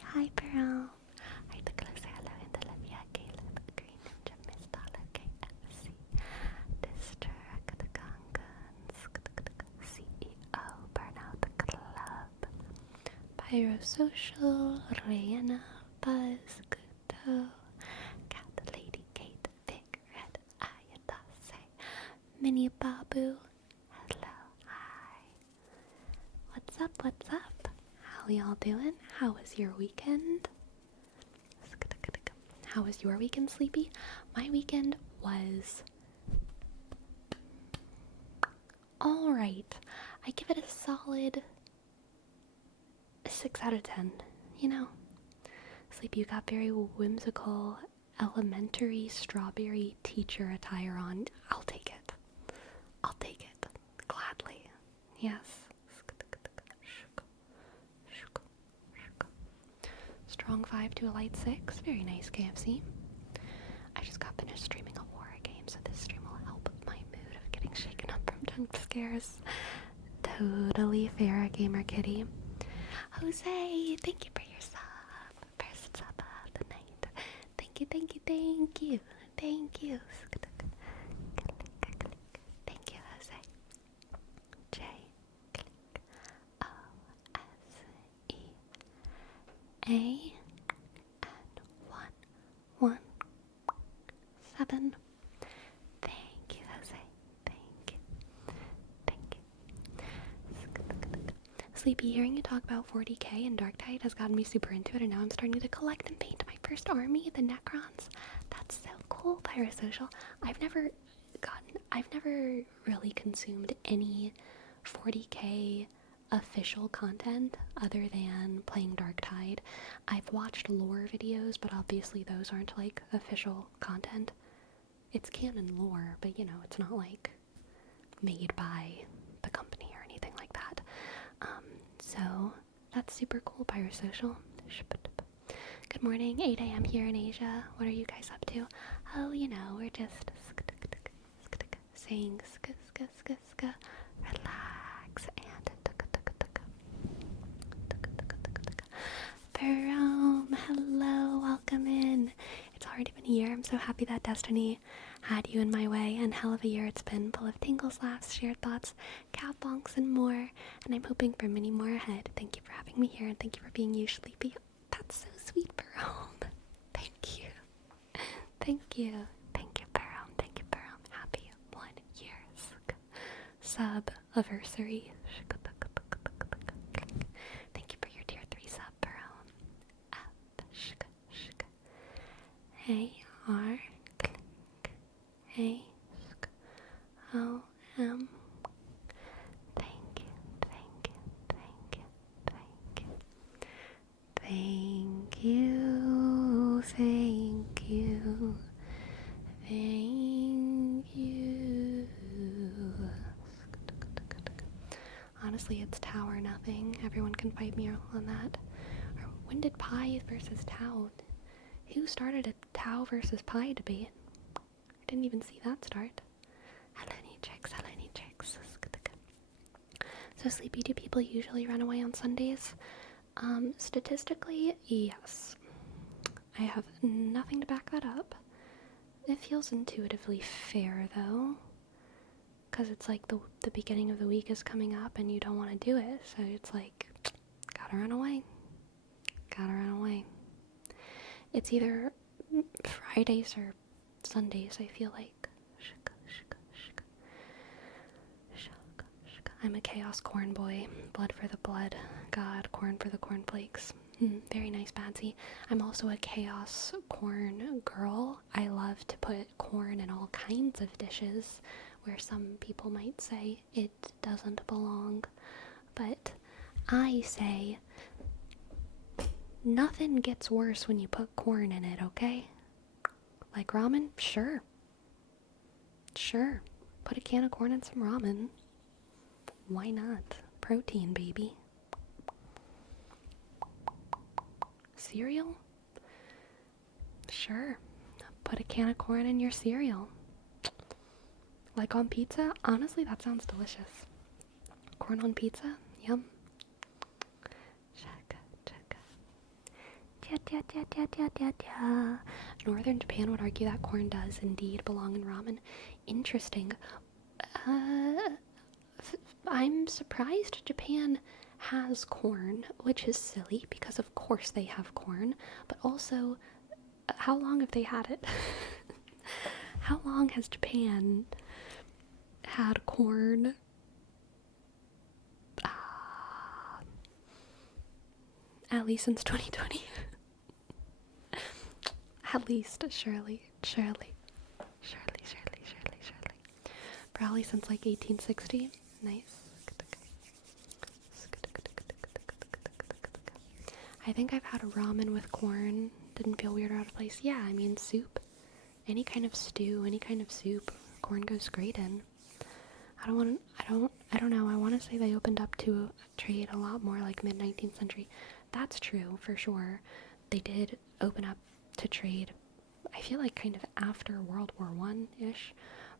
Hi, Pearl. Hi, the closer. Hello, and Olivia, Caleb, Green Ninja, Miss Dollar, KFC, CEO, Burnout Club, Pyrosocial, Rihanna, Buzz, Kudo, Cat Lady, Kate, Big Red, Ayatase, Mini Babu. Hello, hi. What's up? What's up? How y'all doing? How was your weekend? How was your weekend, Sleepy? My weekend was alright. I give it a solid 6 out of 10. You know, Sleepy, you got very whimsical elementary strawberry teacher attire on. I'll take it. I'll take it. Gladly. Yes. Strong 5 to a light 6. Very nice, KFC. I just got finished streaming a horror game, so this stream will help my mood of getting shaken up from jump scares. Totally fair, Gamer Kitty. Jose, thank you for your sub. First sub of the night. Thank you, thank you, thank you. Thank you. Thank you, Jose. J. O. S. E. A. N. 117. Thank you, Jose. Thank you. Thank you. Sleepy, hearing you talk about 40k and Darktide has gotten me super into it, and now I'm starting to collect and paint my first army, the Necrons. That's so cool, Pyrosocial. I've never really consumed any 40k official content other than playing Darktide. I've watched lore videos, but obviously those aren't like official content. It's canon lore, but you know, it's not like made by the company or anything like that. So that's super cool, Pyrosocial. Good morning, 8 a.m. here in Asia. What are you guys up to? Oh, you know, we're just saying relax and Jerome, hello, welcome in. It's already been a year. I'm so happy that Destiny had you in my way, and hell of a year it's been, full of tingles, laughs, shared thoughts, cat bonks, and more, and I'm hoping for many more ahead. Thank you for having me here, and thank you for being you, Sleepy. That's so sweet, Jerome. Thank you. Thank you. Thank you, Jerome. Thank you, Jerome. Happy 1 year sub-anniversary. Thank you for your tier 3 sub, Jerome. A-R, click, A-O-M. Thank you, thank you, thank you, thank you. Thank you, thank you, thank you. Honestly, it's Tau or nothing. Everyone can fight me on that. Or when did Pi versus Tau? Who started a Tau versus Pi debate? I didn't even see that start. Hello, Nitrix. Hello, Nitrix. So, Sleepy, do people usually run away on Sundays? Statistically, yes. I have nothing to back that up. It feels intuitively fair, though. Because it's like the beginning of the week is coming up and you don't want to do it. So it's like, gotta run away. Gotta run away. It's either Fridays or Sundays, I feel like. I'm a chaos corn boy. Blood for the blood. God, corn for the cornflakes. Very nice, Badsy. I'm also a chaos corn girl. I love to put corn in all kinds of dishes where some people might say it doesn't belong. But I say nothing gets worse when you put corn in it, okay? Like ramen? Sure. Sure. Put a can of corn in some ramen. Why not? Protein, baby. Cereal? Sure. Put a can of corn in your cereal. Like on pizza? Honestly, that sounds delicious. Corn on pizza? Yum. Check. Northern Japan would argue that corn does indeed belong in ramen. Interesting. Uh, I'm surprised Japan has corn, which is silly because of course they have corn, but also, how long have they had it? How long has Japan had corn? At least since 2020. At least, surely. Probably since like 1860. Nice. I think I've had a ramen with corn. Didn't feel weird or out of place. Yeah, I mean soup. Any kind of stew, any kind of soup, corn goes great in. I don't know. I want to say they opened up to trade a lot more like mid-19th century. That's true, for sure. They did open up to trade, I feel like kind of after World War One-ish,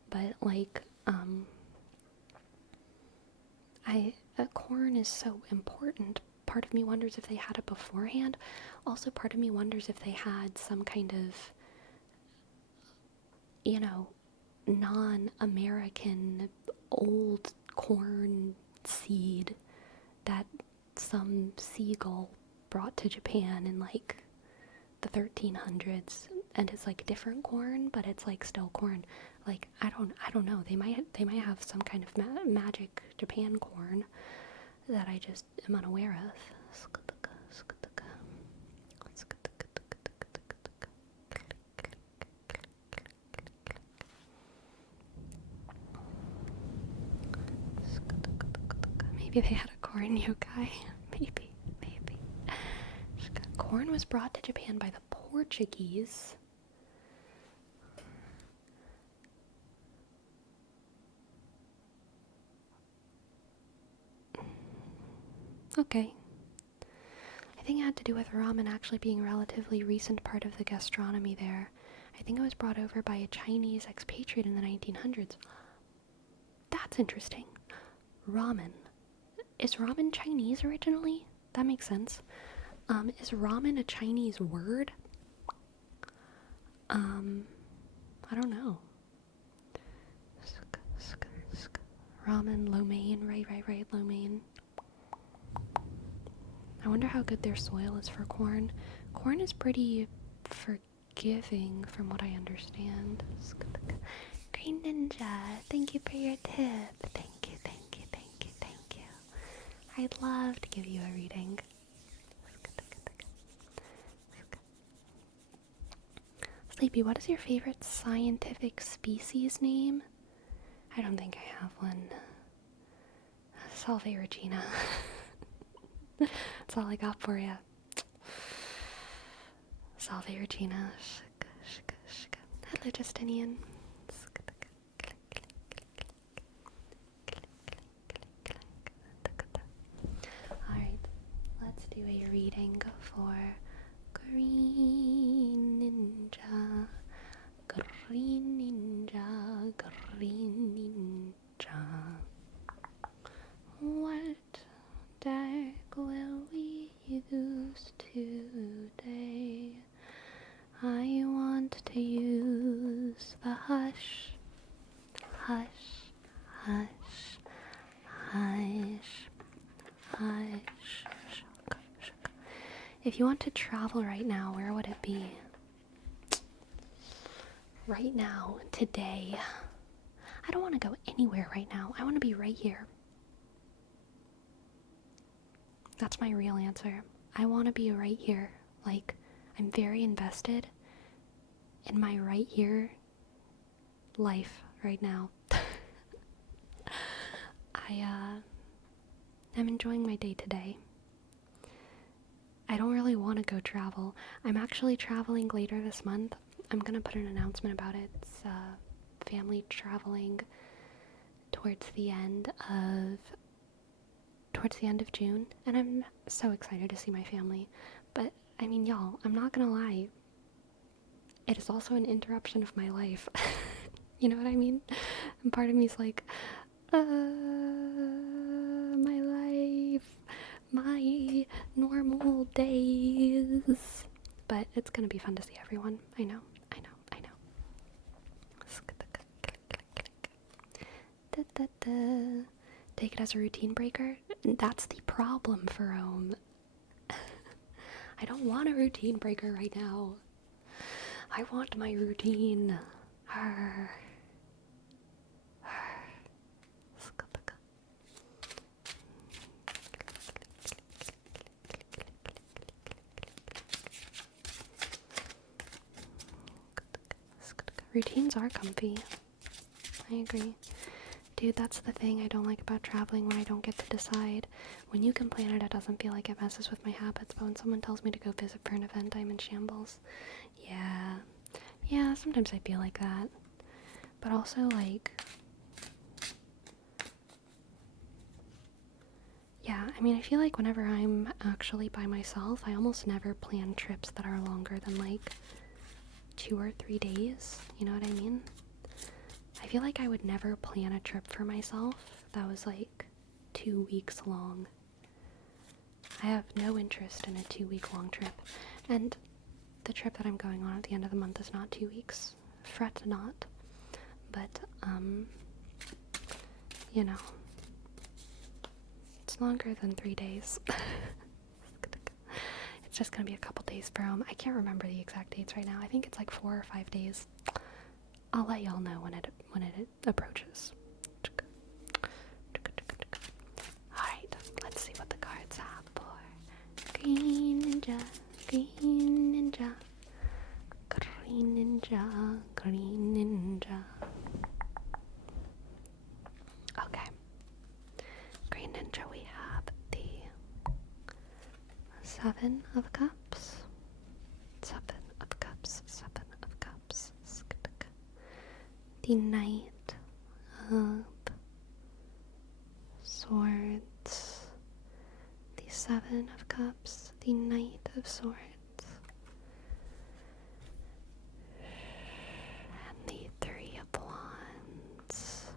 but like, corn is so important. Part of me wonders if they had it beforehand. Also, part of me wonders if they had some kind of, non-American old corn seed that some seagull brought to Japan in like the 1300s, and it's like different corn, but it's like still corn. Like I don't know. They might have some kind of magic Japan corn that I just am unaware of. Maybe they had a corn yokai. Maybe. Corn was brought to Japan by the Portuguese. Okay. I think it had to do with ramen actually being a relatively recent part of the gastronomy there. I think it was brought over by a Chinese expatriate in the 1900s. That's interesting. Ramen. Is ramen Chinese originally? That makes sense. Is ramen a Chinese word? I don't know. Ramen, lo mein, right, lo mein. I wonder how good their soil is for corn. Corn is pretty forgiving from what I understand. Green Ninja, thank you for your tip. Thank you. I'd love to give you a reading. Sleepy, what is your favorite scientific species name? I don't think I have one. Salve Regina. That's all I got for you. Salve Regina. Hello, Justinian. Alright, let's do a reading for Green Ninja. Green Ninja. What deck will we use today? I want to use the hush. If you want to travel right now, where would it be? Right now, today. I don't want to go anywhere right now. I want to be right here. That's my real answer. I want to be right here. Like, I'm very invested in my right here life right now. I'm enjoying my day today. I don't really want to go travel. I'm actually traveling later this month. I'm gonna put an announcement about it. It's family traveling towards the end of June, and I'm so excited to see my family. But I mean, y'all, I'm not gonna lie, it is also an interruption of my life. You know what I mean? And part of me is like, my life, my normal days. but it's gonna be fun to see everyone. I know. Take it as a routine breaker. That's the problem, Ferome. I don't want a routine breaker right now. I want my routine. Routines are comfy. I agree. Dude, that's the thing I don't like about traveling, when I don't get to decide. When you can plan it, it doesn't feel like it messes with my habits, but when someone tells me to go visit for an event, I'm in shambles. Yeah, sometimes I feel like that. But also, like, yeah, I mean, I feel like whenever I'm actually by myself, I almost never plan trips that are longer than, like, 2 or 3 days. You know what I mean? I feel like I would never plan a trip for myself that was, like, 2 weeks long. I have no interest in a 2-week-long trip. And the trip that I'm going on at the end of the month is not 2 weeks. Fret not. But, you know, it's longer than 3 days. It's just gonna be a couple days from. I can't remember the exact dates right now. I think it's like 4 or 5 days. I'll let y'all know when it approaches. Alright, let's see what the cards have for Green Ninja, Green Ninja, Green Ninja, Green Ninja. Okay. Green Ninja, we have the 7 of Cups. 7 of Cups, 7 of Cups. The Knight of Swords. The 7 of Cups, the Knight of Swords. And the 3 of Wands.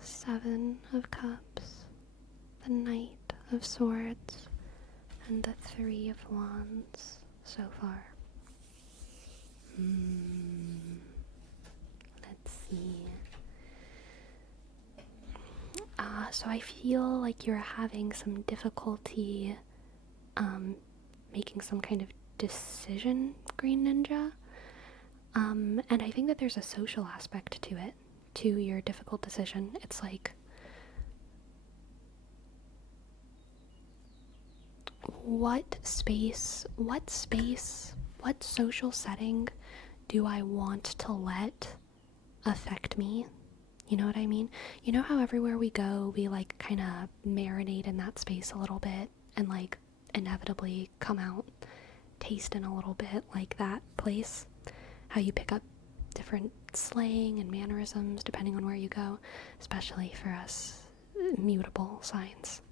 7 of Cups, the Knight of Swords, and the 3 of Wands so far. Let's see. So I feel like you're having some difficulty making some kind of decision, Green Ninja. And I think that there's a social aspect to it, to your difficult decision. It's like, what space, what social setting do I want to let affect me? You know what I mean? You know how everywhere we go, we like kind of marinate in that space a little bit and like inevitably come out tasting a little bit like that place? How you pick up different slang and mannerisms depending on where you go, especially for us mutable signs.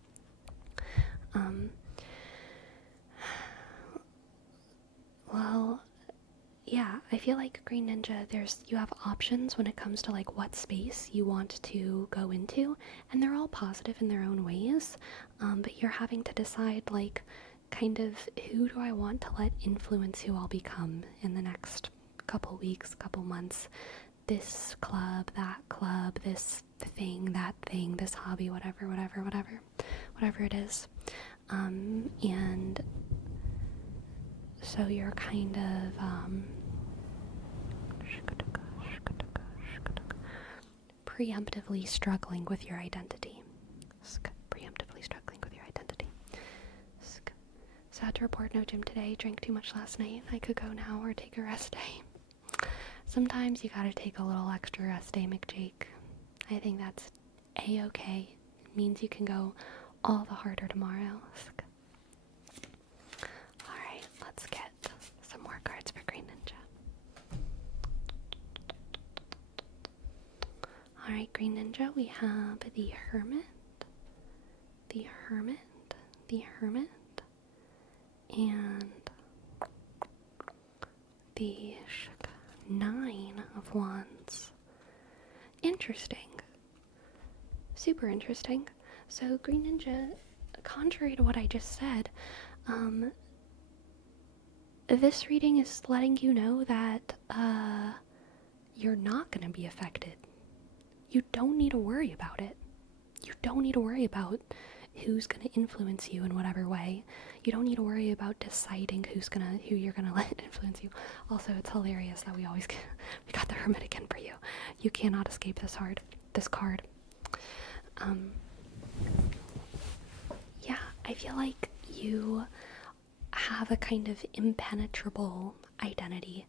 Well, yeah, I feel like Green Ninja, you have options when it comes to like what space you want to go into, and they're all positive in their own ways, but you're having to decide like kind of who do I want to let influence who I'll become in the next couple weeks, couple months. This club, that club, this thing, that thing, this hobby, whatever it is. And so you're kind of preemptively struggling with your identity. Sad to report, no gym today. Drank too much last night. I could go now or take a rest day. Sometimes you gotta take a little extra rest day, McJake. I think that's a-okay. It means you can go all the harder tomorrow. Alright, let's get some more cards for Green Ninja. Alright, Green Ninja, we have the Hermit, the Hermit, the Hermit, and the 9 of Wands. Interesting. Super interesting. So, Green Ninja, contrary to what I just said, this reading is letting you know that you're not going to be affected. You don't need to worry about it. You don't need to worry about who's going to influence you in whatever way. You don't need to worry about deciding who you're gonna let influence you. Also, it's hilarious that we got the Hermit again for you. You cannot escape this card. Yeah, I feel like you have a kind of impenetrable identity.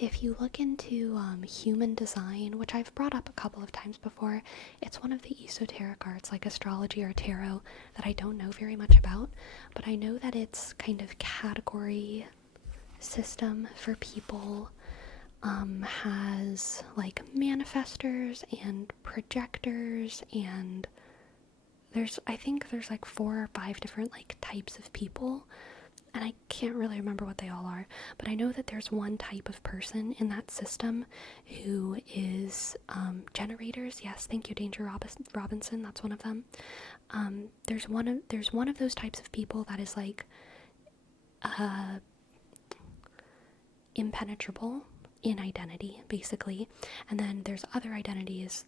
If you look into human design, which I've brought up a couple of times before, it's one of the esoteric arts like astrology or tarot that I don't know very much about, but I know that it's kind of category system for people. Has like manifestors and projectors, and I think there's like 4 or 5 different like types of people, and I can't really remember what they all are, but I know that there's one type of person in that system who is generators. Yes, thank you, Danger Robinson. That's one of them. There's one of those types of people that is like impenetrable in identity, basically, and then there's other identities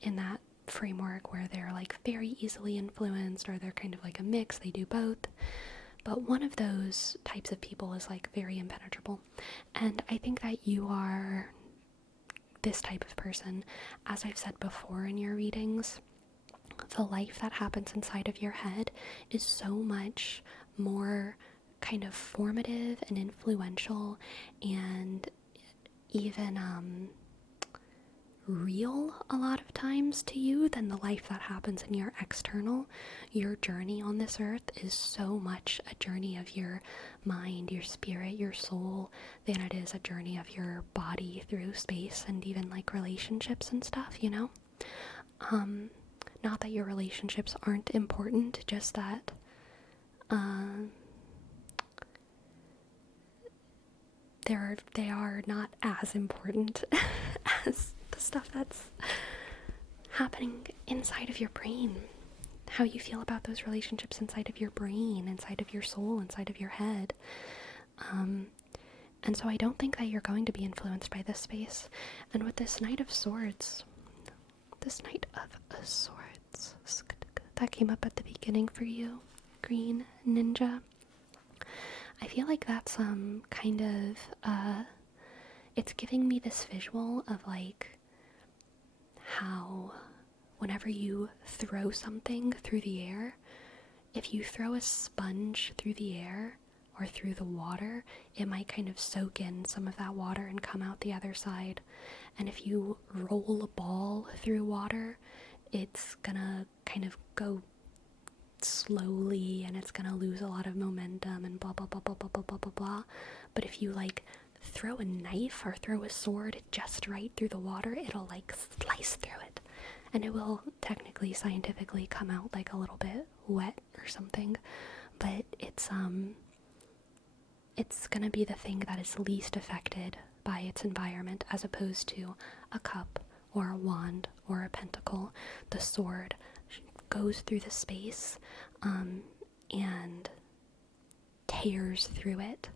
in that framework where they're like very easily influenced, or they're kind of like a mix. They do both. But one of those types of people is like very impenetrable. And I think that you are this type of person. As I've said before in your readings, the life that happens inside of your head is so much more kind of formative and influential and even real a lot of times to you than the life that happens in your external. Your journey on this earth is so much a journey of your mind, your spirit, your soul, than it is a journey of your body through space and even like relationships and stuff, you know? Not that your relationships aren't important, just that they are not as important as the stuff that's happening inside of your brain. How you feel about those relationships inside of your brain, inside of your soul, inside of your head. And so I don't think that you're going to be influenced by this space. And with this Knight of Swords, that came up at the beginning for you, Green Ninja. I feel like that's kind of it's giving me this visual of like how whenever you throw something through the air, if you throw a sponge through the air or through the water, it might kind of soak in some of that water and come out the other side. And if you roll a ball through water, it's gonna kind of go slowly and it's gonna lose a lot of momentum and blah blah blah blah blah blah blah blah blah. But if you like throw a knife or throw a sword just right through the water, it'll like slice through it, and it will technically scientifically come out like a little bit wet or something, but it's gonna be the thing that is least affected by its environment, as opposed to a cup or a wand or a pentacle. The sword goes through the space and tears through it.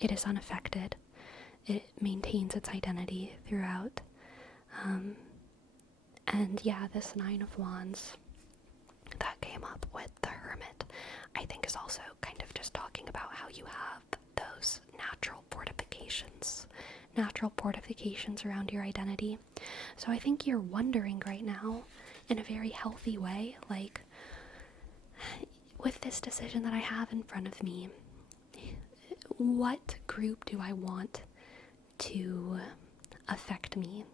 It is unaffected. It maintains its identity throughout. And yeah, this Nine of Wands that came up with the Hermit, I think is also kind of just talking about how you have those natural fortifications around your identity. So I think you're wondering right now, in a very healthy way, like, with this decision that I have in front of me, what group do I want to affect me?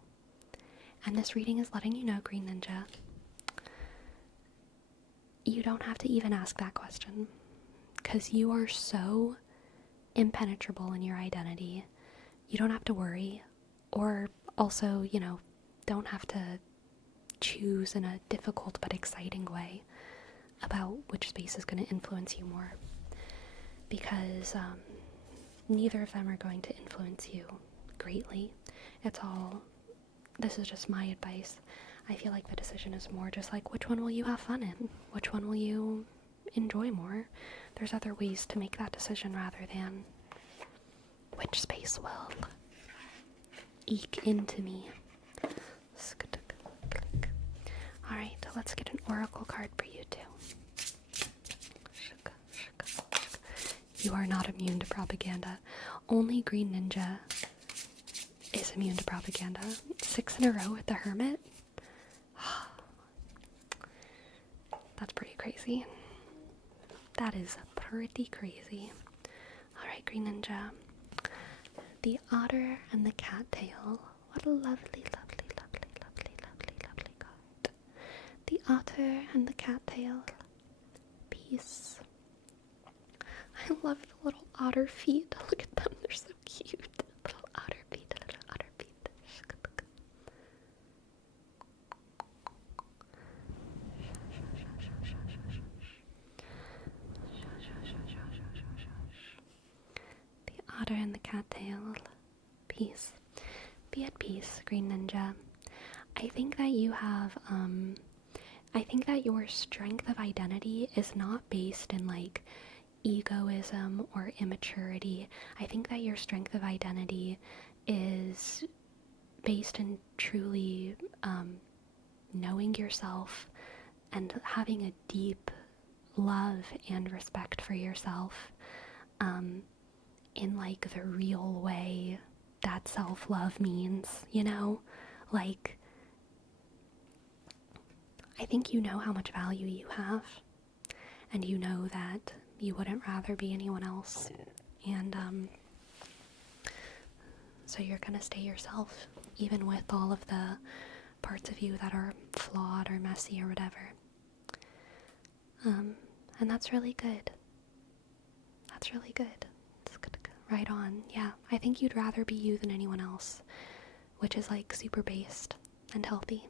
And this reading is letting you know, Green Ninja, you don't have to even ask that question, because you are so impenetrable in your identity. You don't have to worry, or also, don't have to choose in a difficult but exciting way about which space is going to influence you more, because neither of them are going to influence you greatly. This is just my advice. I feel like the decision is more just like, which one will you have fun in? Which one will you enjoy more. There's other ways to make that decision rather than which space will eke into me. Alright, let's get an oracle card for you too. You are not immune to propaganda. Only Green Ninja is immune to propaganda. 6 in a row with the Hermit? That's pretty crazy. That is pretty crazy. Alright, Green Ninja. The otter and the cattail. What a lovely, lovely, lovely, lovely, lovely, lovely card. The otter and the cattail. Peace. I love the little otter feet. Look at them, they're so cute. Little otter feet, little otter feet. The otter and the cattail. Peace. Be at peace, Green Ninja. I think that you have, I think that your strength of identity is not based in, like, egoism or immaturity. I think that your strength of identity is based in truly knowing yourself and having a deep love and respect for yourself in, like, the real way that self-love means, you know? Like, I think you know how much value you have, and you know that you wouldn't rather be anyone else, and so you're gonna stay yourself, even with all of the parts of you that are flawed or messy or whatever. And that's really good. That's really good. It's good. Right on. Yeah, I think you'd rather be you than anyone else, which is, like, super based and healthy,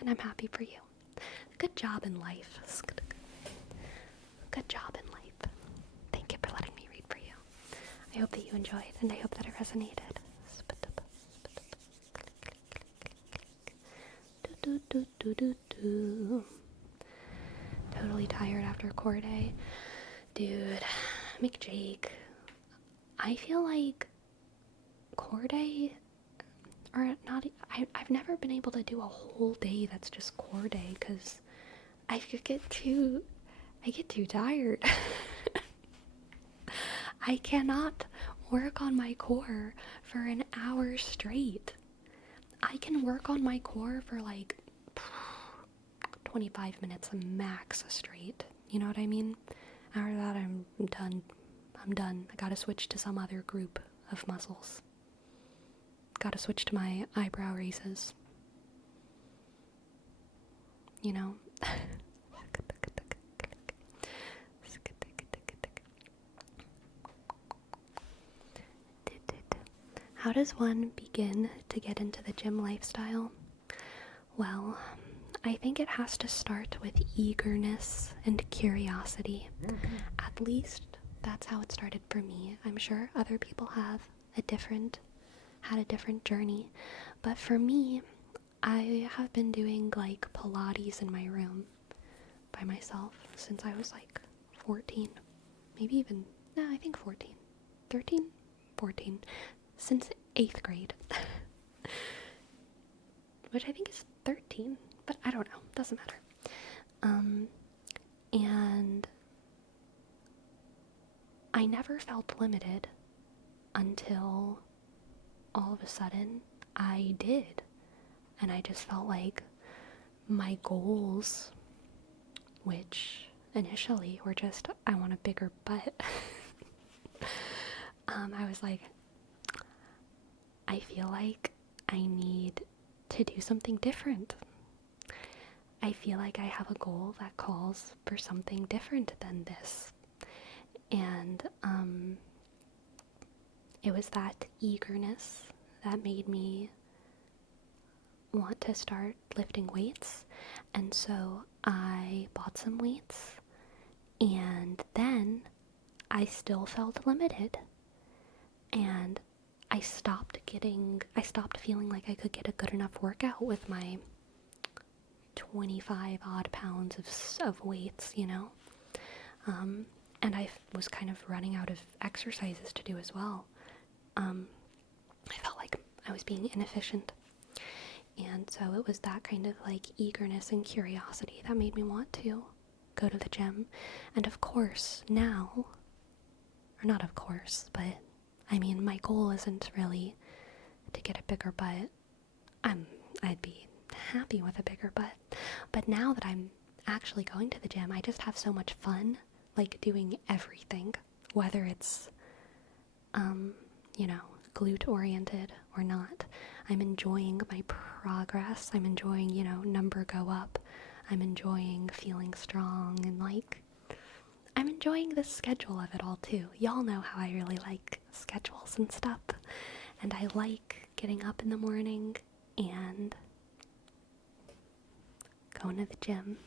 and I'm happy for you. Good job in life. Good job in life. Thank you for letting me read for you. I hope that you enjoyed, and I hope that it resonated. Totally tired after a core day. Dude, McJake, I feel like core day, or not, I've never been able to do a whole day that's just core day, because I get too tired. I cannot work on my core for an hour straight. I can work on my core for like 25 minutes max straight. You know what I mean? After that, I'm done. I gotta switch to some other group of muscles. Gotta switch to my eyebrow raises. You know? How does one begin to get into the gym lifestyle? Well, I think it has to start with eagerness and curiosity. At least that's how it started for me. I'm sure other people have had a different journey. But for me, I have been doing like Pilates in my room by myself since I was like 14. Maybe even, no, I think 14. 13? 14. Since 8th grade. Which I think is 13. But I don't know. Doesn't matter. And I never felt limited until all of a sudden I did. And I just felt like my goals, which initially were just, I want a bigger butt. I was like, I feel like I need to do something different. I feel like I have a goal that calls for something different than this. And it was that eagerness that made me want to start lifting weights. And so I bought some weights, and then I still felt limited. And I stopped feeling like I could get a good enough workout with my 25 odd pounds of weights, you know? And I was kind of running out of exercises to do as well. I felt like I was being inefficient. And so it was that kind of like eagerness and curiosity that made me want to go to the gym. And of course, now, or not of course, but I mean, my goal isn't really to get a bigger butt. I'd be happy with a bigger butt. But now that I'm actually going to the gym, I just have so much fun, like doing everything, whether it's, glute oriented or not. I'm enjoying my progress. I'm enjoying, number go up. I'm enjoying feeling strong and like, I'm enjoying the schedule of it all too. Y'all know how I really like schedules and stuff. And I like getting up in the morning and going to the gym,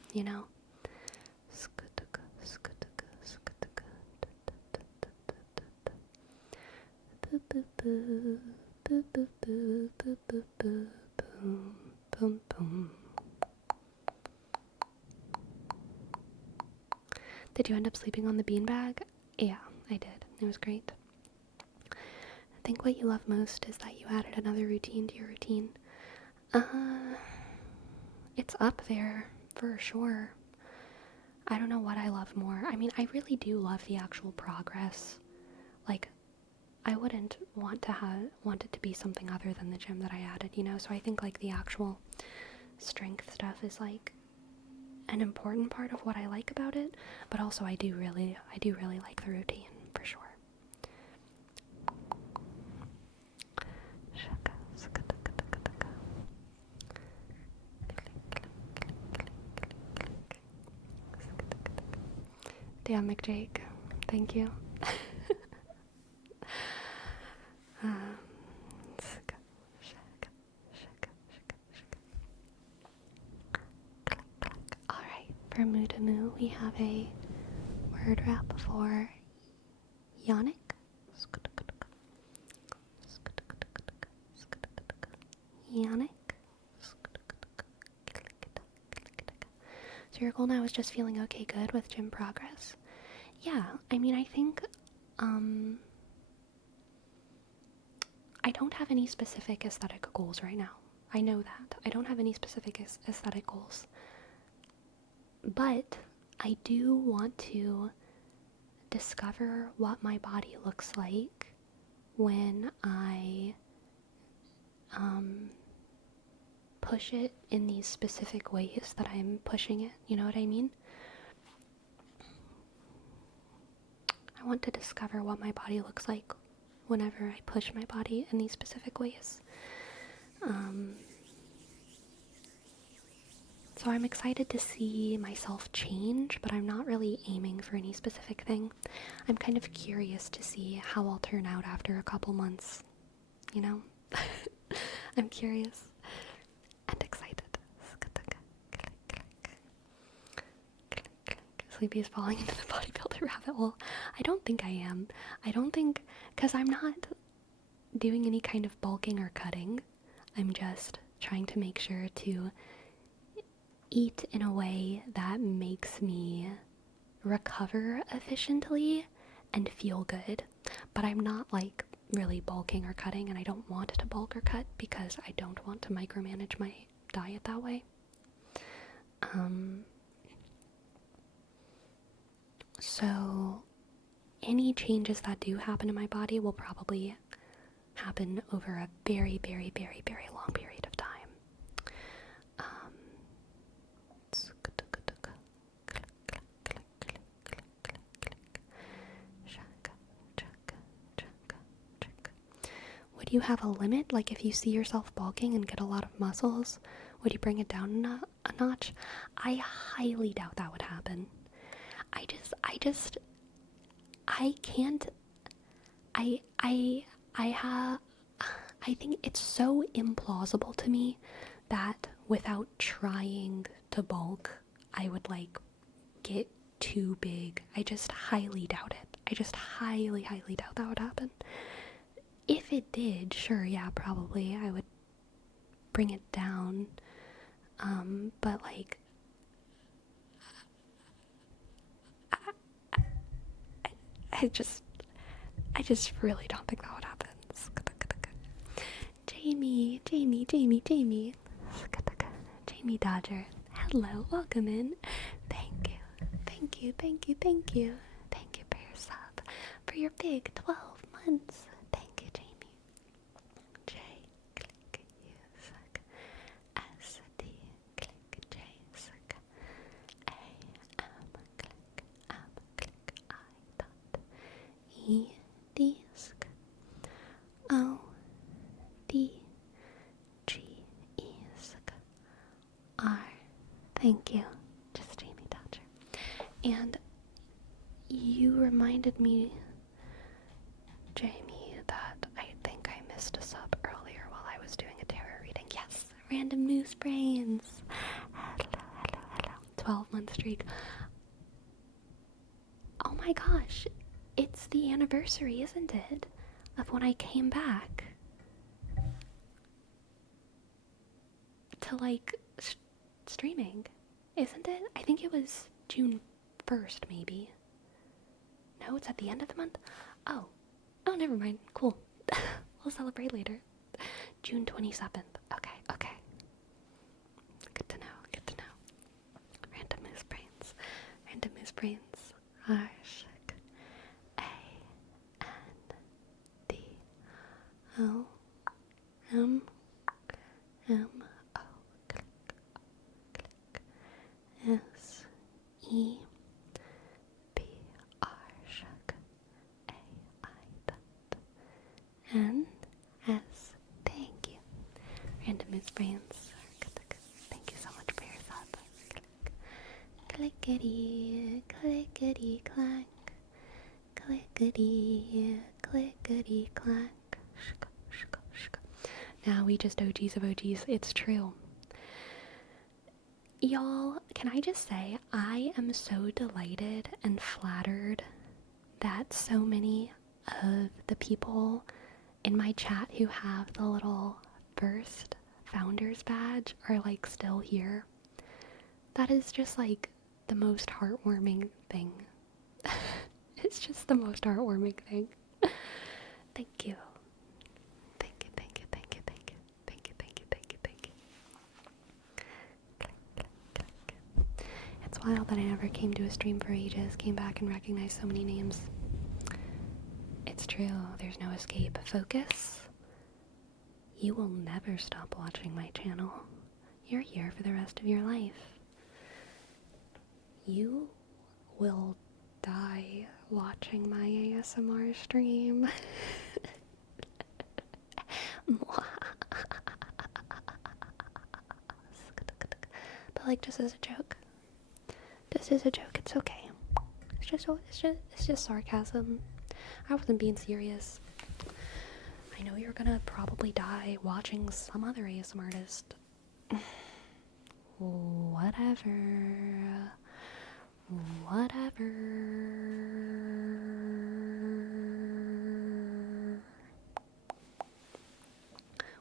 Did you end up sleeping on the beanbag? Yeah, I did. It was great. I think what you love most is that you added another routine to your routine. It's up there for sure. I don't know what I love more. I mean, I really do love the actual progress. Like, I wouldn't want it to be something other than the gym that I added, So I think like the actual strength stuff is like an important part of what I like about it, but also I do really like the routine for sure. Damn, McJake, thank you. Alright, for Moo to Moo, we have a word wrap for Yannick. Yannick. So your goal now is just feeling okay good with gym progress? Yeah, I mean, I think, I don't have any specific aesthetic goals right now. I know that. I don't have any specific aesthetic goals. But I do want to discover what my body looks like when I push it in these specific ways that I'm pushing it. You know what I mean? I want to discover what my body looks like whenever I push my body in these specific ways. So I'm excited to see myself change, but I'm not really aiming for any specific thing. I'm kind of curious to see how I'll turn out after a couple months, I'm curious and excited. Sleepy is falling into the bodybuilder rabbit hole. I don't think I am. Because I'm not doing any kind of bulking or cutting. I'm just trying to make sure to eat in a way that makes me recover efficiently and feel good. But I'm not like really bulking or cutting, and I don't want to bulk or cut because I don't want to micromanage my diet that way. So any changes that do happen in my body will probably happen over a very, very, very, very long period of time. Would you have a limit? Like if you see yourself bulking and get a lot of muscles, would you bring it down a notch? I highly doubt that would happen. I think it's so implausible to me that without trying to bulk, I would like get too big. I just highly doubt it. I just highly, highly doubt that would happen. If it did, sure, yeah, probably I would bring it down. But like, I just really don't think that would happen. Jamie. Jamie Dodger. Hello, welcome in. Thank you for your sub, for your big 12 months. Thank you, Jamie. J, click, U, suck. S, D, click, J, suck. A, M, click, I, dot. E, D, suck. O, D, G, E, suck. R, thank you. Just Jamie Dodger. And you reminded me, Jamie, that I think I missed a sub earlier while I was doing a tarot reading. Yes, Random Moose Brains. Hello. 12-month streak. Oh my gosh, it's the anniversary, isn't it, of when I came back to, like, streaming, isn't it? I think it was June 1st, maybe. No, it's at the end of the month? Oh, never mind. Cool. We'll celebrate later. June 27th. Okay. Good to know. Random Moose Brains. R, Sh, A, N, D, O, M, O, click, S, E, B, R, Sh, A, I, dot, N, S. Thank you. Random Moose Brains. Thank you so much for your sub. Clickety, clank. Clickety, clank. Now we just OGs of OGs. It's true. Y'all, can I just say, I am so delighted and flattered that so many of the people in my chat who have the little first founders badge are, like, still here. That is just, like, the most heartwarming thing. It's just the most heartwarming thing. Thank you. It's wild that I never came to a stream for ages, came back and recognized so many names. It's true, there's no escape. Focus. You will never stop watching my channel. You're here for the rest of your life. You will die watching my ASMR stream. But, like, just as a joke. It's okay. It's just sarcasm. I wasn't being serious. I know you're gonna probably die watching some other ASMR artist. Whatever.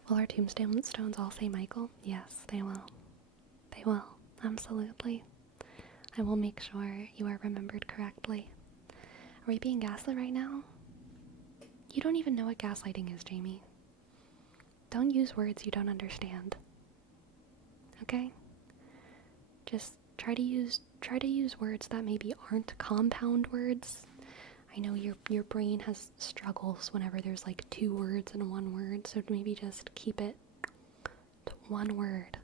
Will our tombstones all say Michael? Yes, they will. They will. Absolutely. I will make sure you are remembered correctly. Are we being gaslit right now? You don't even know what gaslighting is, Jamie. Don't use words you don't understand. Okay? Just try to use words that maybe aren't compound words. I know your brain has struggles whenever there's, like, two words in one word, so maybe just keep it to one word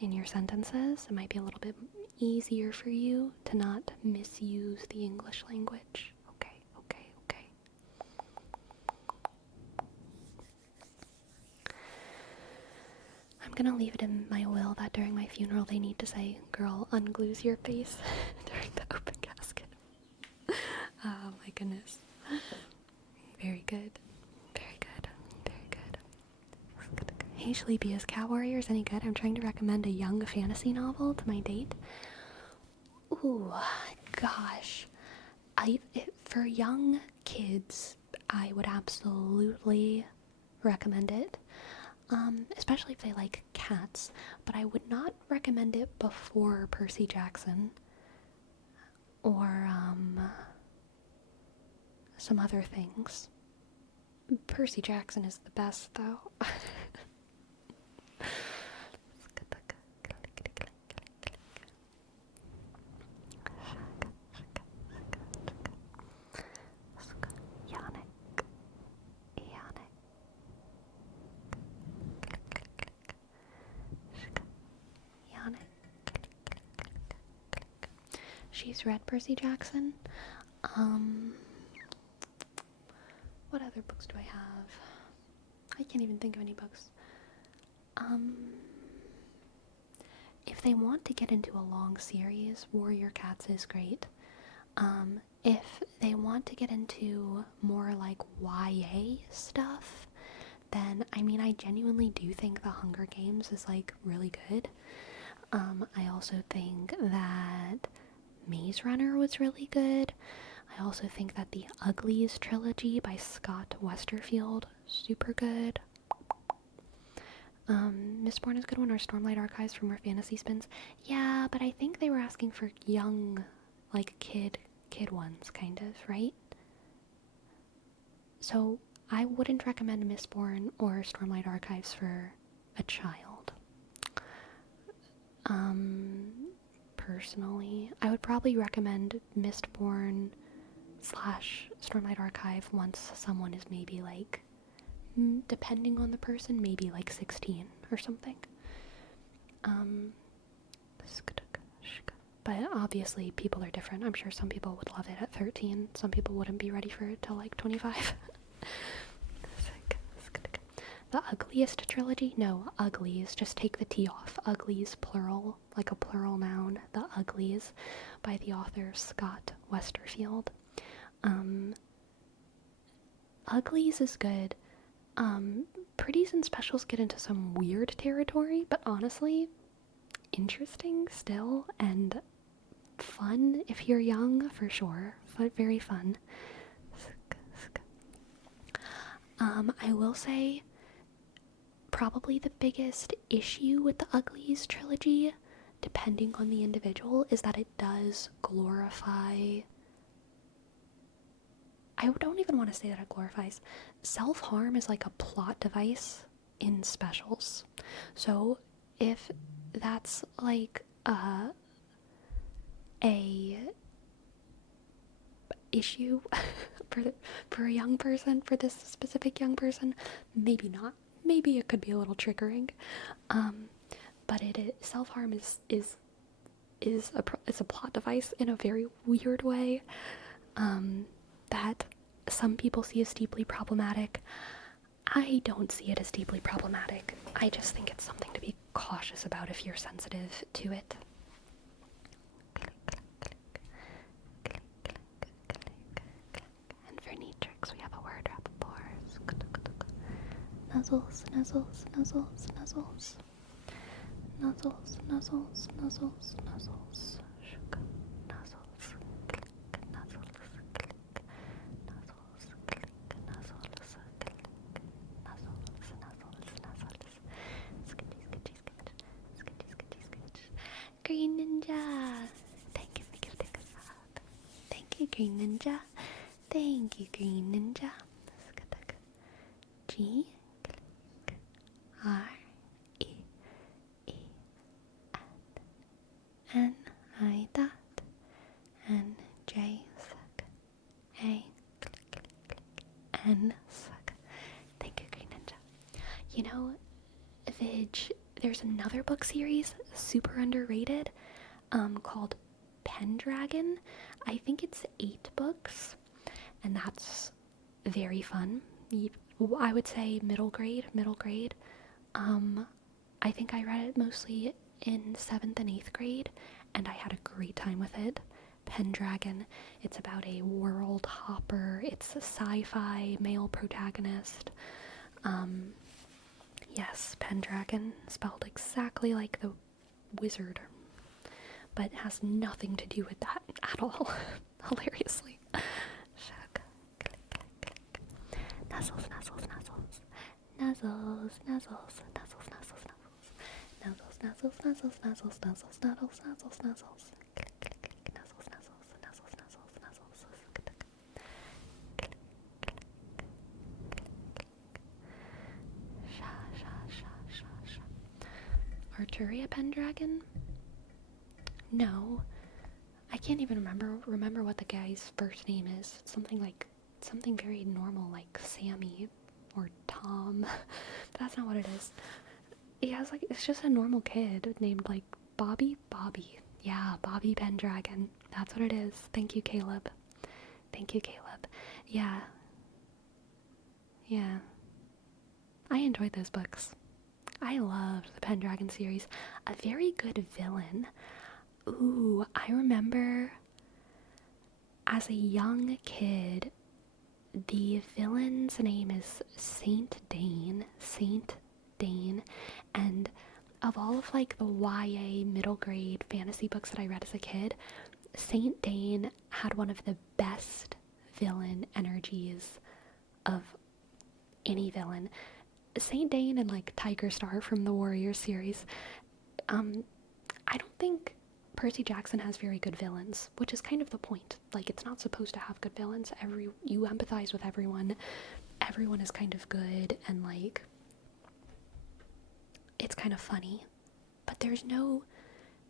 in your sentences. It might be a little bit easier for you to not misuse the English language. Okay. I'm gonna leave it in my will that during my funeral they need to say, "Girl, unglues your face," during the open casket. Oh my goodness. Very good. Hey Sleepy, is Cat Warriors any good? I'm trying to recommend a young fantasy novel to my date. Ooh, gosh. For young kids, I would absolutely recommend it. Especially if they like cats. But I would not recommend it before Percy Jackson. Or, some other things. Percy Jackson is the best, though. She's read Percy Jackson. What other books do I have? I can't even think of any books. If they want to get into a long series, Warriorcats is great. If they want to get into more like YA stuff, then, I mean, I genuinely do think The Hunger Games is, like, really good. I also think that Maze Runner was really good. I also think that the Uglies trilogy by Scott Westerfield, super good. Mistborn is a good one, or Stormlight Archives for more fantasy spins. Yeah, but I think they were asking for young, like, kid ones, kind of, right? So I wouldn't recommend Mistborn or Stormlight Archives for a child. Personally, I would probably recommend Mistborn / Stormlight Archive once someone is maybe, like, depending on the person, maybe like 16 or something. But obviously people are different. I'm sure some people would love it at 13. Some people wouldn't be ready for it till like 25. The Ugliest trilogy? No, Uglies. Just take the T off. Uglies, plural, like a plural noun. The Uglies by the author Scott Westerfield. Uglies is good. Pretties and specials get into some weird territory, but honestly, interesting still, and fun if you're young, for sure, but very fun. I will say, probably the biggest issue with the Uglies trilogy, depending on the individual, is that it does glorify... I don't even want to say that it glorifies. Self-harm is like a plot device in specials. So if that's like a issue for a young person, for this specific young person, maybe not. Maybe it could be a little triggering. But self-harm is a plot device in a very weird way. That some people see as deeply problematic. I don't see it as deeply problematic. I just think it's something to be cautious about if you're sensitive to it. And for Neatrix, we have a word rapport. Nuzzles, nuzzles, nuzzles, nuzzles. Nuzzles, nuzzles, nuzzles, nuzzles. Green Ninja! Thank you for giving us that. Thank you, Green Ninja. Thank you, Green Ninja. G R E E N I dot N J suck A N suck. Thank you, Green Ninja. You know, Vidge, there's another book series, super underrated, called Pendragon. I think it's 8 books, and that's very fun. I would say middle grade. I think I read it mostly in 7th and 8th grade, and I had a great time with it. Pendragon. It's about a world hopper. It's a sci-fi male protagonist. Yes, Pendragon, spelled exactly like the wizard, but it has nothing to do with that at all. Hilariously. Nuzzles, nuzzles, nuzzles. Nuzzles, nuzzles, nuzzles, nuzzles, nuzzles. Nuzzles, nuzzles, nuzzles, nuzzles, nuzzles, nuzzles, nuzzles, nuzzles. Nuzzles, nuzzles, nuzzles, nuzzles, nuzzles. Arturia Pendragon? No. I can't even remember what the guy's first name is. It's something very normal, like Sammy or Tom. But that's not what it is. It's just a normal kid named like Bobby. Yeah, Bobby Pendragon. That's what it is. Thank you, Caleb. Yeah. Yeah. I enjoyed those books. I loved the Pendragon series. A very good villain. Ooh, I remember as a young kid, the villain's name is Saint Dane. And of all of like the YA middle grade fantasy books that I read as a kid, Saint Dane had one of the best villain energies of any villain. Saint Dane and like Tiger Star from the Warriors series. I don't think Percy Jackson has very good villains, which is kind of the point. Like, it's not supposed to have good villains. You empathize with everyone. Everyone is kind of good, and like, it's kind of funny. But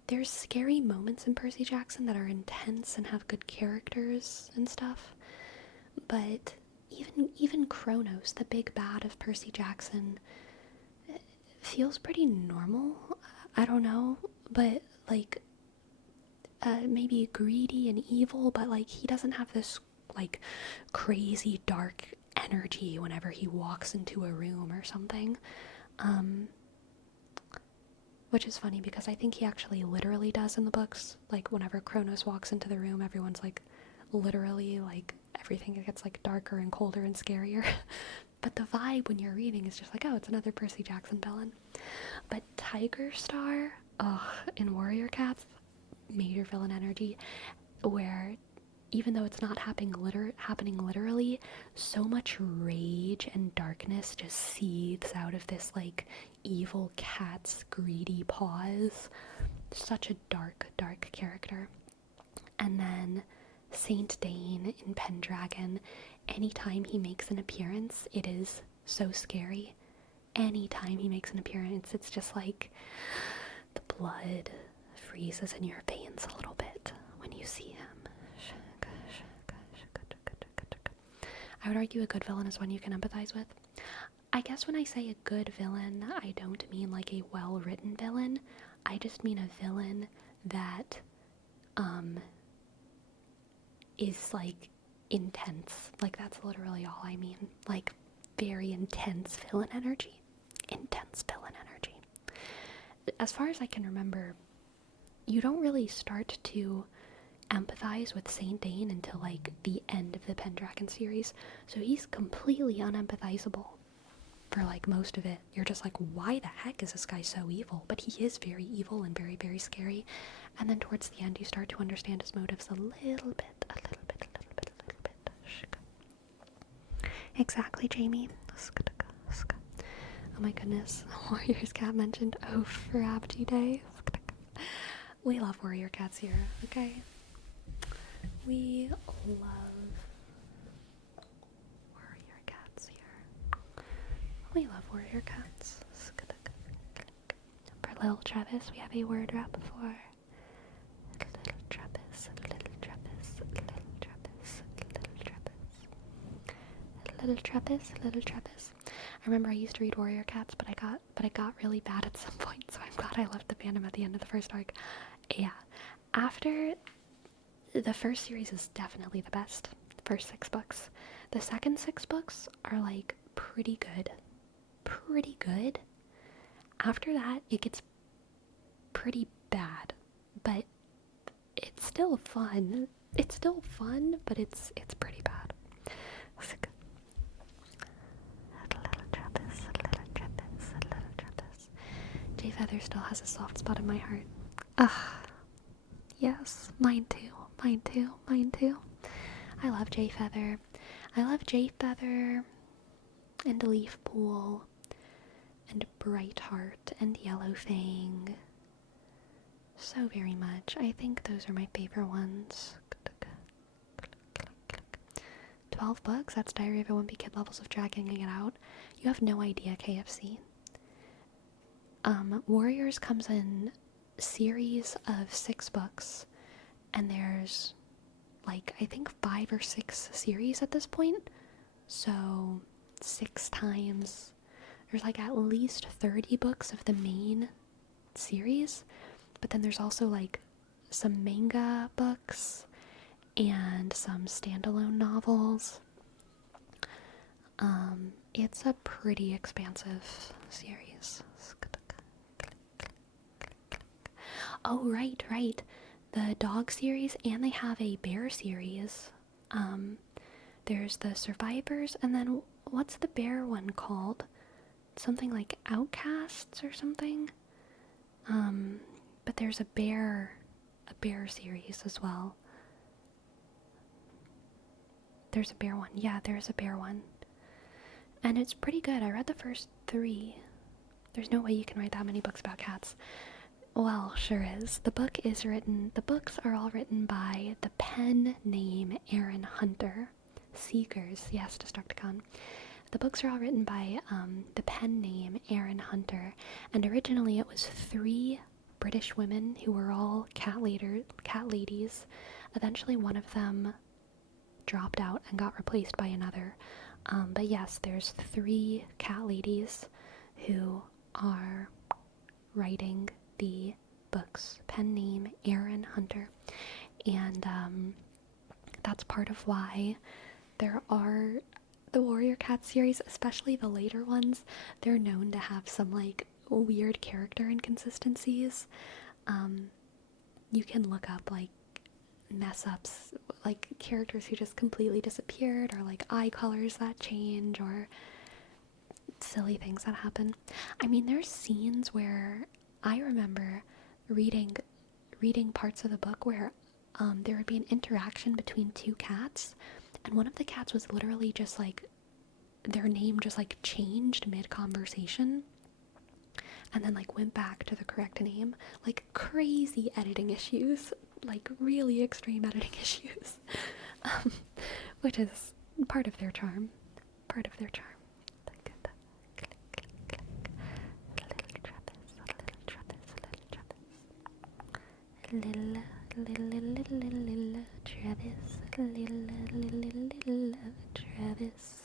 there's scary moments in Percy Jackson that are intense and have good characters and stuff. But even Kronos, the big bad of Percy Jackson, feels pretty normal. I don't know, but like, maybe greedy and evil, but like he doesn't have this like crazy dark energy whenever he walks into a room or something. Which is funny because I think he actually literally does in the books. Like whenever Kronos walks into the room, everyone's like literally like everything gets like darker and colder and scarier. But the vibe when you're reading is just like, oh, it's another Percy Jackson villain. But Tiger Star, in Warriorcats, major villain energy, where even though it's not happening literally, so much rage and darkness just seethes out of this like evil cat's greedy paws. Such a dark character. And then Saint Dane in Pendragon, anytime he makes an appearance, it is so scary. Anytime he makes an appearance, it's just like the blood freezes in your veins a little bit when you see him. I would argue a good villain is one you can empathize with. I guess when I say a good villain, I don't mean like a well-written villain. I just mean a villain that is like intense. Like that's literally all I mean. Like very intense villain energy. As far as I can remember, you don't really start to empathize with Saint Dane until like the end of the Pendragon series, so he's completely unempathizable for like most of it. You're just like, why the heck is this guy so evil? But he is very evil and very, very scary. And then towards the end you start to understand his motives a little bit. Exactly, Jamie. Oh my goodness. Warriors Cat mentioned for Abdi Day. We love Warriorcats here, okay? We love Warriorcats here. We love Warriorcats. For little Travis, we have a word wrap for little Travis. I remember I used to read Warriorcats, but I got really bad at some point, so I'm glad I left the fandom at the end of the first arc. Yeah. After the first series is definitely the best. The first 6 books. The second 6 books are like pretty good. After that, it gets pretty bad, but it's still fun. But it's pretty bad. Jay Feather still has a soft spot in my heart. Yes, mine too. I love Jay Feather. And Leaf Pool and Brightheart and Yellowfang. So very much. I think those are my favorite ones. 12 books? That's Diary of a Wimpy Kid levels of dragging it out. You have no idea, KFC. Warriors comes in series of 6 books, and there's like I think 5 or 6 series at this point. So 6 times there's like at least 30 books of the main series, but then there's also like some manga books and some standalone novels. It's a pretty expansive series. Oh, right. The dog series, and they have a bear series. There's the Survivors, and then what's the bear one called? Something like Outcasts or something? But there's a bear series as well. There's a bear one. Yeah, there's a bear one. And it's pretty good. I read the first 3. There's no way you can write that many books about cats. Well, sure is. The books are all written by the pen name Aaron Hunter. Seekers, yes, Destructicon. The books are all written by the pen name Aaron Hunter, and originally it was 3 British women who were all cat ladies. Eventually one of them dropped out and got replaced by another. But yes, there's 3 cat ladies who are writing the books. Pen name Aaron Hunter. And that's part of why there are the Warriorcats series, especially the later ones. They're known to have some like weird character inconsistencies. You can look up like mess ups, like characters who just completely disappeared, or like eye colors that change, or silly things that happen. I mean, there's scenes where I remember reading parts of the book where there would be an interaction between 2 cats, and one of the cats was literally just like, their name just like changed mid-conversation and then like went back to the correct name. Like crazy editing issues, like really extreme editing issues. Which is part of their charm. Little Travis, Travis.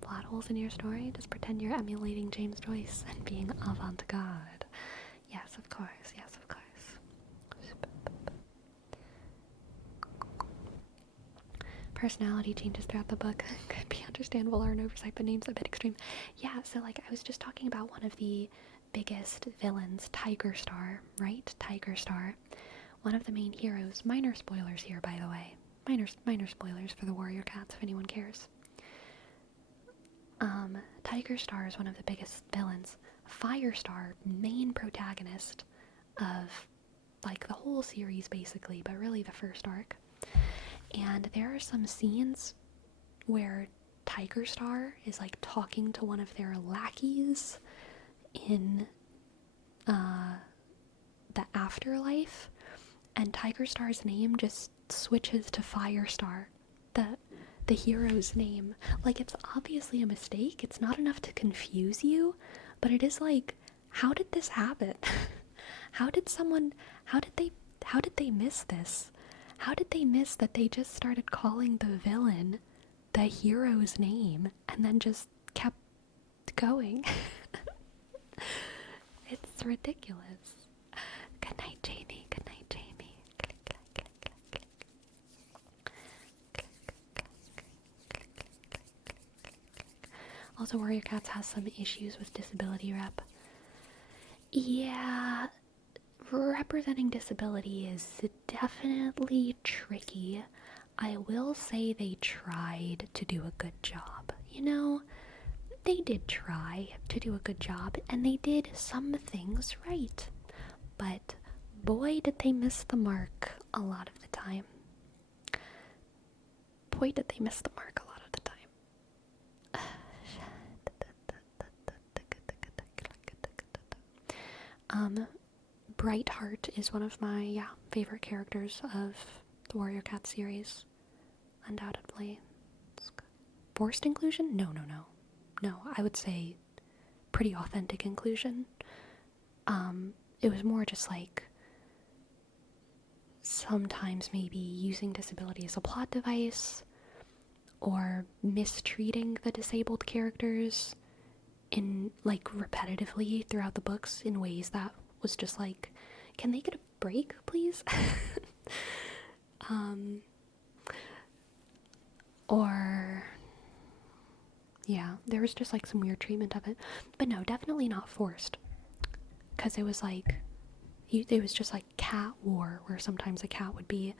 Plot holes in your story? Just pretend you're emulating James Joyce and being avant-garde. Yes, of course. Personality changes throughout the book. Could be understandable or an oversight, but name's a bit extreme. Yeah, so like I was just talking about one of the biggest villains, Tiger Star, right? Tiger Star. One of the main heroes. Minor spoilers here, by the way. Minor spoilers for the Warriorcats, if anyone cares. Tiger Star is one of the biggest villains. Firestar, main protagonist of like the whole series basically, but really the first arc. And there are some scenes where Tiger Star is like talking to one of their lackeys in the afterlife, and Tiger Star's name just switches to Firestar, the hero's name. Like, it's obviously a mistake. It's not enough to confuse you, but it is like, how did this happen? How did they miss this? How did they miss that they just started calling the villain the hero's name and then just kept going? It's ridiculous. Good night, Jamie. Good night, Jamie. Click, click, click, click, click. Click, click, click, click, click. Also, Warriorcats has some issues with disability rep. Yeah, representing disability is definitely tricky. I will say they tried to do a good job. You know, they did try to do a good job, and they did some things right. But boy, did they miss the mark a lot of the time. Brightheart is one of my favorite characters of the Warriorcats series, undoubtedly. Forced inclusion? No. I would say pretty authentic inclusion. It was more just like sometimes maybe using disability as a plot device or mistreating the disabled characters in like repetitively throughout the books in ways that was just like, can they get a break, please? Or yeah, there was just like some weird treatment of it, but no, definitely not forced, because it was like it was just like cat war, where sometimes a cat would be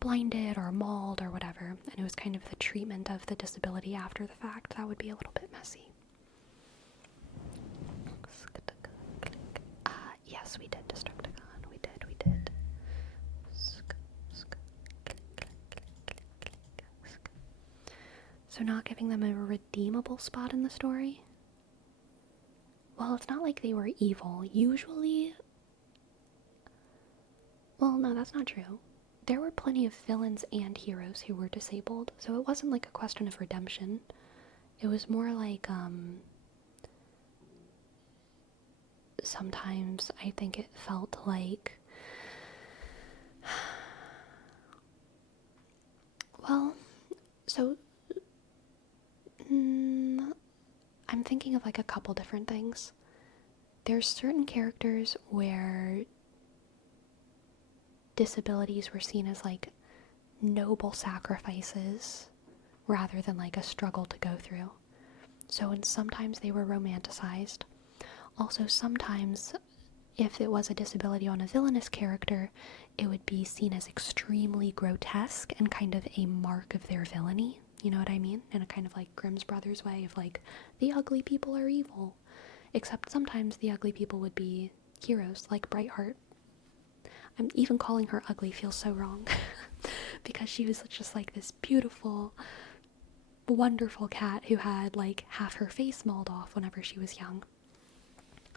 blinded or mauled or whatever, and it was kind of the treatment of the disability after the fact that would be a little bit messy. Yes, we did Destructicon. We did. So not giving them a redeemable spot in the story? Well, it's not like they were evil. Usually... Well, no, that's not true. There were plenty of villains and heroes who were disabled, so it wasn't like a question of redemption. It was more like, sometimes I think it felt like... Well, so... I'm thinking of like a couple different things. There's certain characters where disabilities were seen as like noble sacrifices rather than like a struggle to go through. So, and sometimes they were romanticized. Also, sometimes if it was a disability on a villainous character, it would be seen as extremely grotesque and kind of a mark of their villainy. You know what I mean? In a kind of like Grimm's Brothers way of like, the ugly people are evil. Except sometimes the ugly people would be heroes, like Brightheart. I'm even calling her ugly feels so wrong. Because she was just like this beautiful, wonderful cat who had like half her face mauled off whenever she was young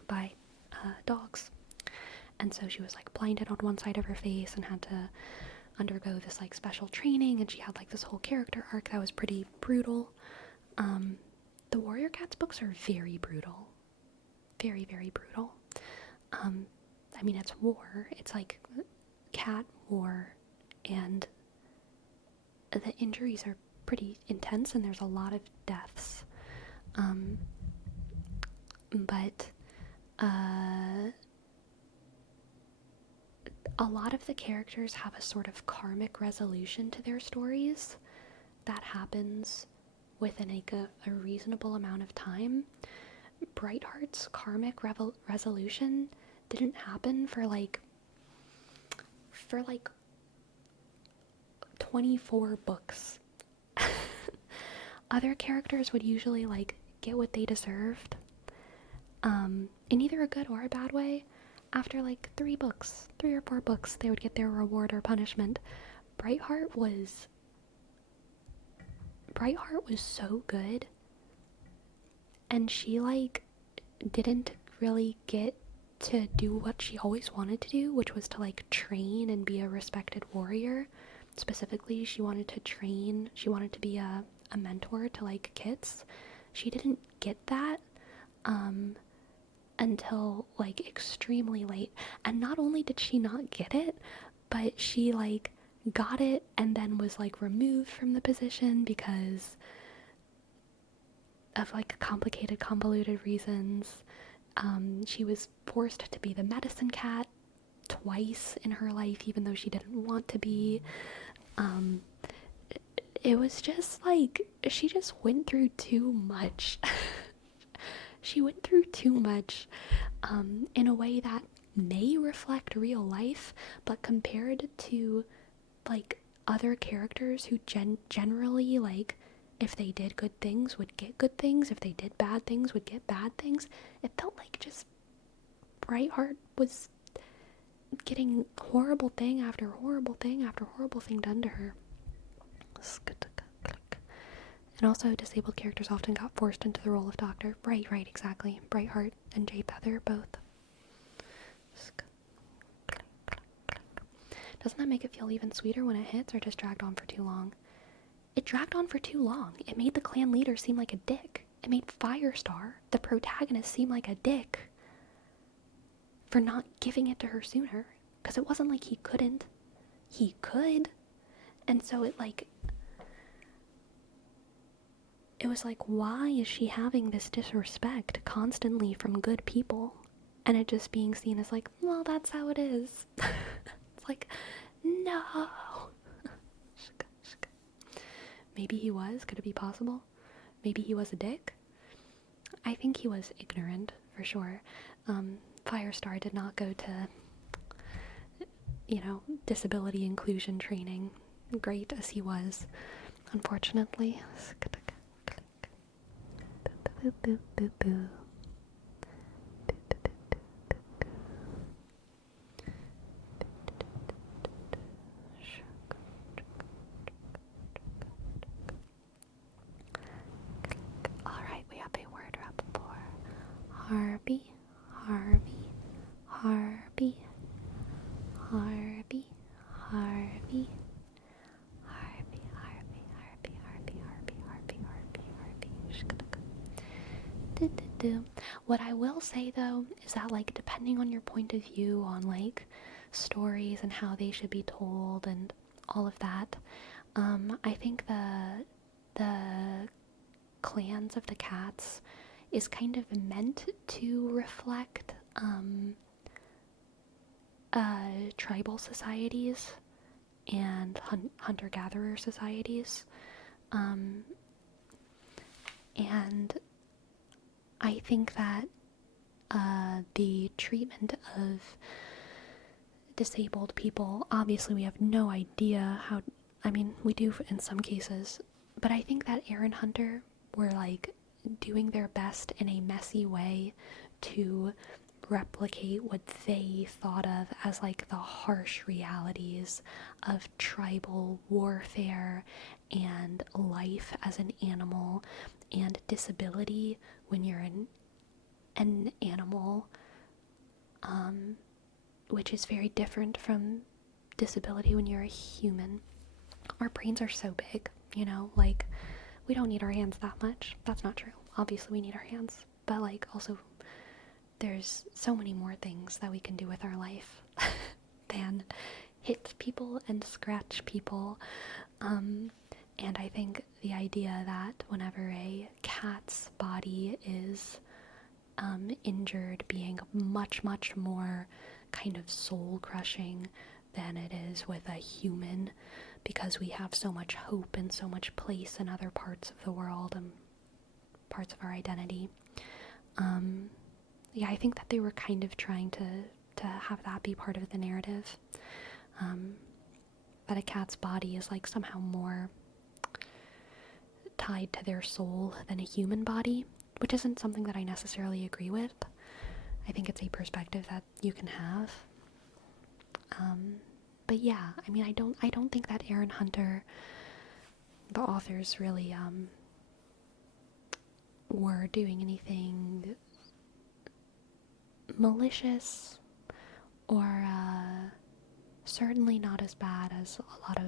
by dogs. And so she was like blinded on one side of her face and had to undergo this like special training, and she had like this whole character arc that was pretty brutal. The Warriorcats books are very brutal. Very, very brutal. I mean, it's war. It's like cat war, and the injuries are pretty intense, and there's a lot of deaths. But a lot of the characters have a sort of karmic resolution to their stories that happens within a reasonable amount of time. Brightheart's karmic resolution didn't happen for like 24 books. Other characters would usually like get what they deserved, in either a good or a bad way. After like 3 or 4 books, they would get their reward or punishment. Brightheart was so good, and she like didn't really get to do what she always wanted to do, which was to like train and be a respected warrior. Specifically, she wanted to be a mentor to like kids. She didn't get that until like extremely late. And not only did she not get it, but she like got it and then was like removed from the position because of like complicated, convoluted reasons. She was forced to be the medicine cat twice in her life, even though she didn't want to be. It was just like, she just went through too much. She went through too much, in a way that may reflect real life, but compared to like other characters who generally like, if they did good things would get good things, if they did bad things would get bad things, it felt like just Brightheart was getting horrible thing after horrible thing after horrible thing done to her. And also, disabled characters often got forced into the role of doctor. Right, exactly. Brightheart and Jay Feather both. Doesn't that make it feel even sweeter when it hits, or just dragged on for too long? It dragged on for too long. It made the clan leader seem like a dick. It made Firestar, the protagonist, seem like a dick for not giving it to her sooner. Because it wasn't like he couldn't. He could. And so it was like, why is she having this disrespect constantly from good people? And it just being seen as like, well, that's how it is. It's like, no. Maybe he was. Could it be possible? Maybe he was a dick. I think he was ignorant, for sure. Firestar did not go to, disability inclusion training, great as he was, unfortunately. Alright, we have a word rep for Harvey, Harvey, Harvey, Harvey, Harvey, Harvey, Harvey, Harvey, Harvey, Harvey, Harvey, Harvey. What I will say though is that depending on your point of view on stories and how they should be told and all of that, I think the clans of the cats is kind of meant to reflect tribal societies and hunter-gatherer societies, and I think that the treatment of disabled people, obviously we have no idea how, we do in some cases, but I think that Aaron Hunter were doing their best in a messy way to replicate what they thought of as the harsh realities of tribal warfare and life as an animal and disability when you're an animal, which is very different from disability when you're a human. Our brains are so big, we don't need our hands that much. That's not true. Obviously we need our hands, but also there's so many more things that we can do with our life than hit people and scratch people. And I think the idea that whenever a cat's body is injured, being much, much more kind of soul-crushing than it is with a human, because we have so much hope and so much place in other parts of the world and parts of our identity. Yeah, I think that they were kind of trying to have that be part of the narrative. That a cat's body is somehow more tied to their soul than a human body, which isn't something that I necessarily agree with. I think it's a perspective that you can have. But yeah, I don't think that Aaron Hunter, the authors, really were doing anything malicious or certainly not as bad as a lot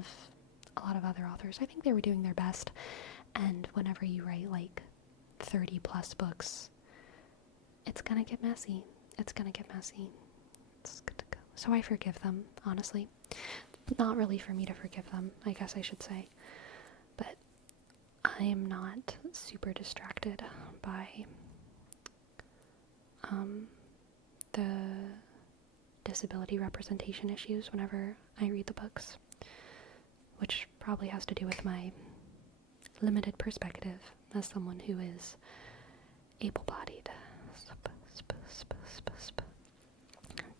of other authors. I think they were doing their best, and whenever you write 30 plus books, it's gonna get messy. So I forgive them, honestly. Not really for me to forgive them, I guess I should say. But I am not super distracted by the disability representation issues whenever I read the books, which probably has to do with my limited perspective as someone who is able-bodied.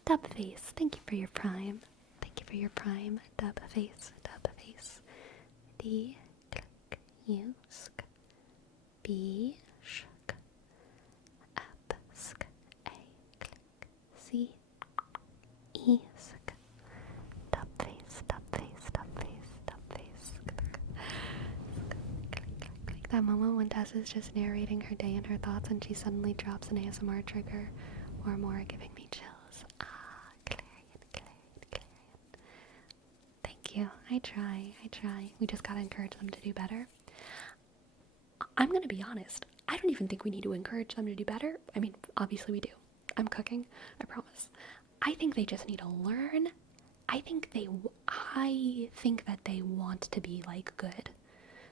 Dubface, thank you for your prime. Dubface. D, click, U, sk, B, shk, up, sk, A, click, C, E, sk, dubface. That moment when Tess is just narrating her day and her thoughts and she suddenly drops an ASMR trigger or more, giving me chills. Clarion. Thank you. I try. We just gotta encourage them to do better. I'm gonna be honest. I don't even think we need to encourage them to do better. I mean, obviously we do. I'm cooking, I promise. I think they just need to learn. I think that they want to be like good.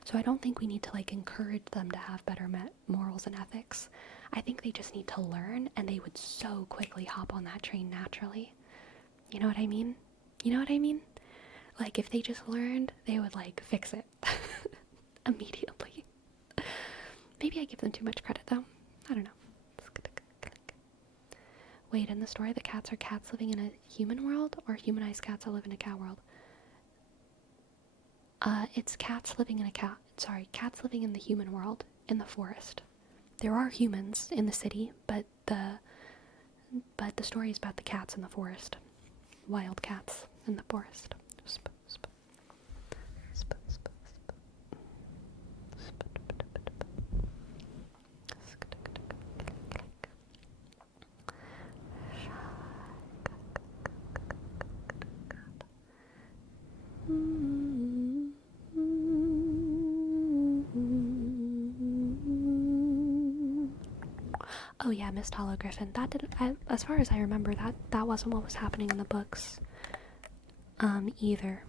So I don't think we need to like encourage them to have better morals and ethics. I think they just need to learn, and they would so quickly hop on that train naturally. You know what I mean? You know what I mean? Like, if they just learned, they would like fix it immediately. Maybe I give them too much credit though. I don't know. Wait, in the story, the cats are cats living in a human world, or humanized cats that live in a cat world? It's cats living in cats living in the human world, in the forest. There are humans in the city, but the story is about the cats in the forest. Wild cats in the forest. Oh yeah, Missed Hollow Griffin. That didn't. As far as I remember, that wasn't what was happening in the books. Either.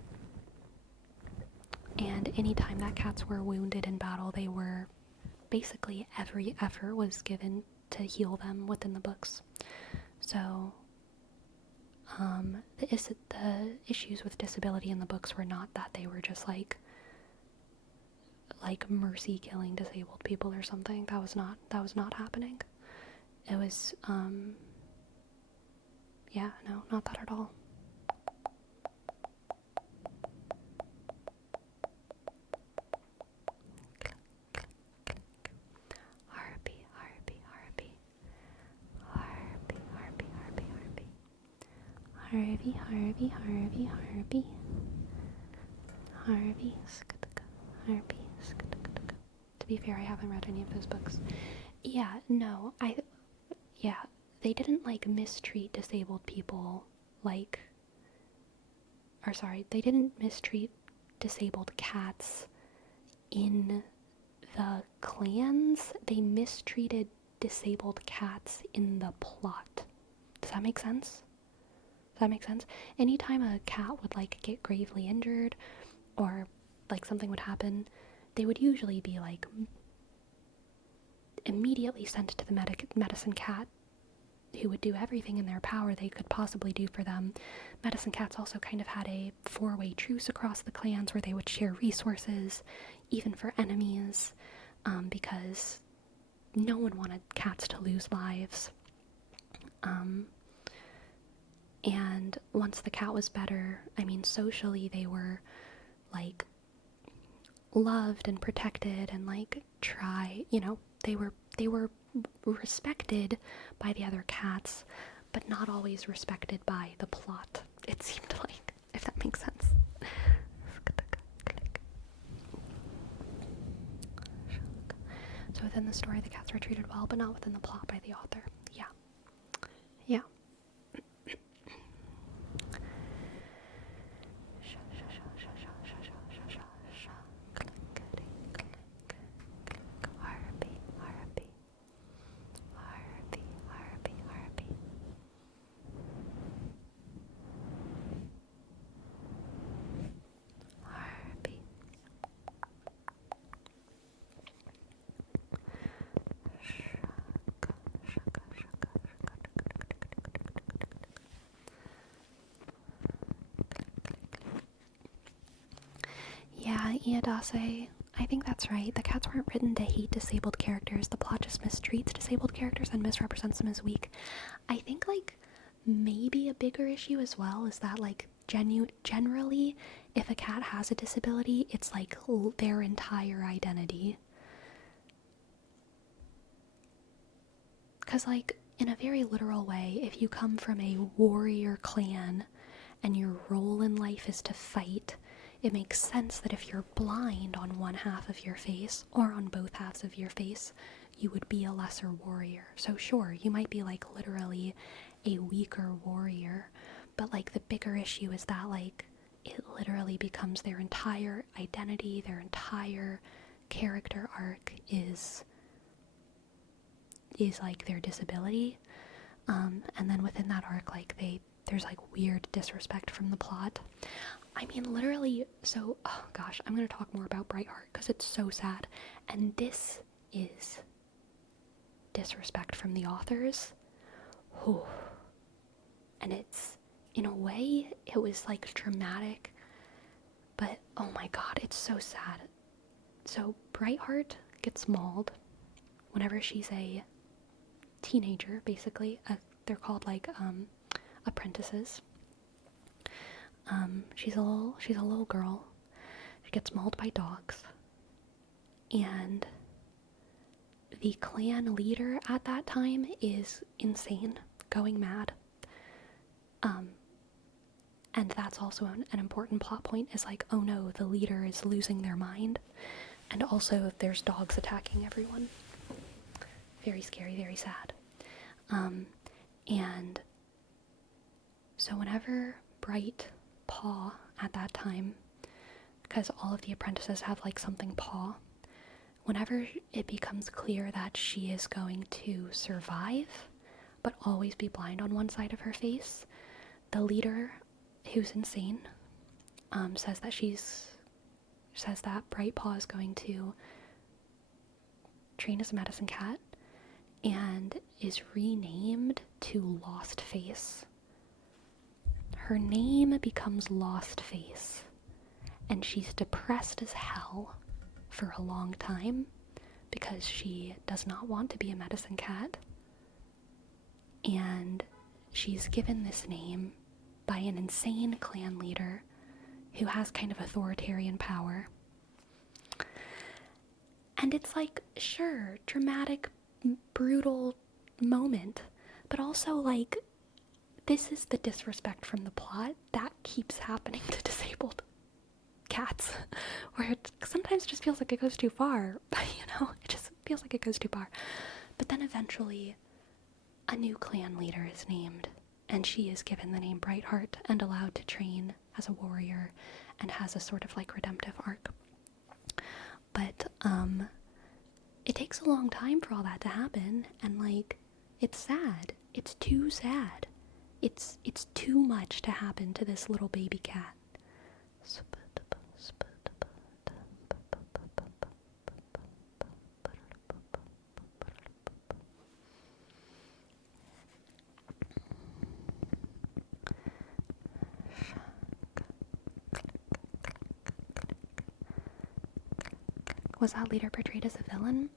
And anytime that cats were wounded in battle, they were basically every effort was given to heal them within the books. So, the issues with disability in the books were not that they were just like mercy killing disabled people or something. That was not happening. It was, yeah, no, not that at all. Harpy, harpy, harpy. Harpy, harpy, harpy, harpy. Harvey, Harvey, Harvey, Harvey. Harvey, Harvey. To be fair, I haven't read any of those books. Yeah, no, they didn't like mistreat disabled people they didn't mistreat disabled cats in the clans. They mistreated disabled cats in the plot. Does that make sense? Anytime a cat would like get gravely injured or like something would happen, they would usually be like immediately sent to the medicine cat, who would do everything in their power they could possibly do for them. Medicine cats also kind of had a four-way truce across the clans where they would share resources, even for enemies, because no one wanted cats to lose lives. And once the cat was better, I mean, socially they were like loved and protected and like they were respected by the other cats, but not always respected by the plot, it seemed like, if that makes sense. So within the story, the cats were treated well, but not within the plot by the author. Yeah. Yeah. Yeah, Iadase, I think that's right. The cats weren't written to hate disabled characters. The plot just mistreats disabled characters and misrepresents them as weak. I think, like, maybe a bigger issue as well is that, like, generally, if a cat has a disability, it's, like, their entire identity. Because, like, in a very literal way, if you come from a warrior clan and your role in life is to fight, it makes sense that if you're blind on one half of your face or on both halves of your face, you would be a lesser warrior. So sure, you might be like literally a weaker warrior, but like the bigger issue is that like it literally becomes their entire identity, their entire character arc is is like their disability. And then within that arc, like there's like weird disrespect from the plot. I mean, literally, so, oh gosh, I'm gonna talk more about Brightheart because it's so sad. And this is disrespect from the authors. Whew. And it's, in a way, it was like dramatic, but oh my god, it's so sad. So Brightheart gets mauled whenever she's a teenager, basically. They're called like apprentices. She's a little girl. She gets mauled by dogs, and the clan leader at that time is insane, going mad. And that's also an important plot point, is like, oh no, the leader is losing their mind. And also there's dogs attacking everyone. Very scary, very sad. And so whenever Bright Paw at that time, because all of the apprentices have like something paw, whenever it becomes clear that she is going to survive, but always be blind on one side of her face, the leader, who's insane, says that Bright Paw is going to train as a medicine cat and is renamed to Lost Face. Her name becomes Lost Face, and she's depressed as hell for a long time because she does not want to be a medicine cat, and she's given this name by an insane clan leader who has kind of authoritarian power. And it's like, sure, dramatic, brutal moment, but also like, this is the disrespect from the plot that keeps happening to disabled cats, where it sometimes just feels like it goes too far, it just feels like it goes too far. But then eventually a new clan leader is named, and she is given the name Brightheart and allowed to train as a warrior and has a sort of like redemptive arc. But it takes a long time for all that to happen, and like, it's sad. It's too sad. It's too much to happen to this little baby cat. Was that leader portrayed as a villain?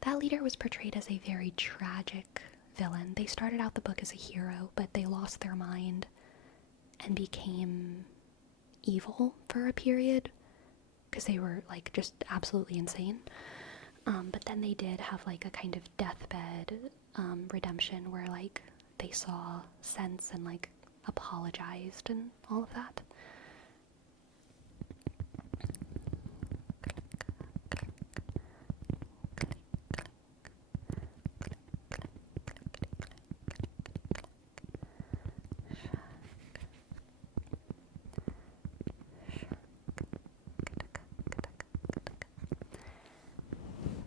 That leader was portrayed as a very tragic villain. They started out the book as a hero, but they lost their mind and became evil for a period because they were like just absolutely insane. But then they did have like a kind of deathbed redemption where like they saw sense and like apologized and all of that.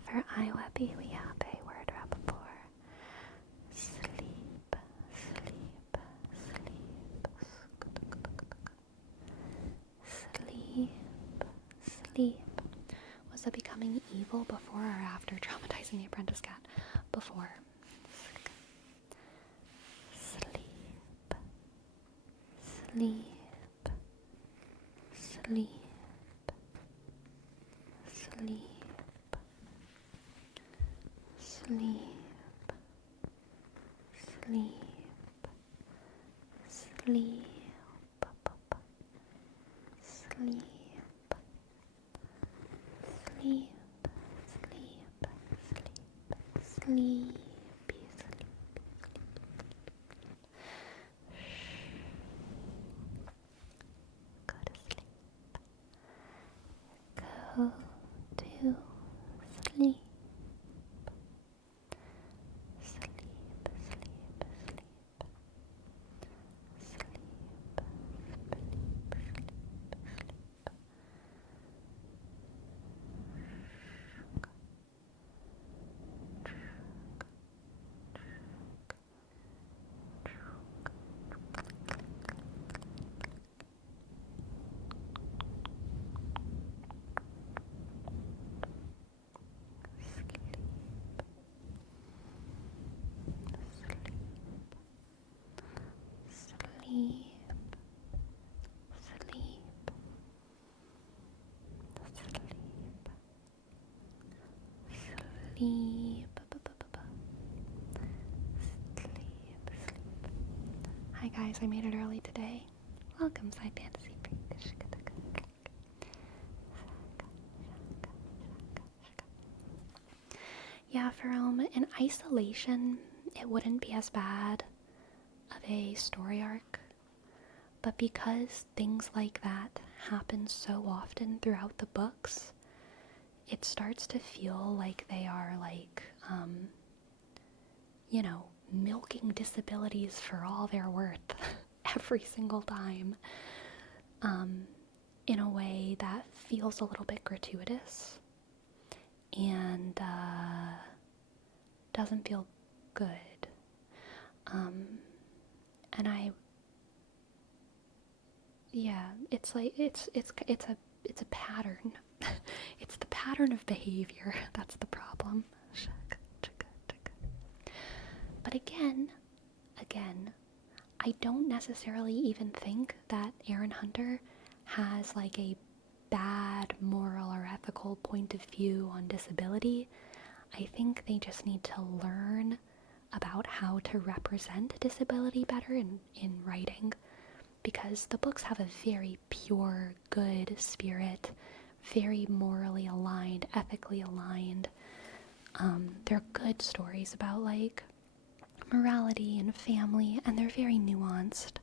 For IWebby, we have a word wrap for sleep, sleep, sleep, sleep, sleep. Was it becoming evil before or after traumatizing the apprentice cat? Before. Sleep, sleep, sleep, sleep. Sleep, sleep, sleep, sleep, sleep, sleep, sleepy, sleep. Go to sleep. Go to sleep. Sleep. Sleep. Hi guys, I made it early today. Welcome, Side Fantasy Freak. Yeah, for in isolation, it wouldn't be as bad of a story arc. But because things like that happen so often throughout the books, it starts to feel like they are like, milking disabilities for all they're worth every single time, in a way that feels a little bit gratuitous and doesn't feel good. And it's like it's a pattern. It's the pattern of behavior that's the problem. But again, I don't necessarily even think that Aaron Hunter has like a bad moral or ethical point of view on disability. I think they just need to learn about how to represent disability better in writing, because the books have a very pure, good spirit, very morally aligned, ethically aligned. They're good stories about like morality and family, and they're very nuanced.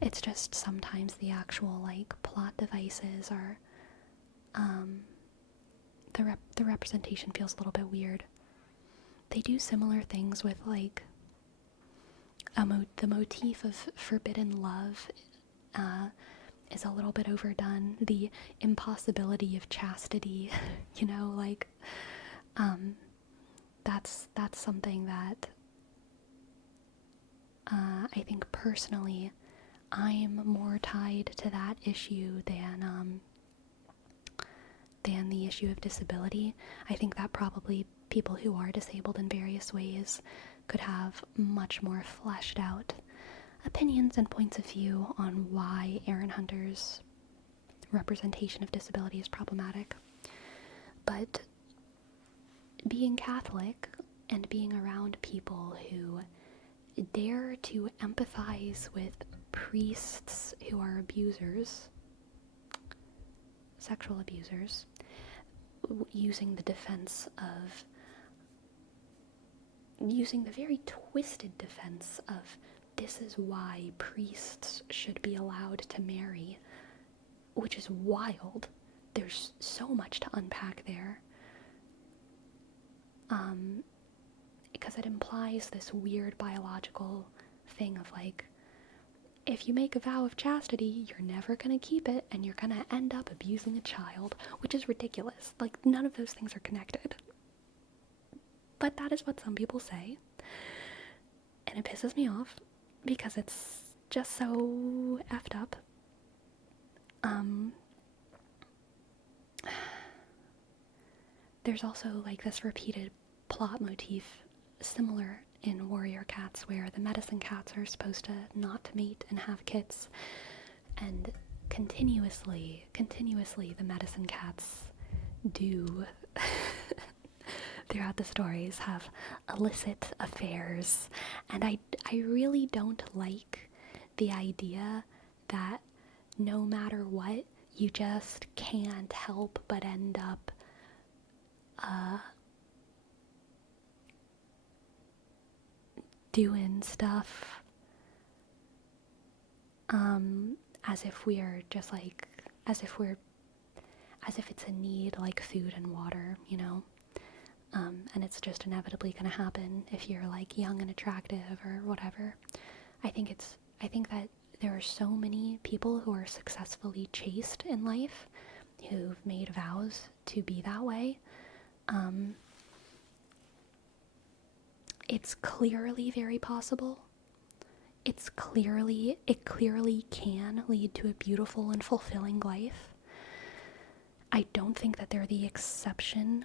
It's just sometimes the actual like plot devices are the representation feels a little bit weird. They do similar things with like the motif of forbidden love is a little bit overdone. The impossibility of chastity, that's something that I think personally I'm more tied to that issue than the issue of disability. I think that probably people who are disabled in various ways could have much more fleshed out opinions and points of view on why Aaron Hunter's representation of disability is problematic. But being Catholic and being around people who dare to empathize with priests who are abusers, sexual abusers, using the very twisted defense of this is why priests should be allowed to marry, which is wild. There's so much to unpack there. Because it implies this weird biological thing of like, if you make a vow of chastity, you're never gonna keep it, and you're gonna end up abusing a child, which is ridiculous. Like, none of those things are connected. But that is what some people say. And it pisses me off, because it's just so effed up. There's also, like, this repeated plot motif, similar in Warriorcats, where the medicine cats are supposed to not mate and have kids, and continuously the medicine cats do throughout the stories have illicit affairs, and I really don't like the idea that no matter what, you just can't help but end up doing stuff as if we're just like, as if it's a need like food and water, and it's just inevitably going to happen if you're like young and attractive or whatever. I think that there are so many people who are successfully chaste in life who've made vows to be that way. It's clearly very possible. It clearly can lead to a beautiful and fulfilling life. I don't think that they're the exception.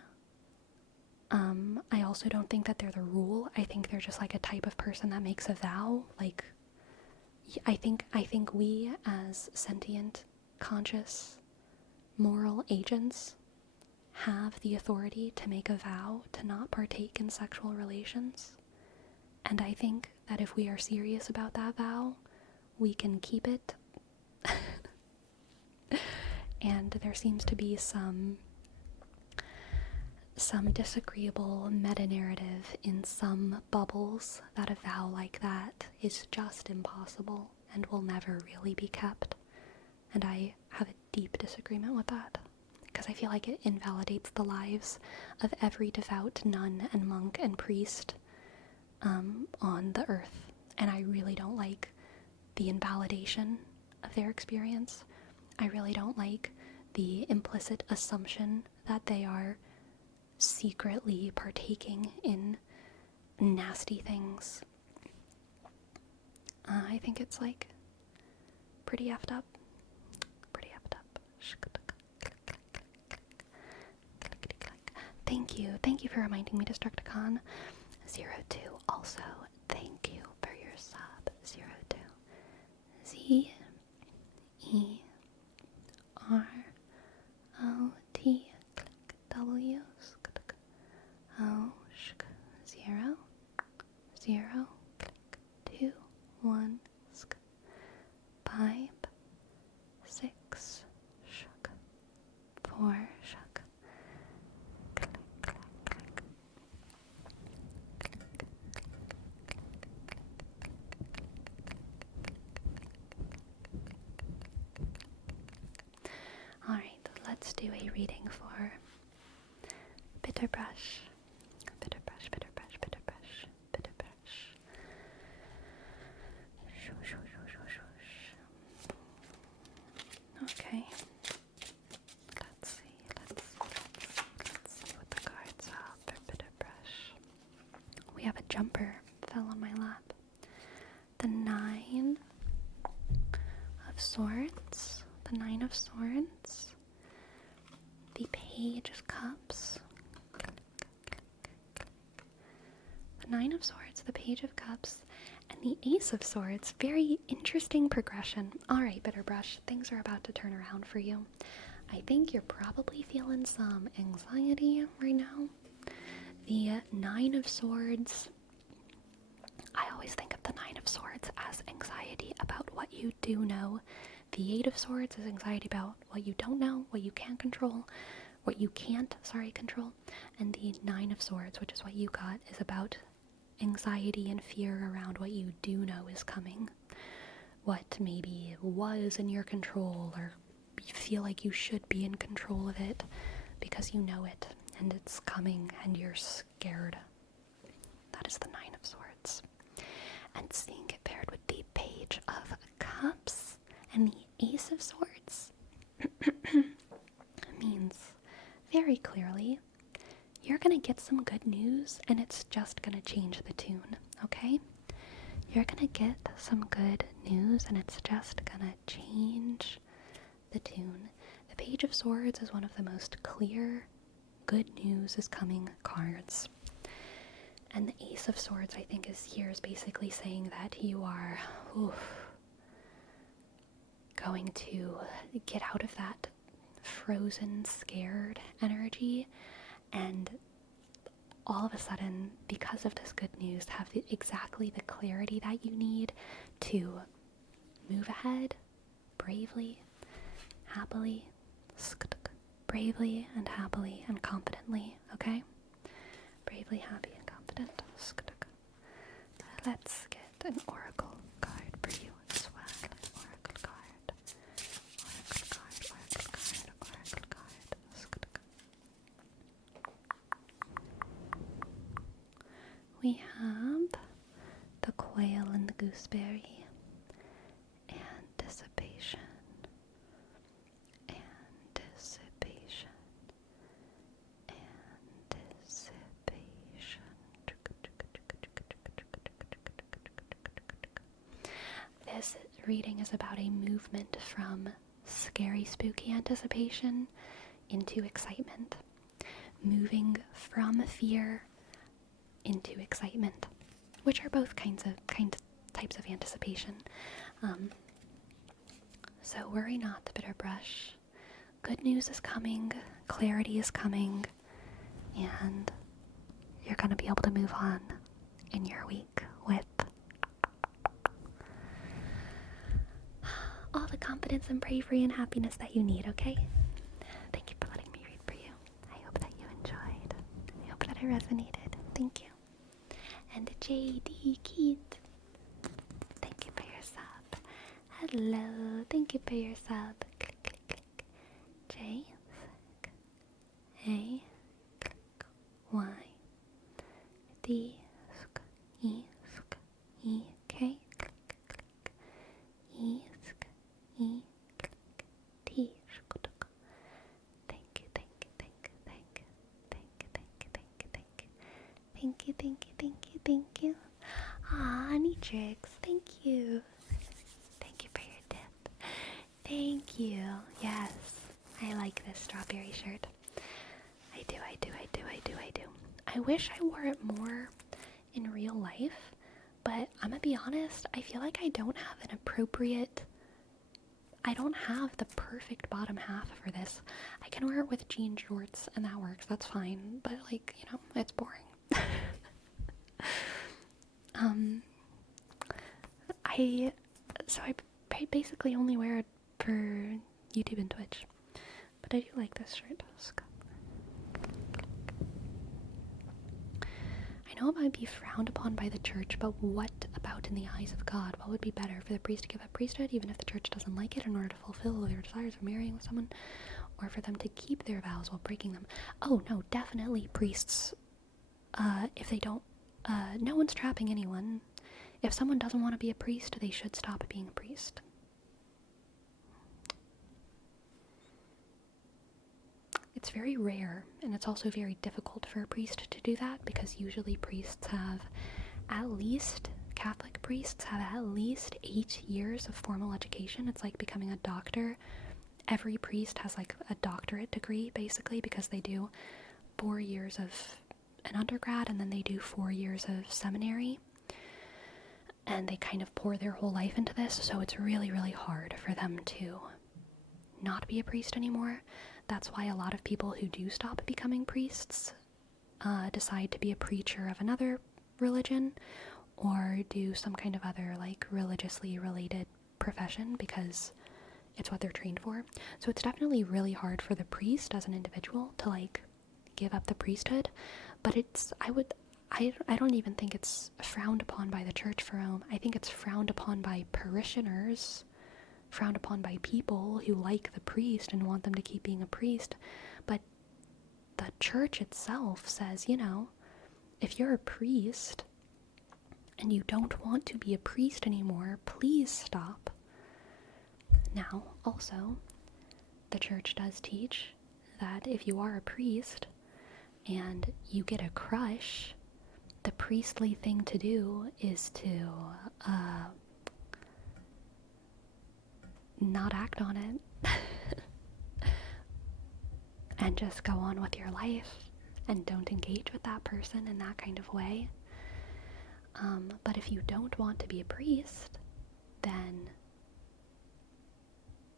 I also don't think that they're the rule. I think they're just like a type of person that makes a vow. Like, I think we as sentient, conscious, moral agents have the authority to make a vow to not partake in sexual relations. And I think that if we are serious about that vow, we can keep it. And there seems to be some disagreeable meta-narrative in some bubbles that a vow like that is just impossible and will never really be kept. And I have a deep disagreement with that, because I feel like it invalidates the lives of every devout nun and monk and priest on the earth. And I really don't like the invalidation of their experience. I really don't like the implicit assumption that they are secretly partaking in nasty things. I think it's like pretty effed up. Thank you for reminding me, Destructicon. 02 also, thank you for your sub. 02 ZEROTW O 0 2 1 5 6 4 Alright, let's do a reading for Bitterbrush. Okay. Let's see what the cards have for Bitterbrush. We have a jumper fell on my lap. The Nine of Swords. The Nine of Swords. The Page of Cups. The Nine of Swords, the Page of Cups, and the Ace of Swords. Very interesting progression. Alright, Bitterbrush, things are about to turn around for you. I think you're probably feeling some anxiety right now. The Nine of Swords, I always think of the Nine of Swords as anxiety about what you do know. The Eight of Swords is anxiety about what you don't know, what you can't control, what you can't, control. And the Nine of Swords, which is what you got, is about anxiety and fear around what you do know is coming. What maybe was in your control, or you feel like you should be in control of it because you know it and it's coming and you're scared. That is the Nine of Swords. And seeing it paired with the Page of Cups and the Ace of Swords means very clearly you're gonna get some good news, and it's just gonna change the tune, okay? You're gonna get some good news, and it's just gonna change the tune. The Page of Swords is one of the most clear good news is coming cards. And the Ace of Swords, I think, is basically saying that you are going to get out of that frozen, scared energy, and all of a sudden, because of this good news, have exactly the clarity that you need to move ahead bravely, happily, bravely and happily and confidently, okay? Bravely, happy, and confident. Let's get an oracle card for you as well. Oracle card. We have the quail and the gooseberry. Anticipation. This reading is about a movement from scary, spooky anticipation into excitement. Moving from fear into excitement, which are both types of anticipation. So worry not, Bitterbrush. good news is coming, clarity is coming, and you're going to be able to move on in your week with all the confidence and bravery and happiness that you need, okay? Thank you for letting me read for you. I hope that you enjoyed. I hope that it resonated. Thank you. And JD Keith, thank you for your sub. Hello, thank you for your sub. Click, click, click. J, A, click, Y, D, E, E, K, click, click. E, E, click, T, thank you, thank you, thank you, thank you, thank you, thank you, thank you, thank you, thank you, thank you, thank you, thank you. Aw, Nitrix, thank you. Thank you for your tip. Thank you. Yes, I like this strawberry shirt. I do. I wish I wore it more in real life, but I'm gonna be honest, I feel like I don't have the perfect bottom half for this. I can wear it with jean shorts and that works, that's fine, but like, it's boring. I basically only wear it for YouTube and Twitch, but I do like this shirt. I know it might be frowned upon by the church, but what about in the eyes of God? What would be better, for the priest to give up priesthood, even if the church doesn't like it, in order to fulfill their desires of marrying with someone, or for them to keep their vows while breaking them? Oh, no, definitely priests, if they don't, no one's trapping anyone. If someone doesn't want to be a priest, they should stop being a priest. It's very rare, and it's also very difficult for a priest to do that, because usually Catholic priests have at least 8 years of formal education. It's like becoming a doctor. Every priest has like a doctorate degree, basically, because they do 4 years of an undergrad, and then they do 4 years of seminary. And they kind of pour their whole life into this, so it's really, really hard for them to not be a priest anymore. That's why a lot of people who do stop becoming priests decide to be a preacher of another religion, or do some kind of other like religiously related profession, because it's what they're trained for. So it's definitely really hard for the priest as an individual to like give up the priesthood, but I don't even think it's frowned upon by the church for Rome. I think it's frowned upon by parishioners, frowned upon by people who like the priest and want them to keep being a priest. But the church itself says, if you're a priest and you don't want to be a priest anymore, please stop. Now, also, the church does teach that if you are a priest and you get a crush, the priestly thing to do is to not act on it and just go on with your life and don't engage with that person in that kind of way. But if you don't want to be a priest, then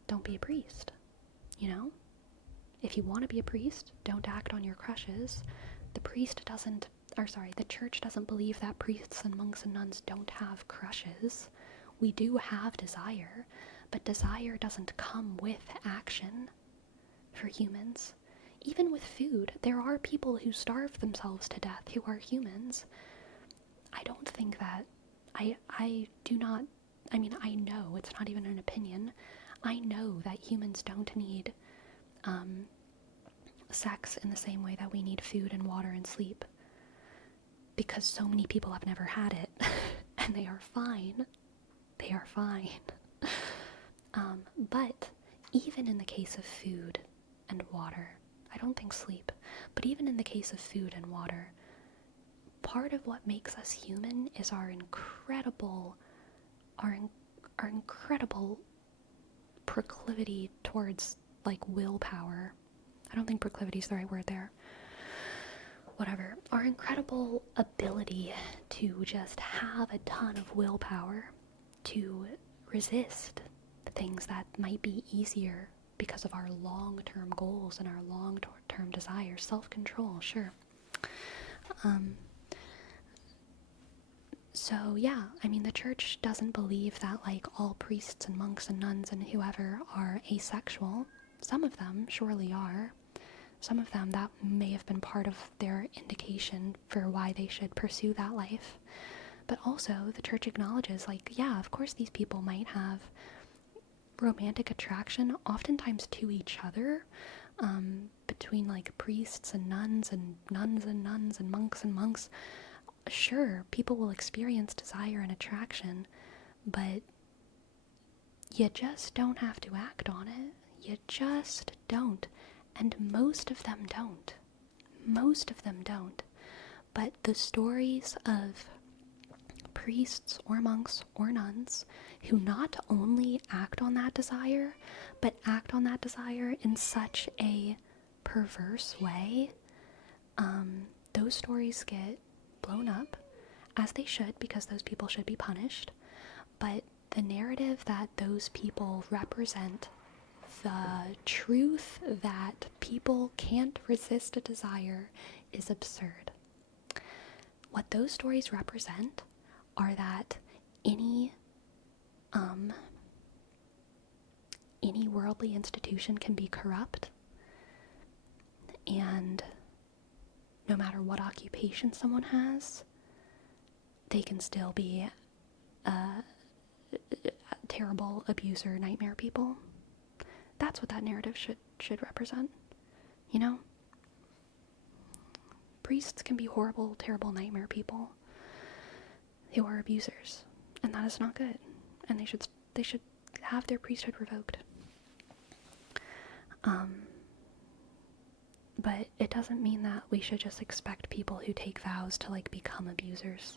don't be a priest, If you want to be a priest, don't act on your crushes. The church doesn't believe that priests and monks and nuns don't have crushes. We do have desire, but desire doesn't come with action for humans. Even with food, there are people who starve themselves to death who are humans. I don't think that, I know, it's not even an opinion. I know that humans don't need sex in the same way that we need food and water and sleep, because so many people have never had it and they are fine. But even in the case of food and water, I don't think sleep, but even in the case of food and water, part of what makes us human is our incredible proclivity towards like willpower. I don't think proclivity is the right word there. Whatever. Our incredible ability to just have a ton of willpower to resist the things that might be easier because of our long-term goals and our long-term desires. Self-control, sure. So yeah, I mean, the church doesn't believe that like all priests and monks and nuns and whoever are asexual. Some of them surely are. Some of them, that may have been part of their indication for why they should pursue that life. But also, the church acknowledges, like, yeah, of course these people might have romantic attraction, oftentimes to each other, between like priests and nuns and nuns and nuns and monks. Sure, people will experience desire and attraction, but you just don't have to act on it. You just don't. And most of them don't. Most of them don't. But the stories of priests or monks or nuns who not only act on that desire, but act on that desire in such a perverse way, those stories get blown up, as they should, because those people should be punished. But the narrative that those people represent, the truth that people can't resist a desire, is absurd. What those stories represent are that any worldly institution can be corrupt, and no matter what occupation someone has, they can still be terrible abuser, nightmare people. That's what that narrative should represent, you know? Priests can be horrible, terrible nightmare people who are abusers, and that is not good, and they should have their priesthood revoked. But it doesn't mean that we should just expect people who take vows to like become abusers,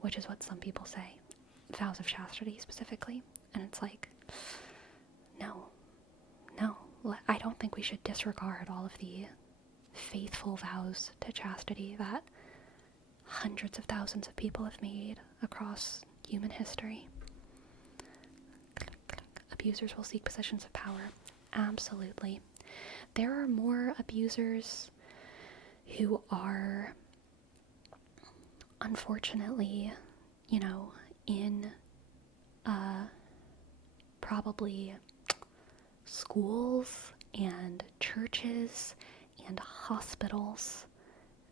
which is what some people say. Vows of chastity specifically. And it's like, no. I don't think we should disregard all of the faithful vows to chastity that hundreds of thousands of people have made across human history. Abusers will seek positions of power. Absolutely. There are more abusers who are, unfortunately, in probably schools and churches and hospitals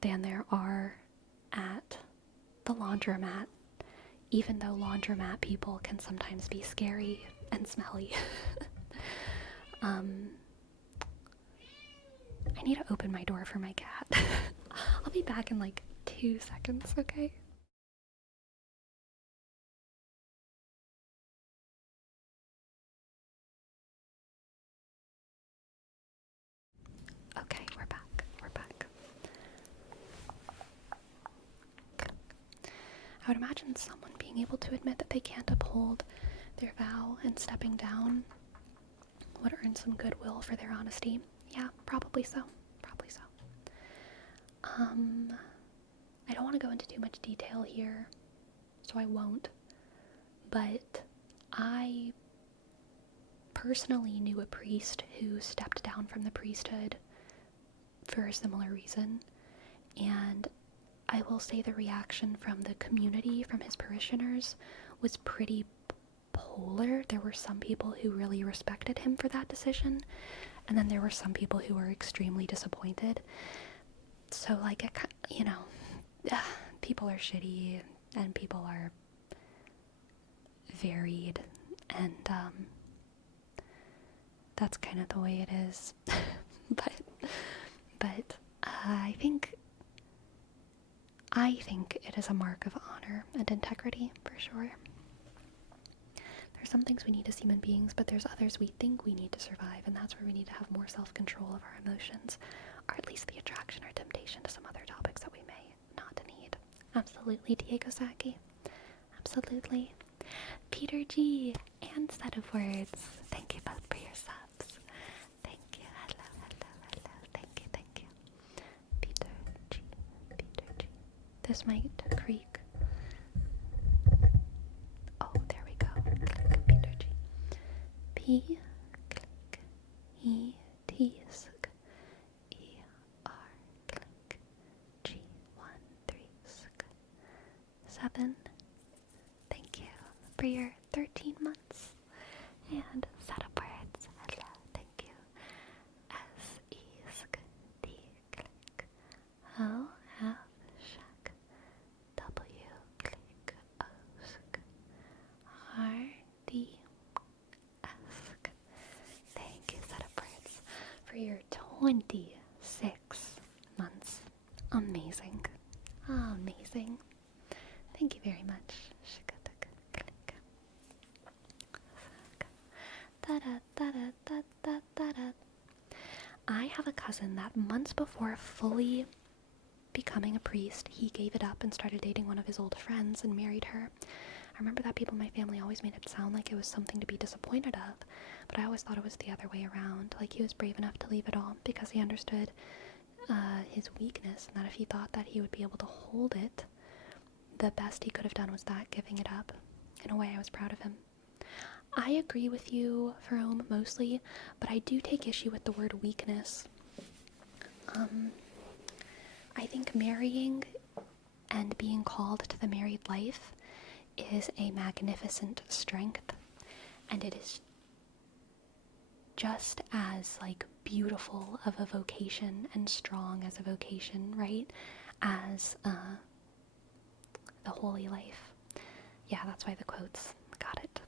than there are at the laundromat, even though laundromat people can sometimes be scary and smelly. I need to open my door for my cat. I'll be back in like 2 seconds, okay? Okay, we're back. I would imagine someone being able to admit that they can't uphold their vow and stepping down would earn some goodwill for their honesty. Yeah, probably so. I don't want to go into too much detail here, so I won't. But I personally knew a priest who stepped down from the priesthood for a similar reason, and I will say the reaction from the community, from his parishioners, was pretty polar. There were some people who really respected him for that decision, and then there were some people who were extremely disappointed. So, like, people are shitty, and people are varied, and that's kind of the way it is. but I think it is a mark of honor and integrity, for sure. There's some things we need as human beings, but there's others we think we need to survive, and that's where we need to have more self-control of our emotions, or at least the attraction or temptation to some other topics that we may not need. Absolutely, Diego Saki. Absolutely. Peter G. and Set of Words. Thank you both for your subs. Thank you. Hello. Thank you. Peter G. This might creak. Oh, there we go. Click, Peter G. P. Click. 7. Thank you for your 13 months. And set up words. Hello, thank you. S-E-S-K, D-click, O-F-Shak, W-click, O-sk, R-D-Esk. Thank you, set up words, for your 26 months. Amazing. Amazing. Thank you very much. I have a cousin that months before fully becoming a priest, he gave it up and started dating one of his old friends and married her. I remember that people in my family always made it sound like it was something to be disappointed of, but I always thought it was the other way around. Like, he was brave enough to leave it all because he understood his weakness, and that if he thought that he would be able to hold it, the best he could have done was that, giving it up. In a way, I was proud of him. I agree with you, Jerome, mostly, but I do take issue with the word weakness. I think marrying and being called to the married life is a magnificent strength, and it is just as, like, beautiful of a vocation and strong as a vocation, right, as the holy life. Yeah, that's why the quotes. Got it.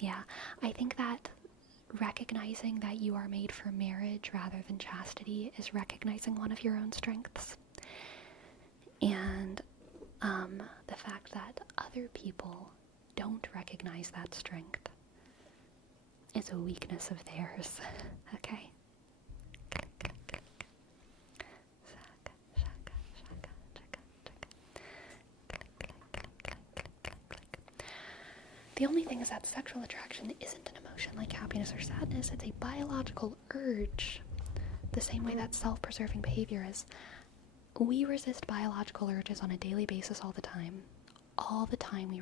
Yeah, I think that recognizing that you are made for marriage rather than chastity is recognizing one of your own strengths. And the fact that other people don't recognize that strength is a weakness of theirs. Okay? The only thing is that sexual attraction isn't an emotion like happiness or sadness. It's a biological urge, the same way that self-preserving behavior is. We resist biological urges on a daily basis all the time. All the time we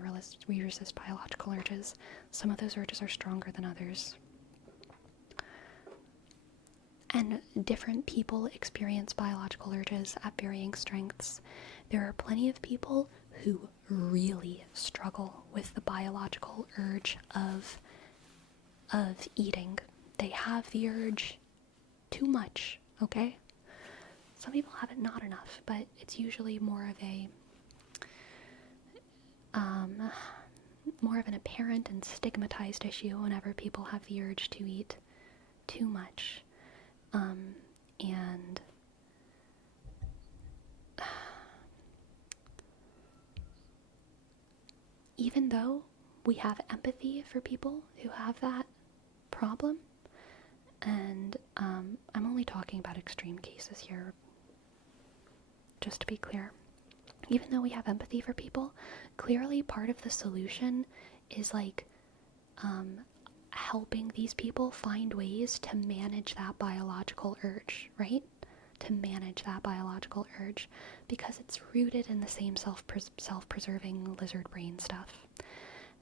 resist biological urges. Some of those urges are stronger than others. And different people experience biological urges at varying strengths. There are plenty of people who really struggle with the biological urge of eating. They have the urge too much, okay? Some people have it not enough, but it's usually more of an apparent and stigmatized issue whenever people have the urge to eat too much. And even though we have empathy for people who have that problem, and I'm only talking about extreme cases here, just to be clear. Even though we have empathy for people, clearly part of the solution is like helping these people find ways to manage that biological urge, right? To manage that biological urge, because it's rooted in the same self-preserving lizard brain stuff.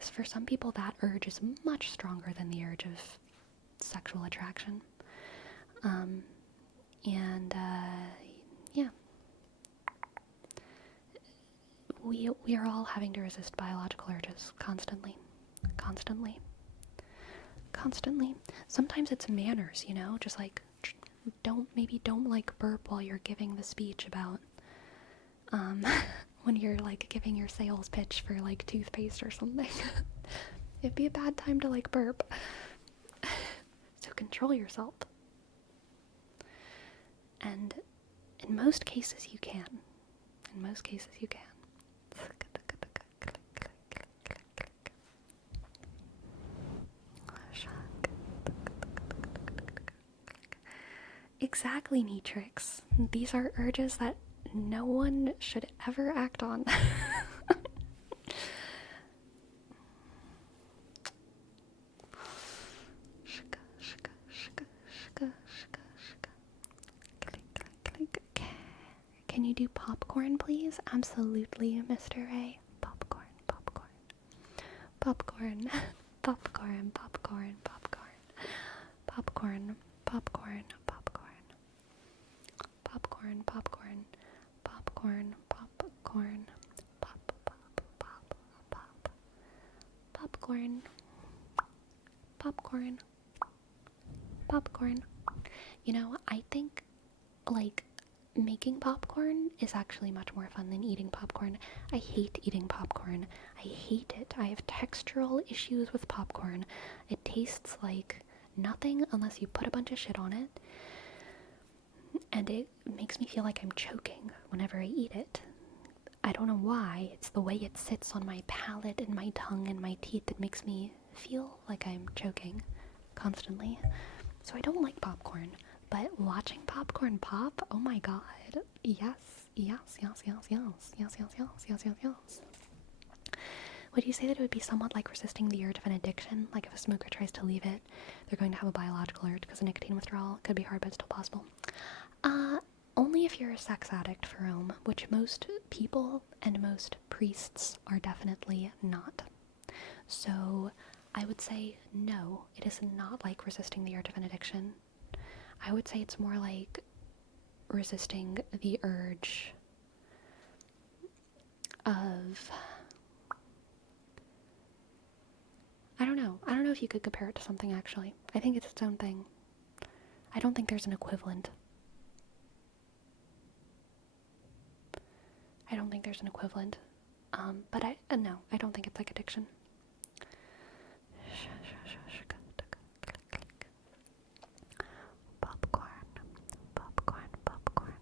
So for some people, that urge is much stronger than the urge of sexual attraction. Yeah. We are all having to resist biological urges constantly. Sometimes it's manners, you know, just like don't like burp while you're giving the speech about when you're like giving your sales pitch for like toothpaste or something. It'd be a bad time to like burp. So control yourself. And in most cases you can. Exactly, Neatrix. These are urges that no one should ever act on. Can you do popcorn, please? Absolutely, Mr. A. Popcorn. Popcorn, popcorn, pop, pop, pop, pop, popcorn, popcorn, popcorn. You know, I think, like, making popcorn is actually much more fun than eating popcorn. I hate eating popcorn. I hate it. I have textural issues with popcorn. It tastes like nothing unless you put a bunch of shit on it. And it makes me feel like I'm choking whenever I eat it. I don't know why. It's the way it sits on my palate and my tongue and my teeth that makes me feel like I'm choking constantly. So I don't like popcorn. But watching popcorn pop, oh my god. Yes, yes, yes, yes, yes, yes, yes, yes, yes, yes, yes. Would you say that it would be somewhat like resisting the urge of an addiction? Like if a smoker tries to leave it, they're going to have a biological urge because of nicotine withdrawal. Could be hard, but still possible. Only if you're a sex addict, for Rome, which most people and most priests are definitely not. So I would say no, it is not like resisting the urge of an addiction. I would say it's more like resisting the urge of... I don't know. I don't know if you could compare it to something, actually. I think it's its own thing. I don't think there's an equivalent. I don't think there's an equivalent. But no, I don't think it's like addiction. Popcorn, popcorn, popcorn.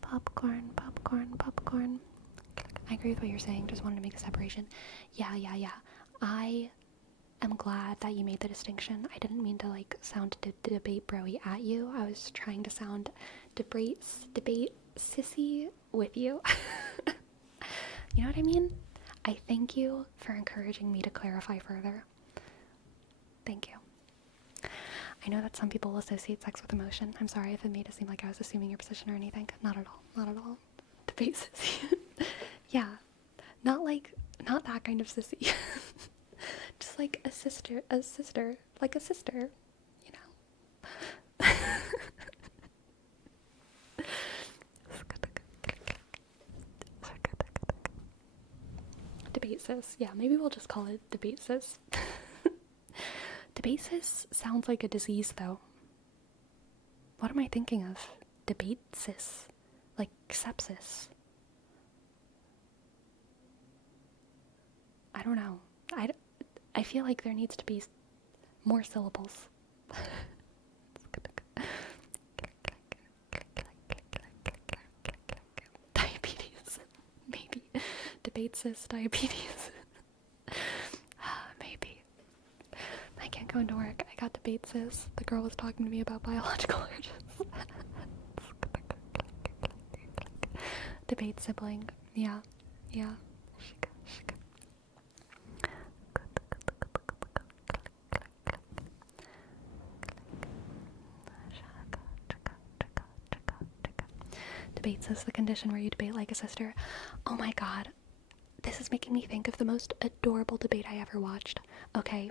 Popcorn, popcorn, popcorn. I agree with what you're saying, just wanted to make a separation. Yeah. I am glad that you made the distinction. I didn't mean to, like, sound debate broy at you. I was trying to sound debate sissy with you. You know what I mean? I thank you for encouraging me to clarify further. Thank you. I know that some people associate sex with emotion. I'm sorry if it made it seem like I was assuming your position or anything. Not at all. Not at all. Debate sissy. Yeah. Not that kind of sissy. Just like a sister, like a sister, you know. Debate sis. Yeah, maybe we'll just call it debate sis. Debate sis sounds like a disease, though. What am I thinking of? Debate sis. Like sepsis. I don't know. I feel like there needs to be more syllables. Diabetes. Maybe. Debate sis, diabetes. Maybe. I can't go into work. I got debate sis. The girl was talking to me about biological urges. Debate sibling. Yeah. Debates is the condition where you debate like a sister. Oh my god. This is making me think of the most adorable debate I ever watched. Okay.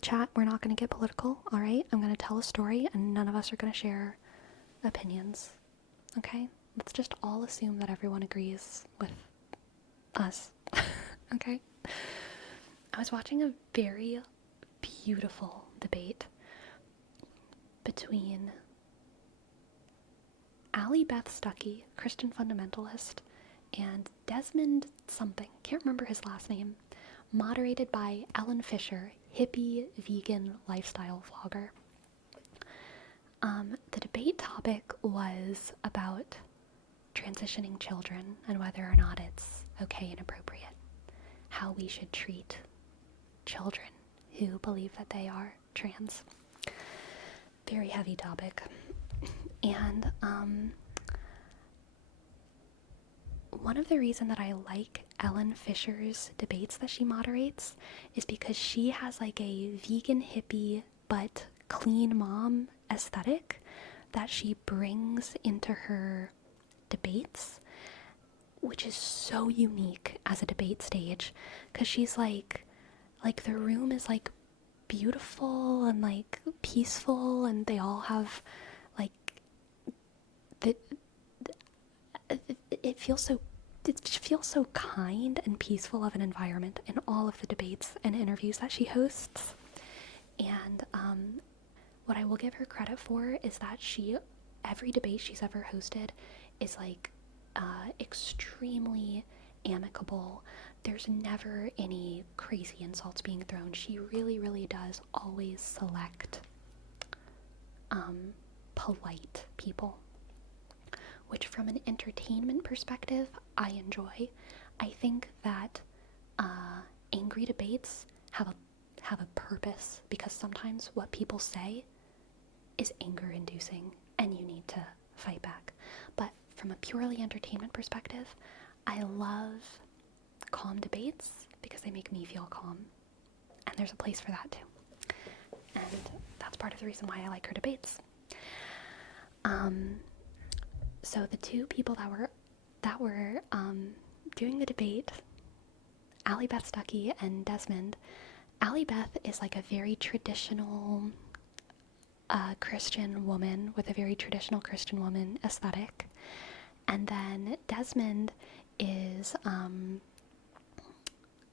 Chat, we're not going to get political, alright? I'm going to tell a story and none of us are going to share opinions. Okay? Let's just all assume that everyone agrees with us. Okay? I was watching a very beautiful debate between Allie Beth Stuckey, Christian fundamentalist, and Desmond something, can't remember his last name, moderated by Ellen Fisher, hippie vegan lifestyle vlogger. The debate topic was about transitioning children and whether or not it's okay and appropriate, how we should treat children who believe that they are trans. Very heavy topic. And one of the reasons that I like Ellen Fisher's debates that she moderates is because she has like a vegan hippie but clean mom aesthetic that she brings into her debates, which is so unique as a debate stage, because she's like the room is like beautiful and like peaceful, and they all have like it feels so kind and peaceful of an environment in all of the debates and interviews that she hosts. And what I will give her credit for is that every debate she's ever hosted is like extremely amicable. There's never any crazy insults being thrown. She really, really does always select polite people, which from an entertainment perspective, I enjoy. I think that angry debates have a purpose, because sometimes what people say is anger inducing and you need to fight back. But from a purely entertainment perspective, I love calm debates because they make me feel calm. And there's a place for that too. And that's part of the reason why I like her debates. So the two people that were doing the debate, Allie Beth Stuckey and Desmond. Allie Beth is like a very traditional Christian woman with a very traditional Christian woman aesthetic. And then Desmond is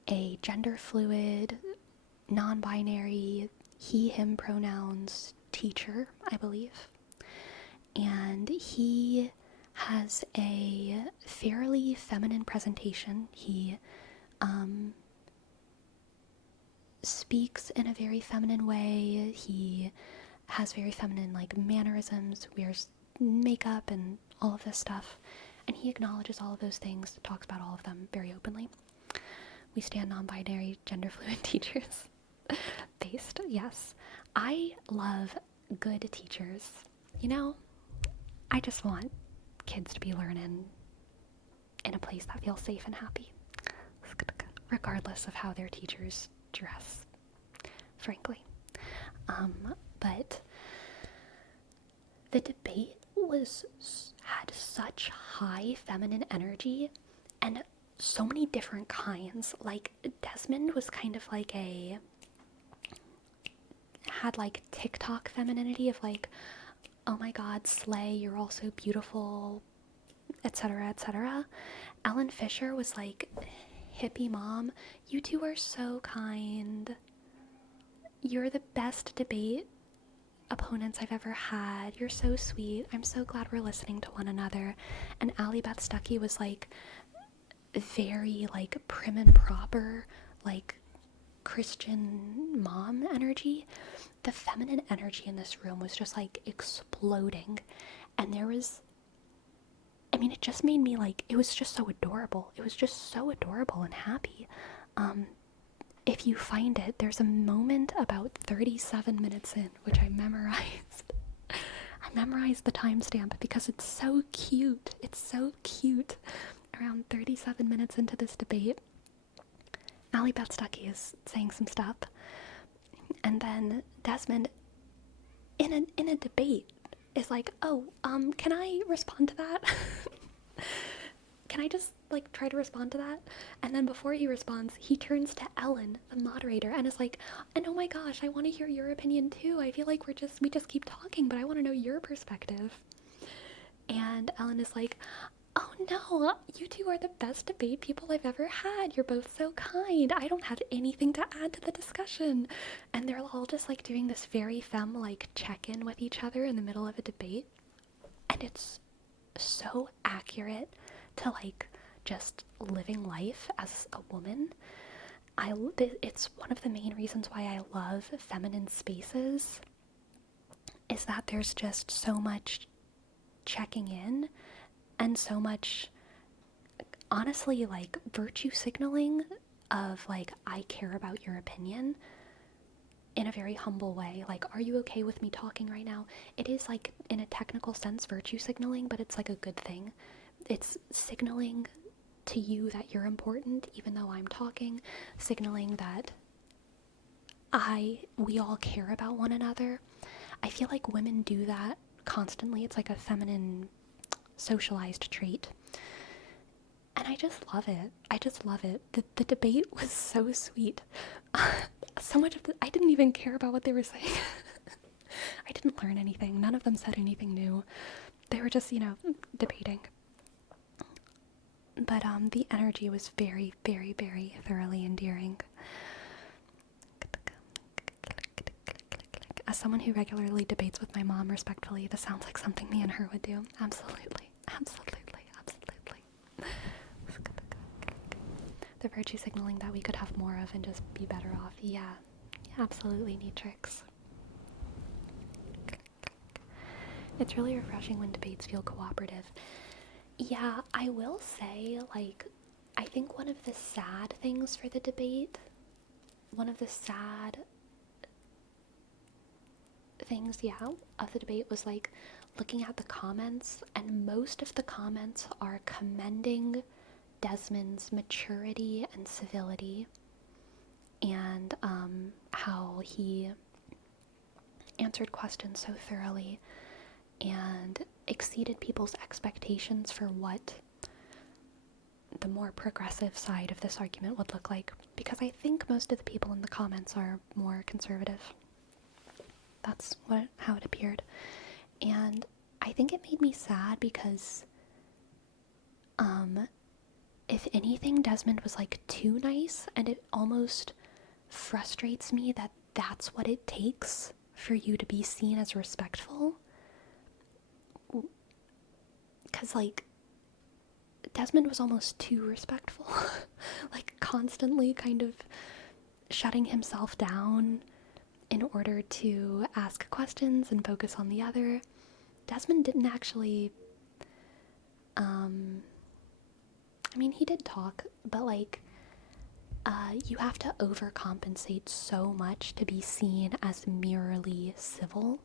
a gender fluid, non-binary, he, him pronouns teacher, I believe. And he has a fairly feminine presentation. He speaks in a very feminine way. He has very feminine like mannerisms, wears makeup and all of this stuff. And he acknowledges all of those things, talks about all of them very openly. We stand non-binary, gender fluid teachers. Based, yes. I love good teachers. You know, I just want kids to be learning in a place that feels safe and happy, regardless of how their teachers dress, frankly. But the debate had such high feminine energy and so many different kinds. Like, Desmond was kind of like had like TikTok femininity of like, oh my god, slay, you're all so beautiful, etc., etc. Ellen Fisher was like, hippie mom, you two are so kind. You're the best debate opponents I've ever had. You're so sweet. I'm so glad we're listening to one another. And Allie Beth Stuckey was like very like prim and proper, like Christian mom energy. The feminine energy in this room was just like exploding. And it just made me like, it was just so adorable. It was just so adorable and happy. If you find it, there's a moment about 37 minutes in, which I memorized. I memorized the timestamp because it's so cute. It's so cute. Around 37 minutes into this debate, Allie Beth Stuckey is saying some stuff. And then Desmond, in a debate, is like, oh, can I respond to that? Can I just, like, try to respond to that? And then before he responds, he turns to Ellen, the moderator, and is like, and oh my gosh, I want to hear your opinion too. I feel like we just keep talking, but I want to know your perspective. And Ellen is like, oh no, you two are the best debate people I've ever had. You're both so kind. I don't have anything to add to the discussion. And they're all just, like, doing this very femme-like check-in with each other in the middle of a debate. And it's so accurate to like just living life as a woman. It's one of the main reasons why I love feminine spaces, is that there's just so much checking in and so much, honestly, like virtue signaling of like, I care about your opinion in a very humble way. Like, are you okay with me talking right now? It is like, in a technical sense, virtue signaling, but it's like a good thing. It's signaling to you that you're important, even though I'm talking, signaling that we all care about one another. I feel like women do that constantly. It's like a feminine socialized trait. And I just love it. I just love it. The debate was so sweet. So much of I didn't even care about what they were saying. I didn't learn anything. 'anything. 'None of them said anything new. They were just, debating. But the energy was very, very, very thoroughly endearing. As someone who regularly debates with my mom respectfully, this sounds like something me and her would do. Absolutely. Absolutely. Absolutely. The virtue signaling that we could have more of and just be better off. Yeah. Absolutely, Neatrix. It's really refreshing when debates feel cooperative. Yeah, I will say, like, I think one of the sad things for the debate, one of the sad things, of the debate was, like, looking at the comments, and most of the comments are commending Desmond's maturity and civility, and how he answered questions so thoroughly and exceeded people's expectations for what the more progressive side of this argument would look like, because I think most of the people in the comments are more conservative. That's how it appeared. And I think it made me sad because if anything, Desmond was like too nice, and it almost frustrates me that that's what it takes for you to be seen as respectful. Because, like, Desmond was almost too respectful. Like, constantly kind of shutting himself down in order to ask questions and focus on the other. Desmond didn't actually, I mean, he did talk, but, like, you have to overcompensate so much to be seen as merely civil.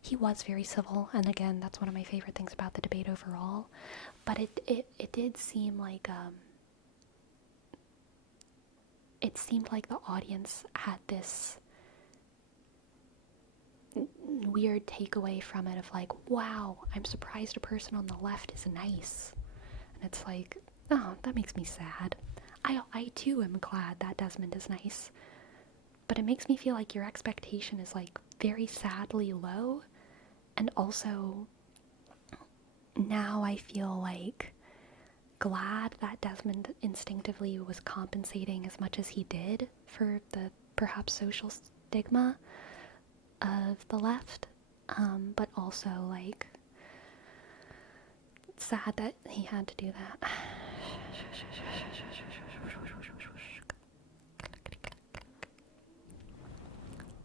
He was very civil, and again, that's one of my favorite things about the debate overall, but it did seem like, it seemed like the audience had this weird takeaway from it of like, wow, I'm surprised a person on the left is nice. And it's like, oh, that makes me sad. I too am glad that Desmond is nice. But it makes me feel like your expectation is like very sadly low. And also, now I feel like glad that Desmond instinctively was compensating as much as he did for the perhaps social stigma of the left. But also, like, sad that he had to do that.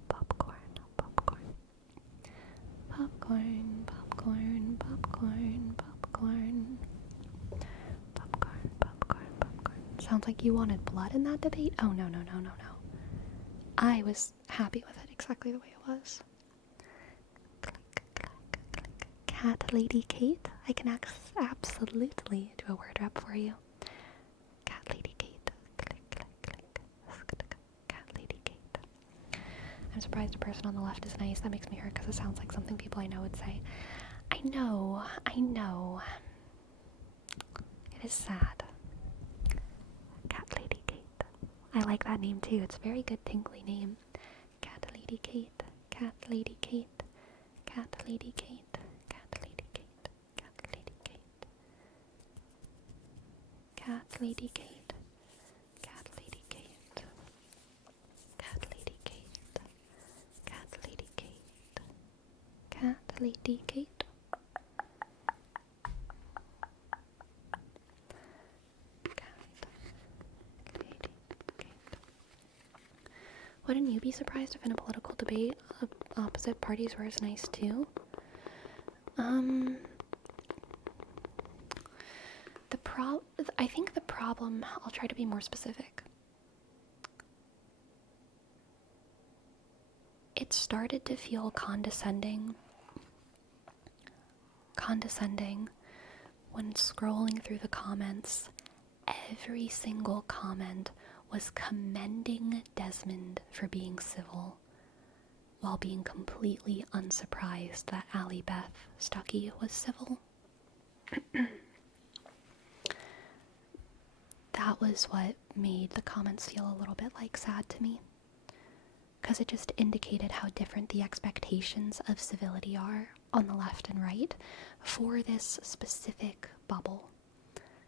Popcorn, popcorn. Popcorn, popcorn, popcorn, popcorn. Popcorn, popcorn, popcorn. Sounds like you wanted blood in that debate? Oh, no. I was happy with it exactly the way it was. Click, click, click. Cat Lady Kate? I can absolutely do a word rap for you. Cat Lady Kate. Click, click, click. Cat Lady Kate. I'm surprised a person on the left is nice. That makes me hurt because it sounds like something people I know would say. I know. It is sad. Cat Lady Kate. I like that name too. It's a very good tingly name. Cat Lady Kate. Cat Lady Kate. Cat Lady Kate. Cat Lady Kate. Cat Lady Kate. Cat Lady Kate. Cat Lady Kate. Cat Lady Kate. Cat Lady Kate. Cat Lady Kate. Wouldn't you be surprised if in a political debate opposite parties were as nice too? I think the problem, I'll try to be more specific. It started to feel condescending when scrolling through the comments. Every single comment was commending Desmond for being civil, while being completely unsurprised that Allie Beth Stuckey was civil. That was what made the comments feel a little bit like sad to me, because it just indicated how different the expectations of civility are on the left and right for this specific bubble.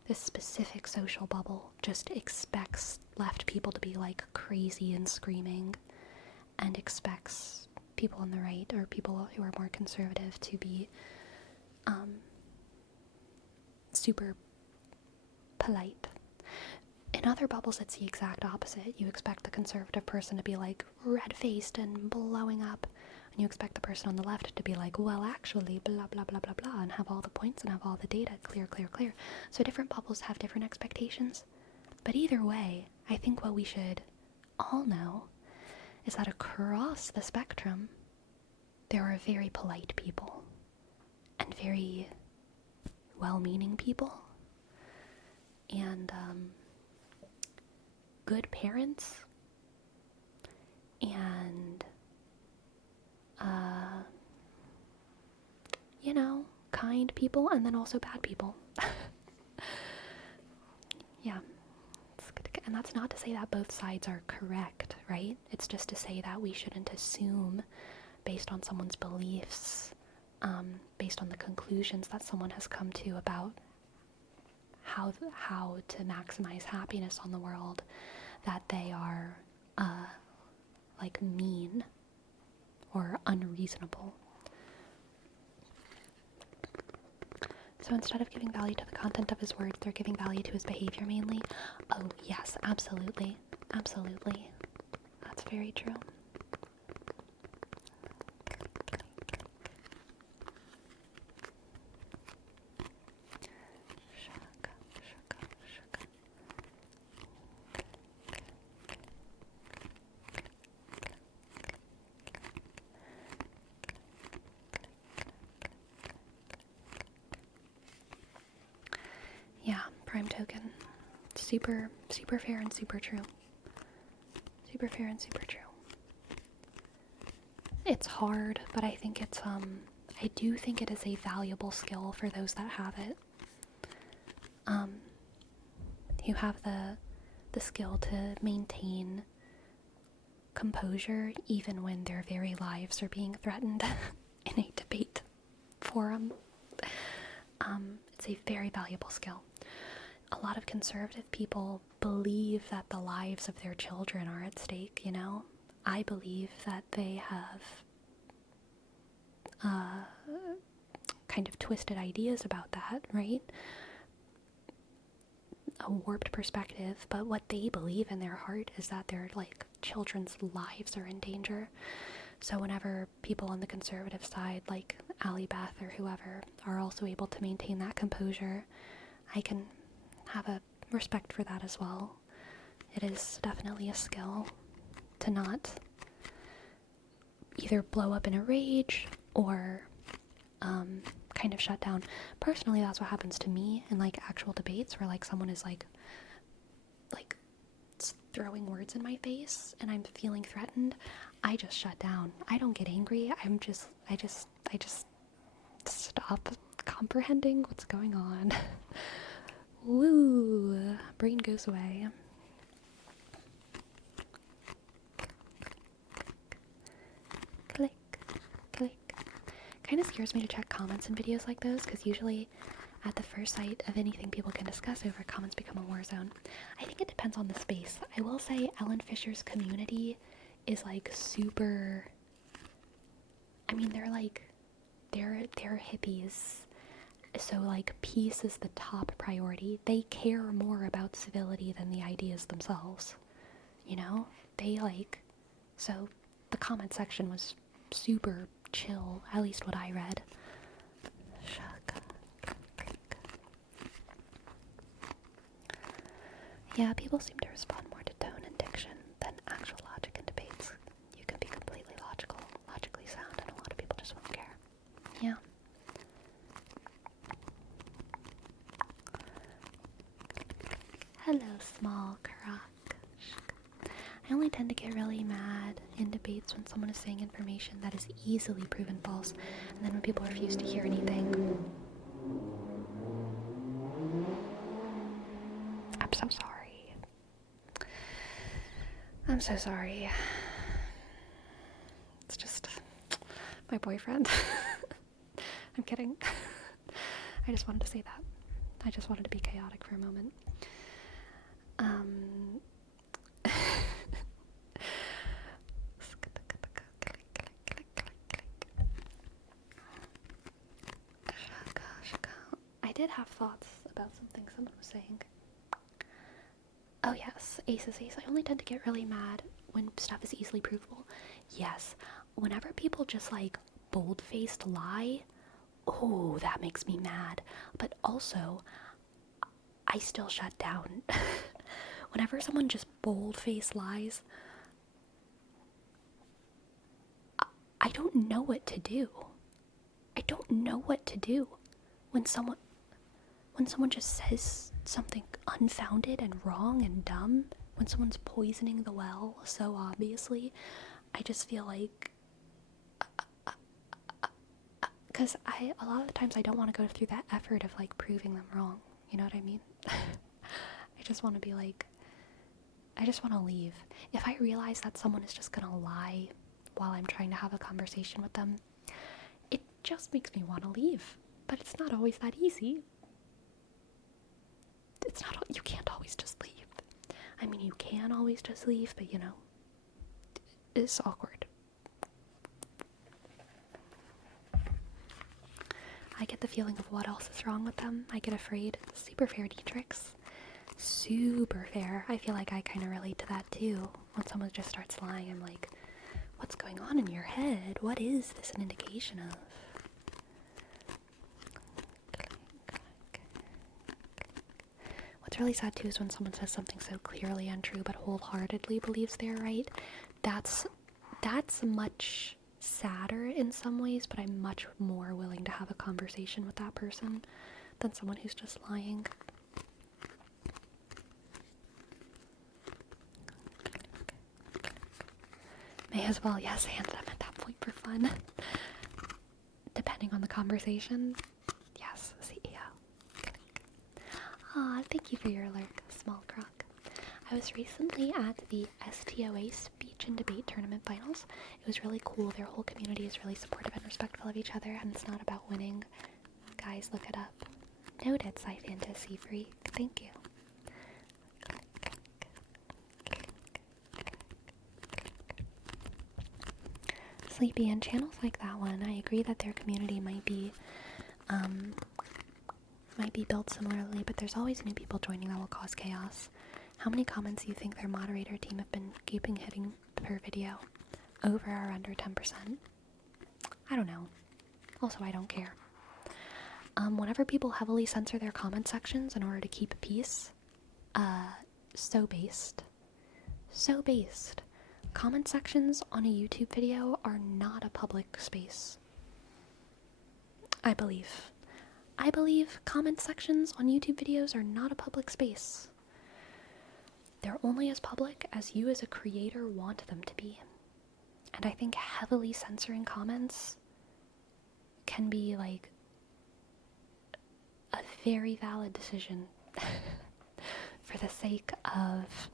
this specific social bubble just expects left people to be like crazy and screaming, and expects people on the right or people who are more conservative to be super polite. In other bubbles, it's the exact opposite. You expect the conservative person to be like red-faced and blowing up, and you expect the person on the left to be like, well, actually, blah, blah, blah, blah, blah, and have all the points and have all the data clear, clear, clear. So different bubbles have different expectations. But either way, I think what we should all know is that across the spectrum, there are very polite people and very well-meaning people and good parents and kind people, and then also bad people. Yeah, it's good and that's not to say that both sides are correct, right? It's just to say that we shouldn't assume based on someone's beliefs, based on the conclusions that someone has come to about how to maximize happiness on the world, that they are like mean or unreasonable. So instead of giving value to the content of his words, they're giving value to his behavior mainly. Oh yes, absolutely, absolutely, that's very true. Yeah, prime token. Super, super fair and super true. Super fair and super true. It's hard, but I think it's, I do think it is a valuable skill for those that have it. Who have the skill to maintain composure even when their very lives are being threatened in a debate forum. It's a very valuable skill. A lot of conservative people believe that the lives of their children are at stake, you know? I believe that they have kind of twisted ideas about that, right? A warped perspective, but what they believe in their heart is that their like children's lives are in danger. So whenever people on the conservative side, like Allie Beth or whoever, are also able to maintain that composure, I can have a respect for that as well. It is definitely a skill to not either blow up in a rage or kind of shut down. Personally, that's what happens to me in like actual debates where like someone is like throwing words in my face and I'm feeling threatened. I just shut down. I don't get angry. I just stop comprehending what's going on. Woo! Brain goes away. Click, click. Kind of scares me to check comments in videos like those, because usually at the first sight of anything people can discuss over, comments become a war zone. I think it depends on the space. I will say Ellen Fisher's community is like super, I mean, they're hippies. So like peace is the top priority. They care more about civility than the ideas themselves. You know? They like, so the comment section was super chill, at least what I read. Yeah, people seem to respond more to tone and diction than actual logic in debates. You can be completely logically sound, and a lot of people just won't care. Yeah. Hello, small croc. I only tend to get really mad in debates when someone is saying information that is easily proven false, and then when people refuse to hear anything. I'm so sorry. I'm so sorry. It's just my boyfriend. I'm kidding. I just wanted to say that. I just wanted to be chaotic for a moment. I did have thoughts about something someone was saying. Oh yes, ace is ace. I only tend to get really mad when stuff is easily provable. Yes, whenever people just like bold-faced lie, oh, that makes me mad. But also, I still shut down. Whenever someone just bold-faced lies, I don't know what to do. I don't know what to do when someone just says something unfounded and wrong and dumb, when someone's poisoning the well so obviously. I just feel like, because a lot of the times I don't want to go through that effort of like proving them wrong, you know what I mean? I just want to be like, I just want to leave. If I realize that someone is just gonna lie while I'm trying to have a conversation with them, it just makes me want to leave. But it's not always that easy. You can't always just leave. I mean, you can always just leave, but you know, it's awkward. I get the feeling of what else is wrong with them. I get afraid. Super fair, Dietrix. Super fair. I feel like I kind of relate to that too. When someone just starts lying, I'm like, what's going on in your head? What is this an indication of? What's really sad too is when someone says something so clearly untrue but wholeheartedly believes they're right. That's much sadder in some ways, but I'm much more willing to have a conversation with that person than someone who's just lying. May as well, yes, hand them at that point for fun. Depending on the conversation. Yes, CEO. Aw, thank you for your alert, small croc. I was recently at the STOA Speech and Debate Tournament Finals. It was really cool. Their whole community is really supportive and respectful of each other, and it's not about winning. Guys, look it up. Noted, Sci-Fantasy Freak. Thank you. Sleepy, and channels like that one, I agree that their community might be built similarly, but there's always new people joining that will cause chaos. How many comments do you think their moderator team have been keeping hitting per video? Over or under 10%? I don't know. Also, I don't care. Whenever people heavily censor their comment sections in order to keep peace, so based. So based. Comment sections on a YouTube video are not a public space. I believe comment sections on YouTube videos are not a public space. They're only as public as you as a creator want them to be. And I think heavily censoring comments can be like a very valid decision for the sake of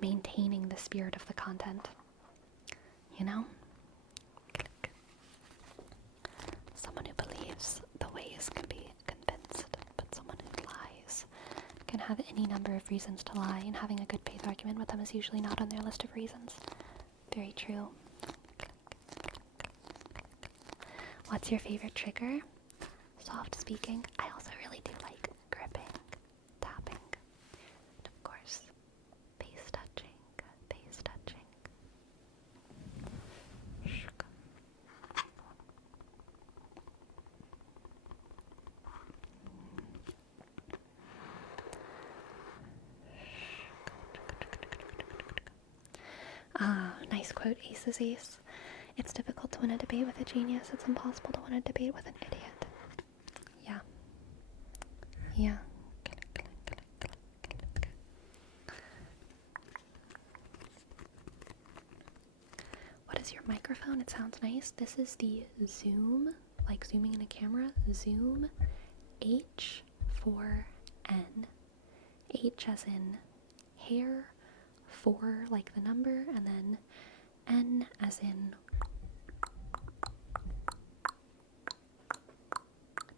maintaining the spirit of the content. You know? Someone who believes the ways can be convinced, but someone who lies can have any number of reasons to lie, and having a good faith argument with them is usually not on their list of reasons. Very true. What's your favorite trigger? Soft speaking. I also really do like gripping, tapping, and of course, face touching, face touching. Ah, nice quote, ace is ace. It's difficult to win a debate with a genius. It's impossible to win a debate with an idiot. Yeah. Yeah. What is your microphone? It sounds nice. This is the Zoom, like zooming in a camera, Zoom H4N. H as in hair, 4 like the number, and then N as in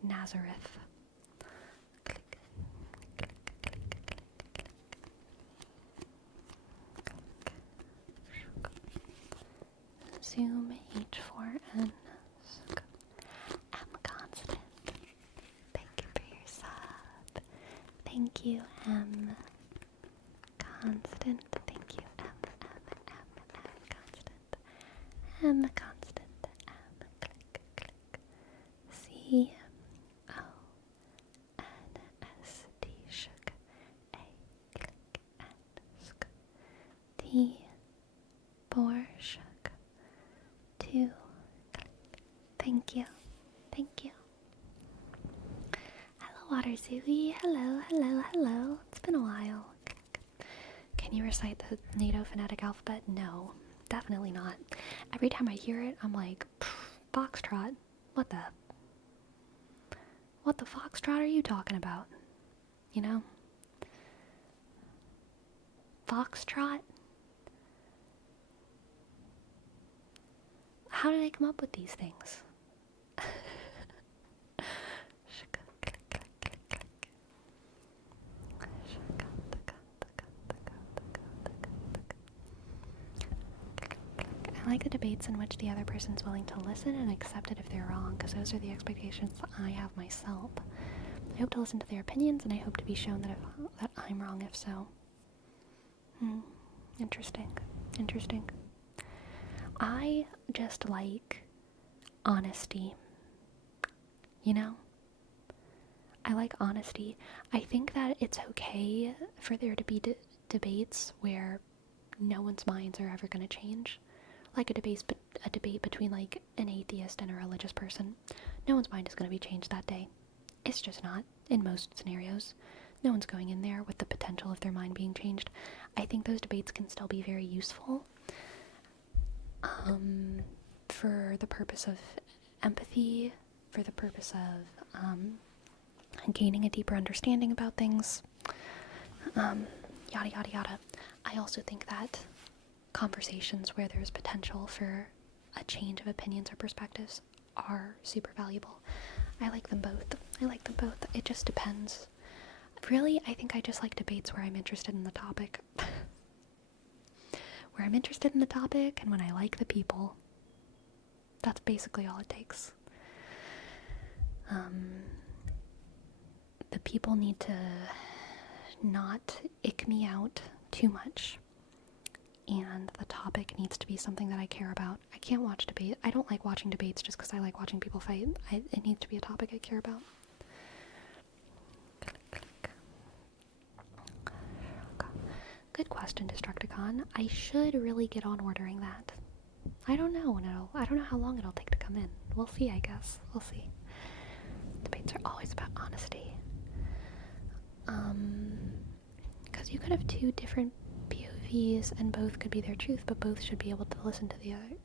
Nazareth. Click. assume H4N. M constant. Thank you for your sub. Thank you, M constant. Thank you, M constant. M constant. M click click. C O N S T shook. A click N sk. T 4 shook. 2 click. Thank you. Thank you. Hello, Water Zooey. Hello, hello, hello. It's been a while. Can you recite the NATO phonetic alphabet? No, definitely not. Every time I hear it, I'm like, foxtrot. What the foxtrot are you talking about? You know? Foxtrot? How did I come up with these things? I like the debates in which the other person's willing to listen and accept it if they're wrong, because those are the expectations I have myself. I hope to listen to their opinions, and I hope to be shown that I'm wrong if so. Interesting. Interesting. I just like honesty. You know? I like honesty. I think that it's okay for there to be debates where no one's minds are ever going to change. Like a debate between like an atheist and a religious person. No one's mind is going to be changed that day. It's just not, in most scenarios. No one's going in there with the potential of their mind being changed. I think those debates can still be very useful for the purpose of empathy, for the purpose of gaining a deeper understanding about things, yada yada yada. I also think that conversations where there's potential for a change of opinions or perspectives are super valuable. I like them both. It just depends. Really, I think I just like debates where I'm interested in the topic. Where I'm interested in the topic and when I like the people. That's basically all it takes. The people need to not ick me out too much. And the topic needs to be something that I care about. I can't watch debate. I don't like watching debates just because I like watching people fight. It needs to be a topic I care about. Good question, Destructicon. I should really get on ordering that. I don't know how long it'll take to come in. We'll see, I guess. We'll see. Debates are always about honesty. Because you could have two different POVs and both could be their truth, but both should be able to listen to the other.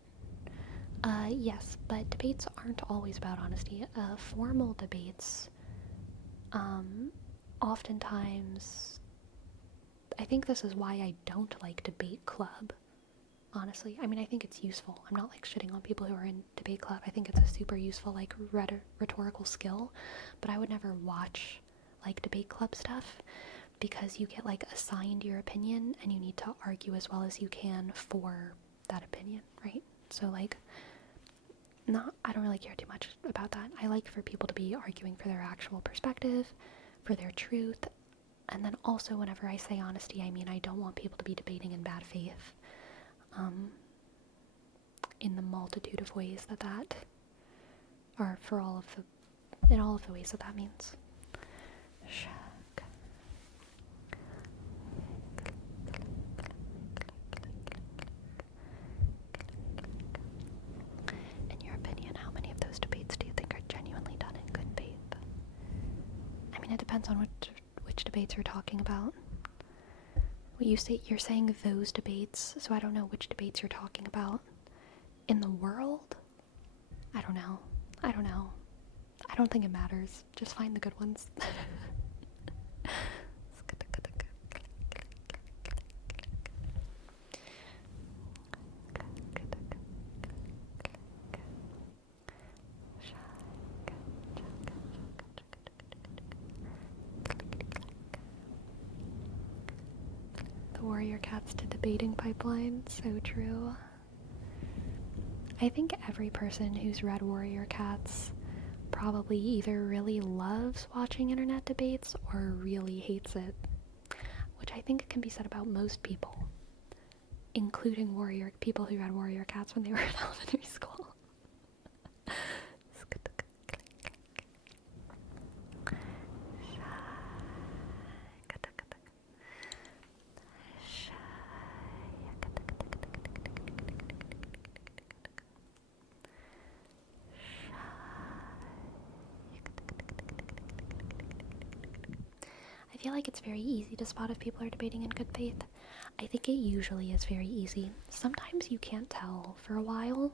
Yes, but debates aren't always about honesty. Formal debates, oftentimes, I think this is why I don't like debate club, honestly. I mean, I think it's useful. I'm not, like, shitting on people who are in debate club. I think it's a super useful, like, rhetorical skill, but I would never watch, like, debate club stuff, because you get, like, assigned your opinion, and you need to argue as well as you can for that opinion, right? So, like, I don't really care too much about that. I like for people to be arguing for their actual perspective, for their truth, and then also whenever I say honesty, I mean I don't want people to be debating in bad faith, in the multitude of ways that or for in all of the ways that means. In your opinion, how many of those debates do you think are genuinely done in good faith? I mean, it depends on which debates you're talking about. You're saying those debates, so I don't know which debates you're talking about. In the world? I don't know. I don't think it matters. Just find the good ones. The Warriorcats to debating pipeline. So true. I think every person who's read Warriorcats probably either really loves watching internet debates or really hates it, which I think can be said about most people, including people who read Warriorcats when they were in elementary school. I feel like it's very easy to spot if people are debating in good faith. I think it usually is very easy. Sometimes you can't tell for a while,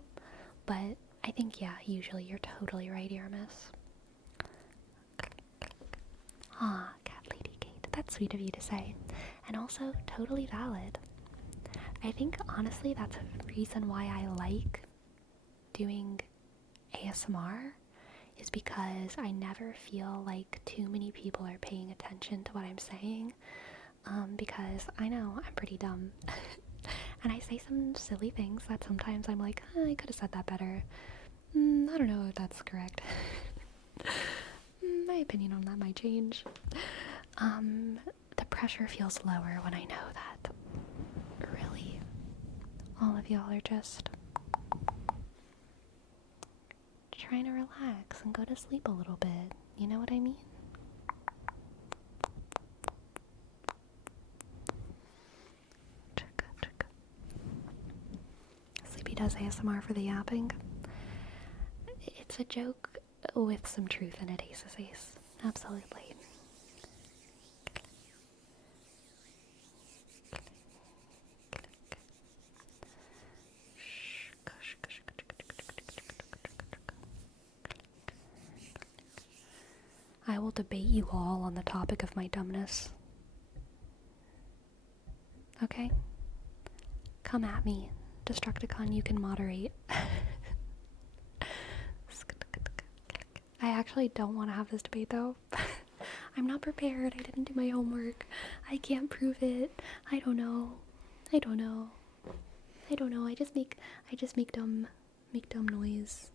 but I think, yeah, usually you're totally right, Aramis. Ah, Cat Lady Kate, that's sweet of you to say. And also, totally valid. I think, honestly, that's a reason why I like doing ASMR, is because I never feel like too many people are paying attention to what I'm saying, because I know I'm pretty dumb. And I say some silly things that sometimes I'm like, I could have said that better. I don't know if that's correct. My opinion on that might change. The pressure feels lower when I know that really all of y'all are just trying to relax and go to sleep a little bit. You know what I mean? Sleepy does ASMR for the yapping. It's a joke with some truth in it, Ace is Ace. Absolutely. I will debate you all on the topic of my dumbness. Okay? Come at me. Destructicon, you can moderate. I actually don't want to have this debate though. I'm not prepared. I didn't do my homework. I can't prove it. I don't know. I just make dumb noise.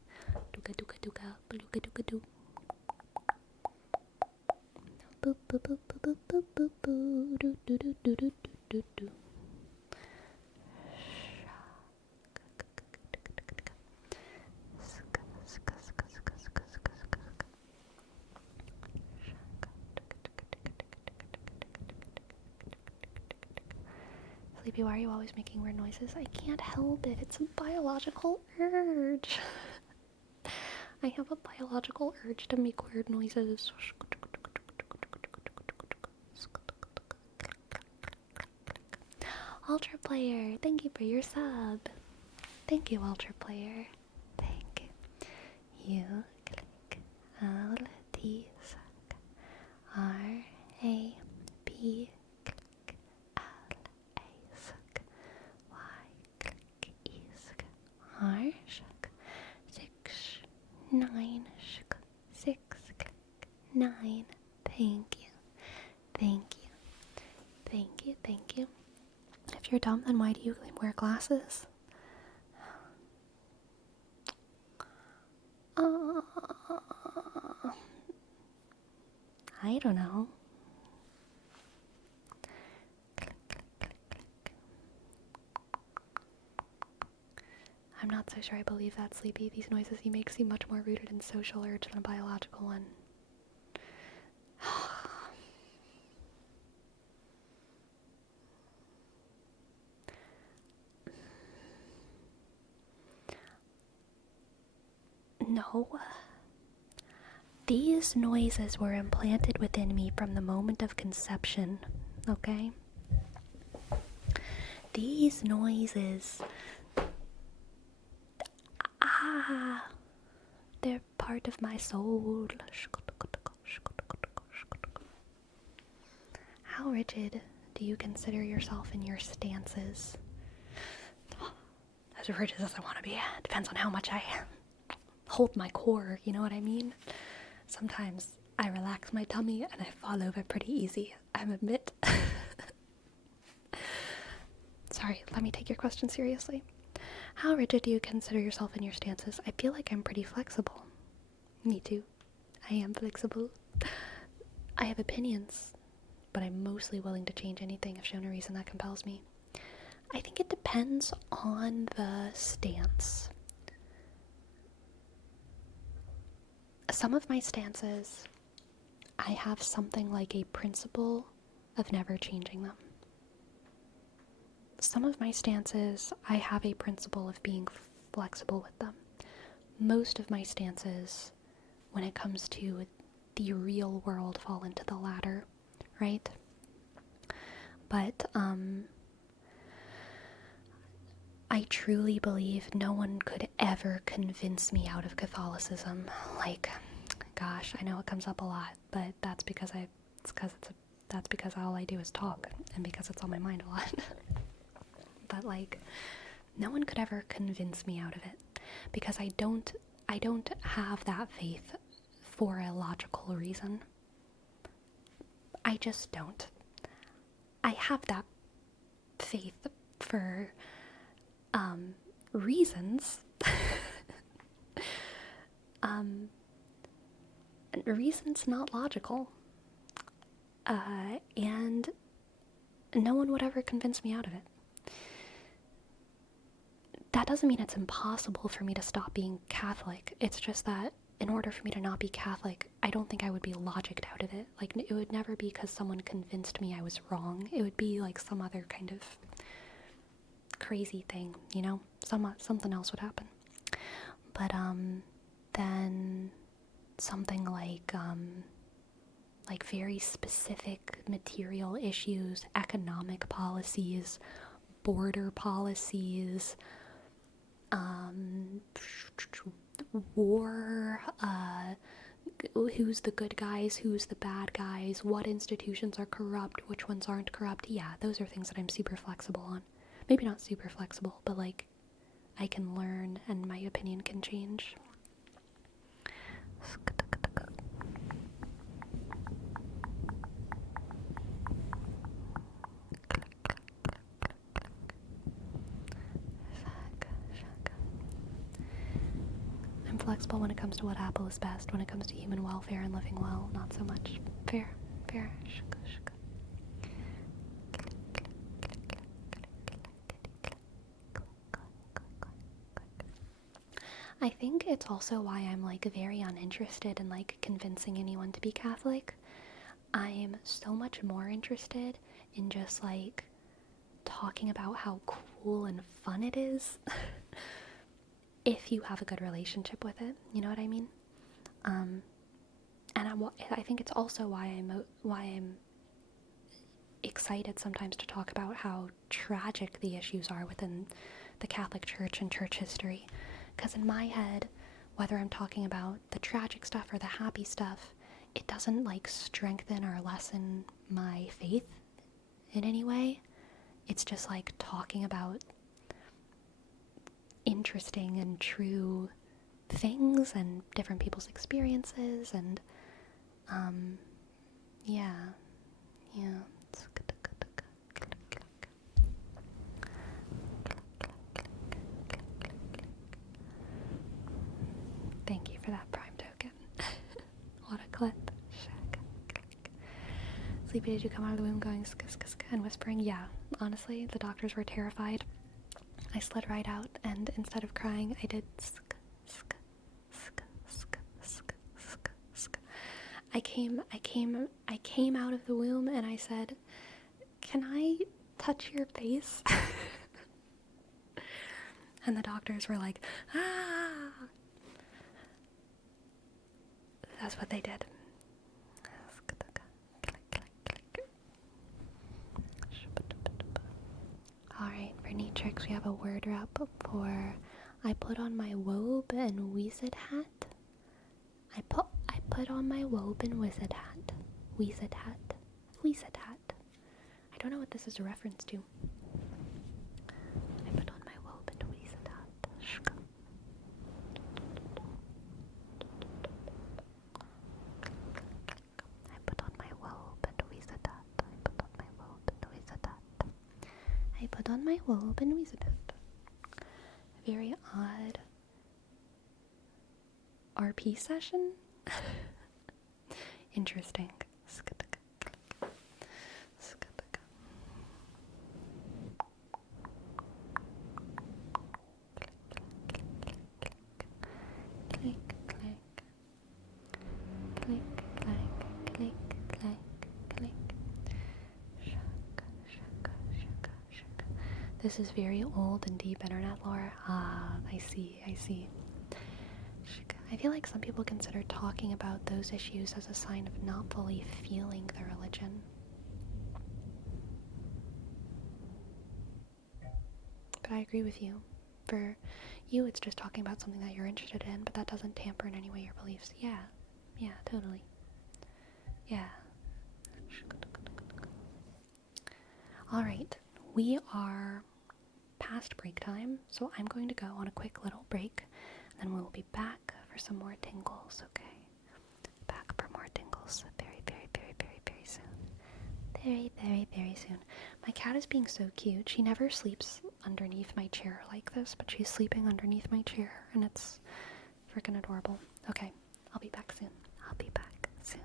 Dooka dooka dooka. Dooka dooka doo. Boop boop boop boop boop boop boop. Doo doo doo doo doo doo doo. Sleepy, why are you always making weird noises? I can't help it. It's a biological urge. I have a biological urge to make weird noises. Ultra Player, thank you for your sub. Thank you, Ultra Player. Thank you. You click L-T suck. R-A-P click L-A suck. Y click E suck. R suck. 6 9 suck. 6 click 9. Thank you. Thank you. Thank you. Thank you. If you're dumb, then why do you wear glasses? I don't know. Click, click, click, click. I'm not so sure I believe that, Sleepy. These noises you make seem much more rooted in social urge than a biological one. No. These noises were implanted within me from the moment of conception, okay? These noises, they're part of my soul. How rigid do you consider yourself in your stances? As rigid as I want to be. Depends on how much I hold my core, you know what I mean? Sometimes I relax my tummy and I fall over pretty easy, I admit. Sorry, let me take your question seriously. How rigid do you consider yourself in your stances? I feel like I'm pretty flexible. Me too. I am flexible. I have opinions, but I'm mostly willing to change anything if shown a reason that compels me. I think it depends on the stance. Some of my stances, I have something like a principle of never changing them. Some of my stances, I have a principle of being flexible with them. Most of my stances, when it comes to the real world, fall into the latter, right? But, I truly believe no one could ever convince me out of Catholicism. Like, gosh, I know it comes up a lot, but that's because all I do is talk, and because it's on my mind a lot. But like, no one could ever convince me out of it, because I don't have that faith for a logical reason. I just don't. I have that faith for reasons. Reasons not logical. And no one would ever convince me out of it. That doesn't mean it's impossible for me to stop being Catholic. It's just that in order for me to not be Catholic, I don't think I would be logicked out of it. Like, it would never be because someone convinced me I was wrong. It would be like some other kind of crazy thing, you know? Something else would happen. But, then something like very specific material issues, economic policies, border policies, war, who's the good guys, who's the bad guys, what institutions are corrupt, which ones aren't corrupt. Yeah, those are things that I'm super flexible on. Maybe not super flexible, but like, I can learn and my opinion can change. I'm flexible when it comes to what apple is best. When it comes to human welfare and living well, not so much. Fair. I think it's also why I'm like very uninterested in like convincing anyone to be Catholic. I'm so much more interested in just like talking about how cool and fun it is if you have a good relationship with it, you know what I mean? And I think it's also why I'm excited sometimes to talk about how tragic the issues are within the Catholic Church and church history. Because in my head, whether I'm talking about the tragic stuff or the happy stuff, it doesn't like strengthen or lessen my faith in any way. It's just like talking about interesting and true things and different people's experiences, and yeah. Thank you for that Prime token. What a clip. Sleepy, did you come out of the womb going sk sk sk and whispering? Yeah, honestly, the doctors were terrified. I slid right out, and instead of crying, I did sk sk sk sk sk sk sk. I came out of the womb and I said, "Can I touch your face?" And the doctors were like, "Ah!" That's what they did. Alright, for neat tricks, we have a word wrap for I put on my wobe and wizard hat. I put on my wobe and wizard hat. Wizard hat. Wizard hat. I don't know what this is a reference to. I put on my wobe and wizard hat. I put on my wobe and wizard hat. I put on my wobe and wizard hat. I put on my wobe and wizard hat. very odd RP session. Interesting. Click, click, click, click, click, click, click. Shaka, shaka, shaka, shaka. This is very old and deep internet lore. Ah, I see, I see. I feel like some people consider talking about those issues as a sign of not fully feeling the religion. But I agree with you. For you, it's just talking about something that you're interested in, but that doesn't tamper in any way your beliefs. Yeah, yeah, totally. Yeah. Alright, we are past break time, so I'm going to go on a quick little break, and then we'll be back for some more tingles, okay? Back for more tingles very, very, very, very, very soon. Very, very, very soon. My cat is being so cute. She never sleeps underneath my chair like this, but she's sleeping underneath my chair, and it's freaking adorable. Okay, I'll be back soon. I'll be back soon.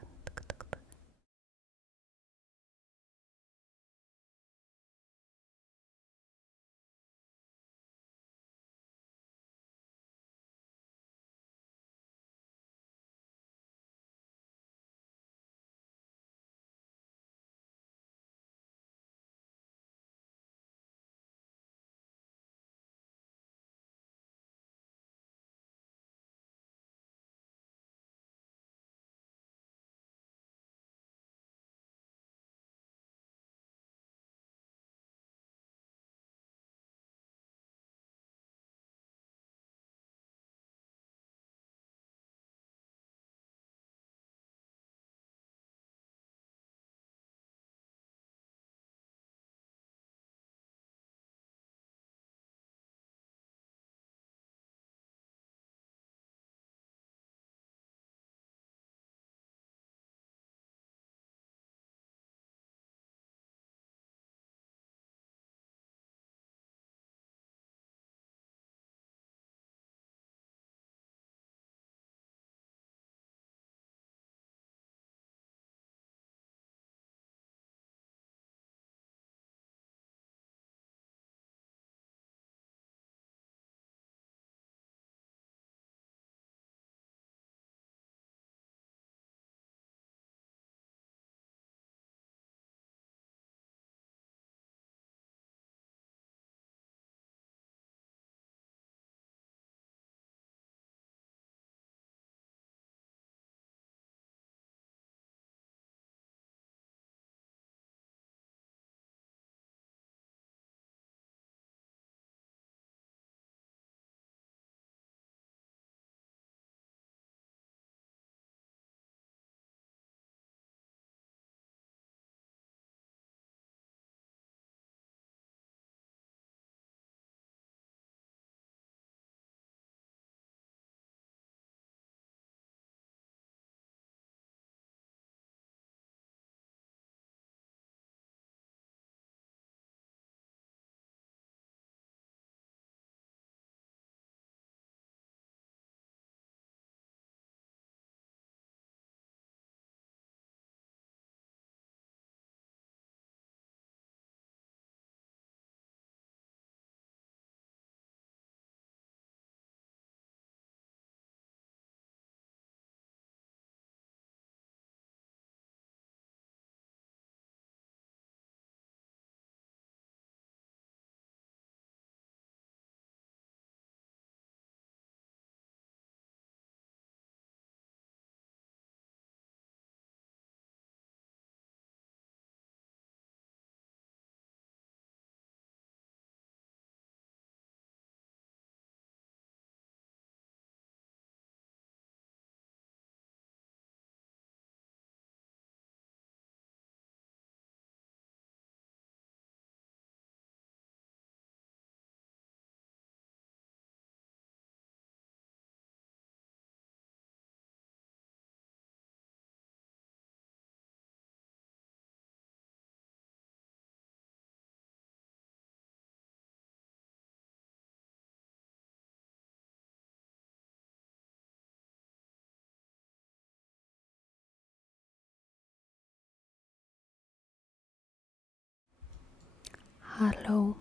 Hello.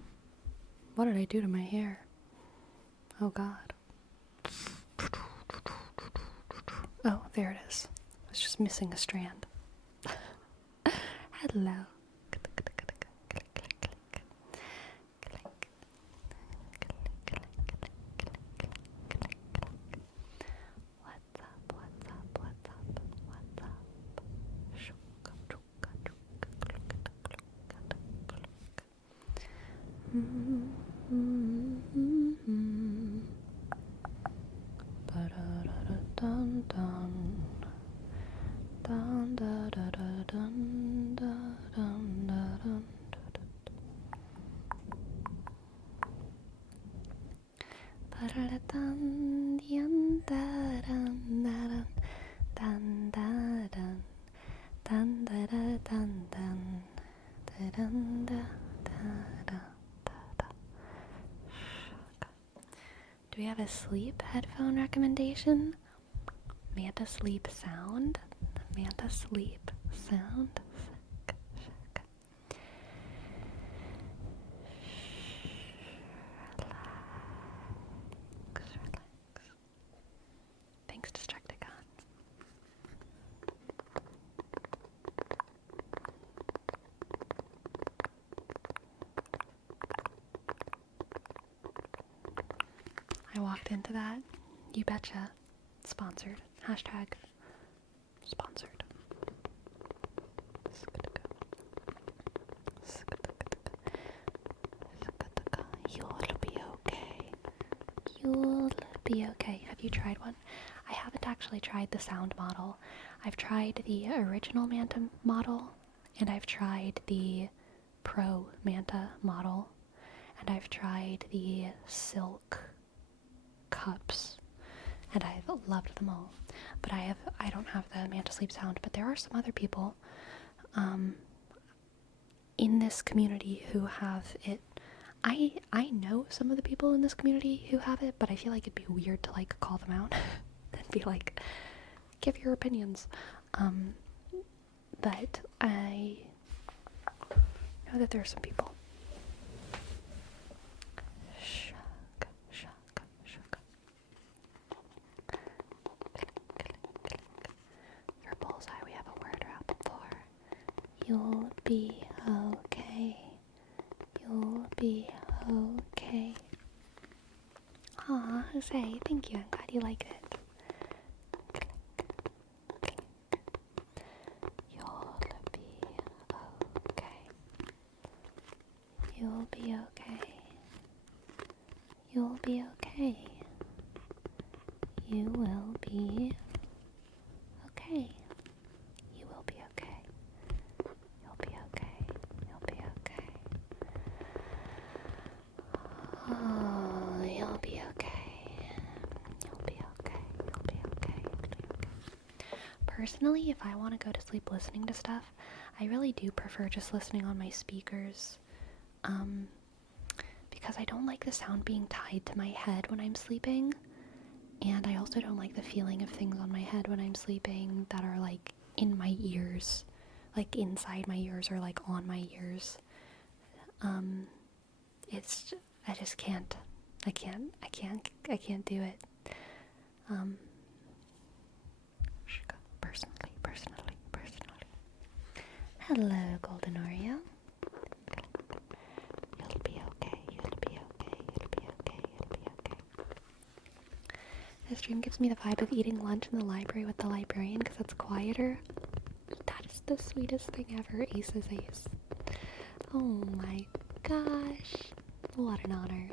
What did I do to my hair? Oh god. Oh, there it is. I was just missing a strand. Hello. What's up? What's up? What's up? What's up? Dun dun dun dun dun dun dun dun dun. Dun dun dun dun dun dun dun dun dun dun dun. Do we have a sleep headphone recommendation? Manta Sleep Sound? Manta Sleep Sound? Relax. Thanks, Destructicon. I walked into that. You betcha. Sponsored. Hashtag sponsored. You'll be okay. You'll be okay. Have you tried one? I haven't actually tried the sound model. I've tried the original Manta model, and I've tried the Pro Manta model, and I've tried the silk cups, and I've loved them all. But I don't have the Manta Sleep Sound, but there are some other people in this community who have it. I know some of the people in this community who have it, but I feel like it'd be weird to like call them out and be like, give your opinions. But I know that there are some people. For Bullseye, we have a word wrap for you'll be okay. You'll be okay. Aw, Jose, thank you. I'm glad you like it. You'll be okay. You'll be okay. You'll be okay. You will be okay. You will be okay. You'll be okay. You'll be okay. Oh, you'll be okay. You'll be okay. You'll be okay. You'll be okay. Personally, if I want to go to sleep listening to stuff, I really do prefer just listening on my speakers. Because I don't like the sound being tied to my head when I'm sleeping. And I also don't like the feeling of things on my head when I'm sleeping that are like in my ears, like inside my ears or like on my ears. I just can't. I can't do it. Personally. Hello, Golden Oreo. You'll be okay. You'll be okay. You'll be okay. You'll be okay. This stream gives me the vibe of eating lunch in the library with the librarian because it's quieter. That is the sweetest thing ever, Ace's Ace. Oh my gosh. What an honor.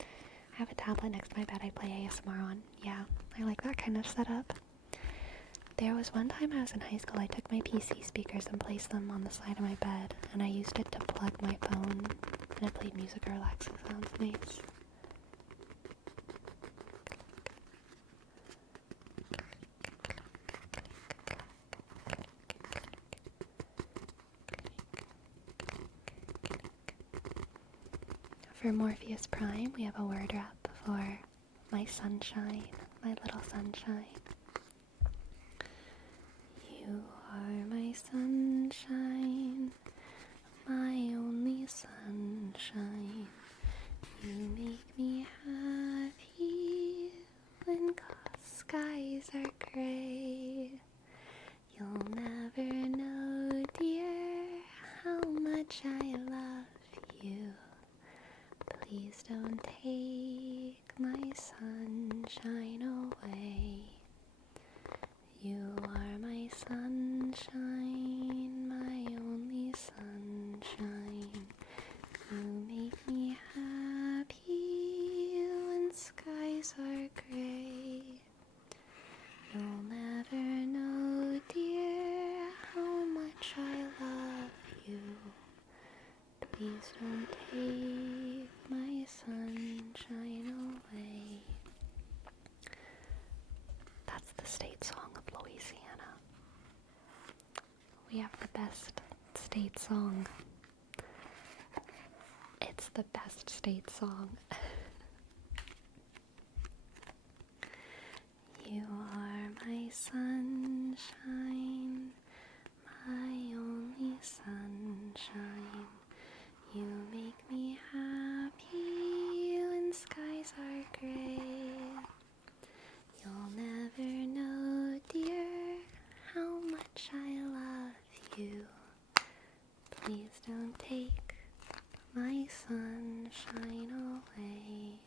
I have a tablet next to my bed I play ASMR on. Yeah, I like that kind of setup. There was one time I was in high school, I took my PC speakers and placed them on the side of my bed, and I used it to plug my phone, and it played music or relaxing sounds. Nice. For Morpheus Prime, we have a word wrap for my sunshine, my little sunshine. You are my sunshine, my only don't take my sunshine away. You are my sunshine, my only sunshine. You make me happy when skies are gray. You'll never know, dear, how much I love you. Please don't take my sunshine away. That's the state song of Louisiana. We have the best state song. It's the best state song. You are my sunshine, my only sunshine. You make me happy when skies are gray. You'll never know, dear, how much I love you. Please don't take my sunshine away.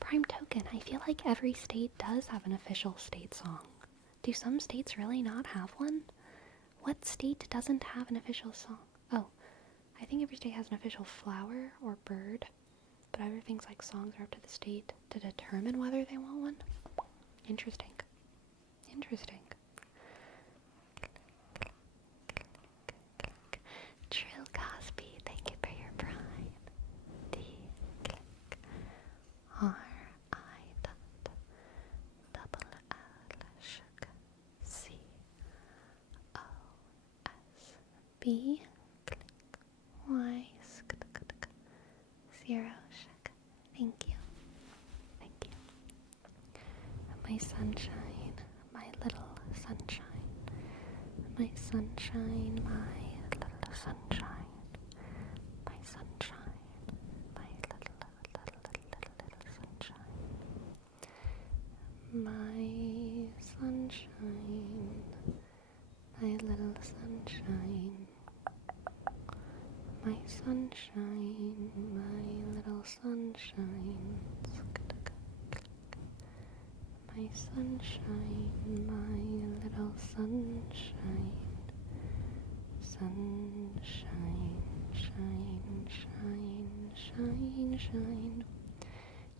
Prime token, I feel like every state does have an official state song. Do some states really not have one? What state doesn't have an official song? Oh, I think every state has an official flower or bird, but other things like songs are up to the state to determine whether they want one. Interesting. Interesting. Trill Cosby, thank you for your prime. D R I dot double L shook C O S B click Y sk 0 shook. Thank you. Thank you. My sunshine, my little sunshine, my sunshine, my little sunshine, my sunshine, my little sunshine, my sunshine, my little sunshine, my sunshine, my little sunshine. My sunshine, my little sunshine, sunshine, shine, shine, shine, shine.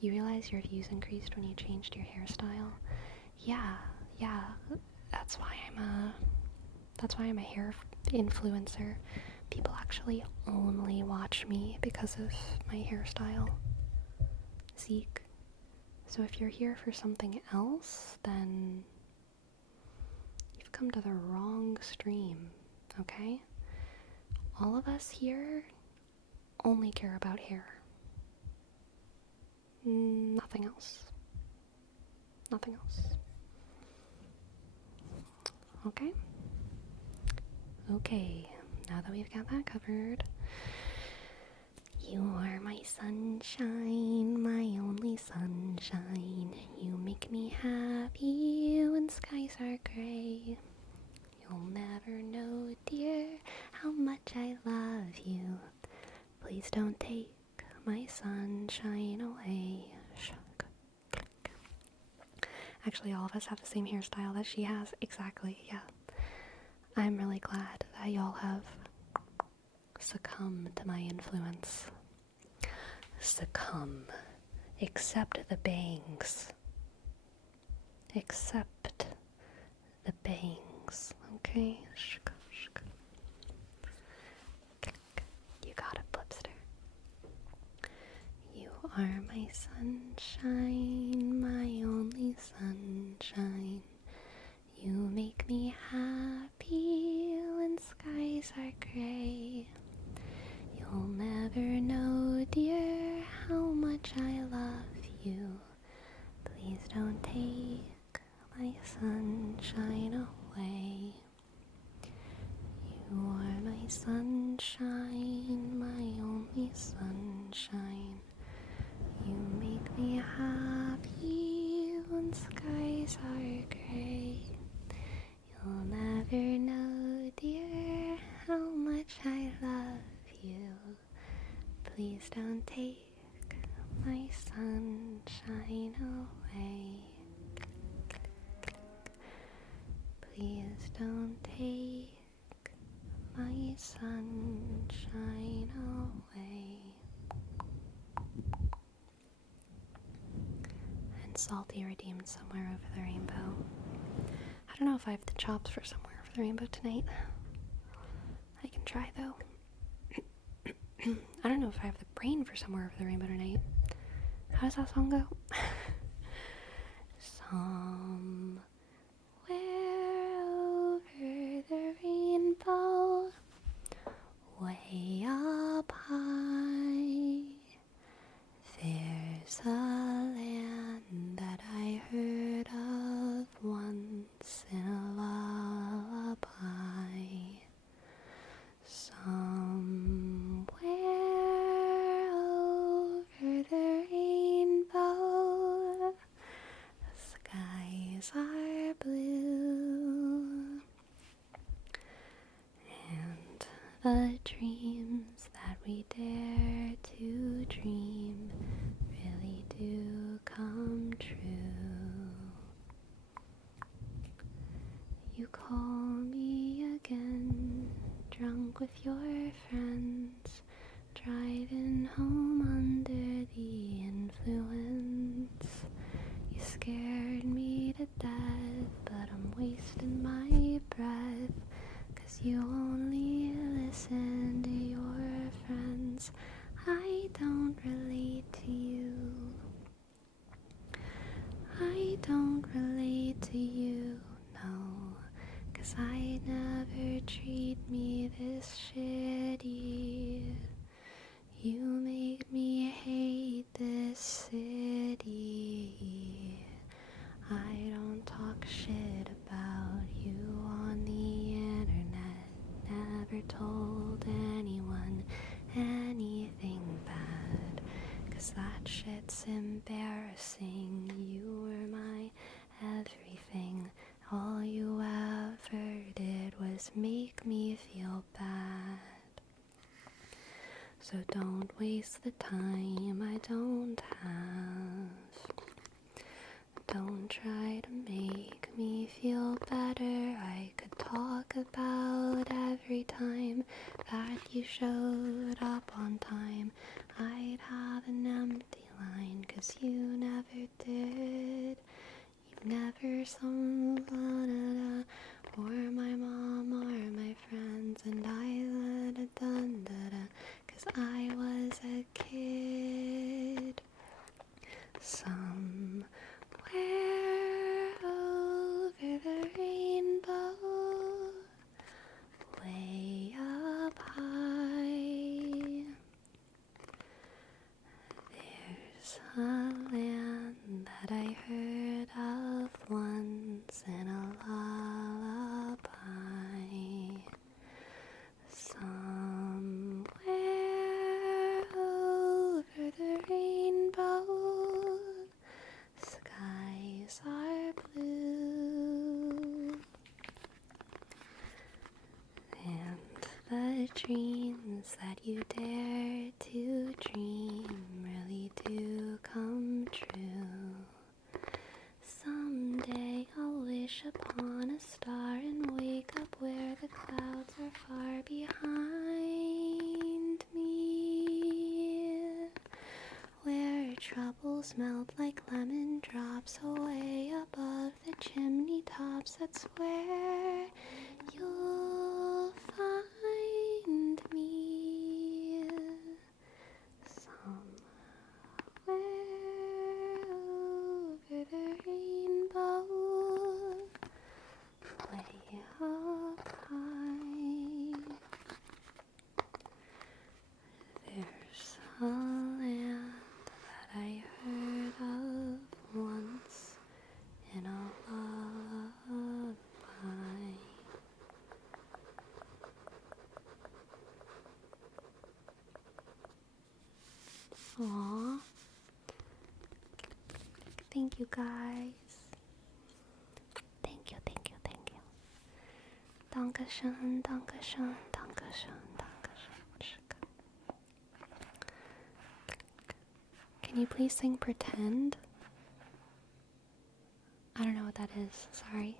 You realize your views increased when you changed your hairstyle? Yeah, that's why I'm a hair influencer. People actually only watch me because of my hairstyle. Zeke. So if you're here for something else, then you've come to the wrong stream, okay? All of us here only care about hair. Nothing else. Nothing else. Okay? Okay, now that we've got that covered, you are my sunshine, my only sunshine. You make me happy when skies are gray. You'll never know, dear, how much I love you. Please don't take my sunshine away. Shuck, click. Actually, all of us have the same hairstyle that she has. Exactly, yeah. I'm really glad that y'all have succumbed to my influence. succumb. Accept the bangs. Accept the bangs. Okay? You got it, Blipster. You are my sunshine, my only sunshine. You make me happy when skies are gray. You'll never know, dear, how much I love you. Please don't take my sunshine away. You are my sunshine, my only sunshine. You make me happy when skies are gray. You'll never know, dear, how much I love you. Please don't take my sunshine away. Please don't take my sunshine away. And Salty redeemed Somewhere Over the Rainbow. I don't know if I have the chops for Somewhere Over the Rainbow tonight. I can try though. I don't know if I have the brain for Somewhere Over the Rainbow tonight. How does that song go? Somewhere over the rainbow, way up high, there's a land that I heard of once in a lullaby. Somewhere over the rainbow, the skies are blue, and the dreams that we dare to dream really do come true. You call me again, drunk with your friends, driving home under the influence. You scared me to death, but I'm wasting my breath, 'cause you only listen to your friends. I don't relate to you. I don't relate to you, no, 'cause I never treat me this shitty. You make me hate this city. I don't talk shit about you on the internet. Never told anyone anything bad, 'cause that shit's embarrassing. You were my everything. All you ever did was make me feel bad. So don't waste the time I don't have. Don't try to make me feel better. I could talk about every time that you showed up on time. I'd have an empty line, 'cause you never did. You've never someone or my mom or my friends, and I done 'cause I was a kid. Somewhere over the rainbow, way up high, there's a land that I heard of once in a lullaby. Somewhere over the rainbow, skies are blue, and the dreams that you dare to dream really do come true. Someday I'll wish upon a star and wake up where the clouds are far behind me. apples melt like lemon drops away above the chimney tops. That's where you'll find me. Somewhere over the rainbow, way up high. There's a land that I heard of once in a lullaby. Aww. Thank you guys. Thank you, thank you, thank you. Dankeschön, Dankeschön, Dankeschön, Dankeschön. Can you please sing Pretend? I don't know what that is. Sorry.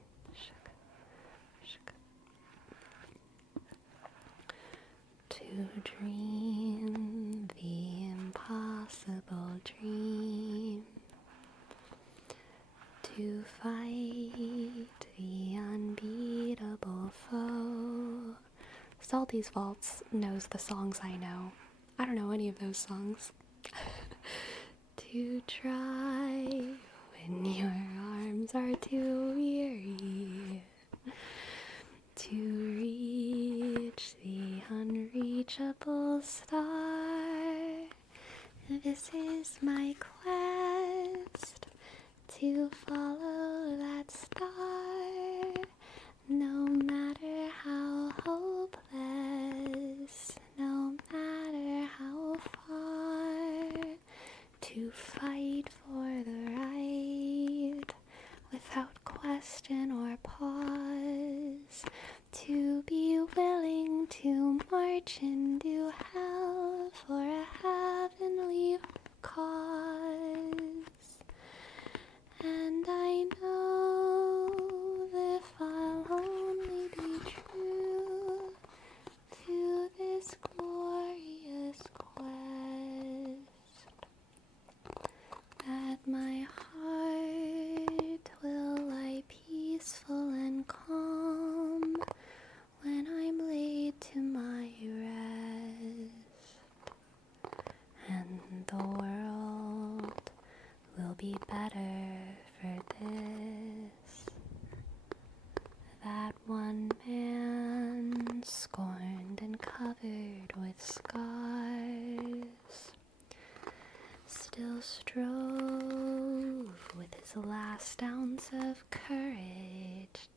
To dream the impossible dream, to fight the unbeatable foe. Salty's Vaults knows the songs I know. I don't know any of those songs. To try when your arms are too weary, to reach the unreachable star. This is my quest, to follow that star, no matter how hopeless, no matter how far, to fight for the right without question or pause, to be willing to march into hell for a heavenly cause. And I know if I'll only be true to this glorious quest, that my heart will lie peaceful and calm when I'm laid to my rest, and the world will be better for this. That one man, scorned and covered with scars, still strove with his last ounce of courage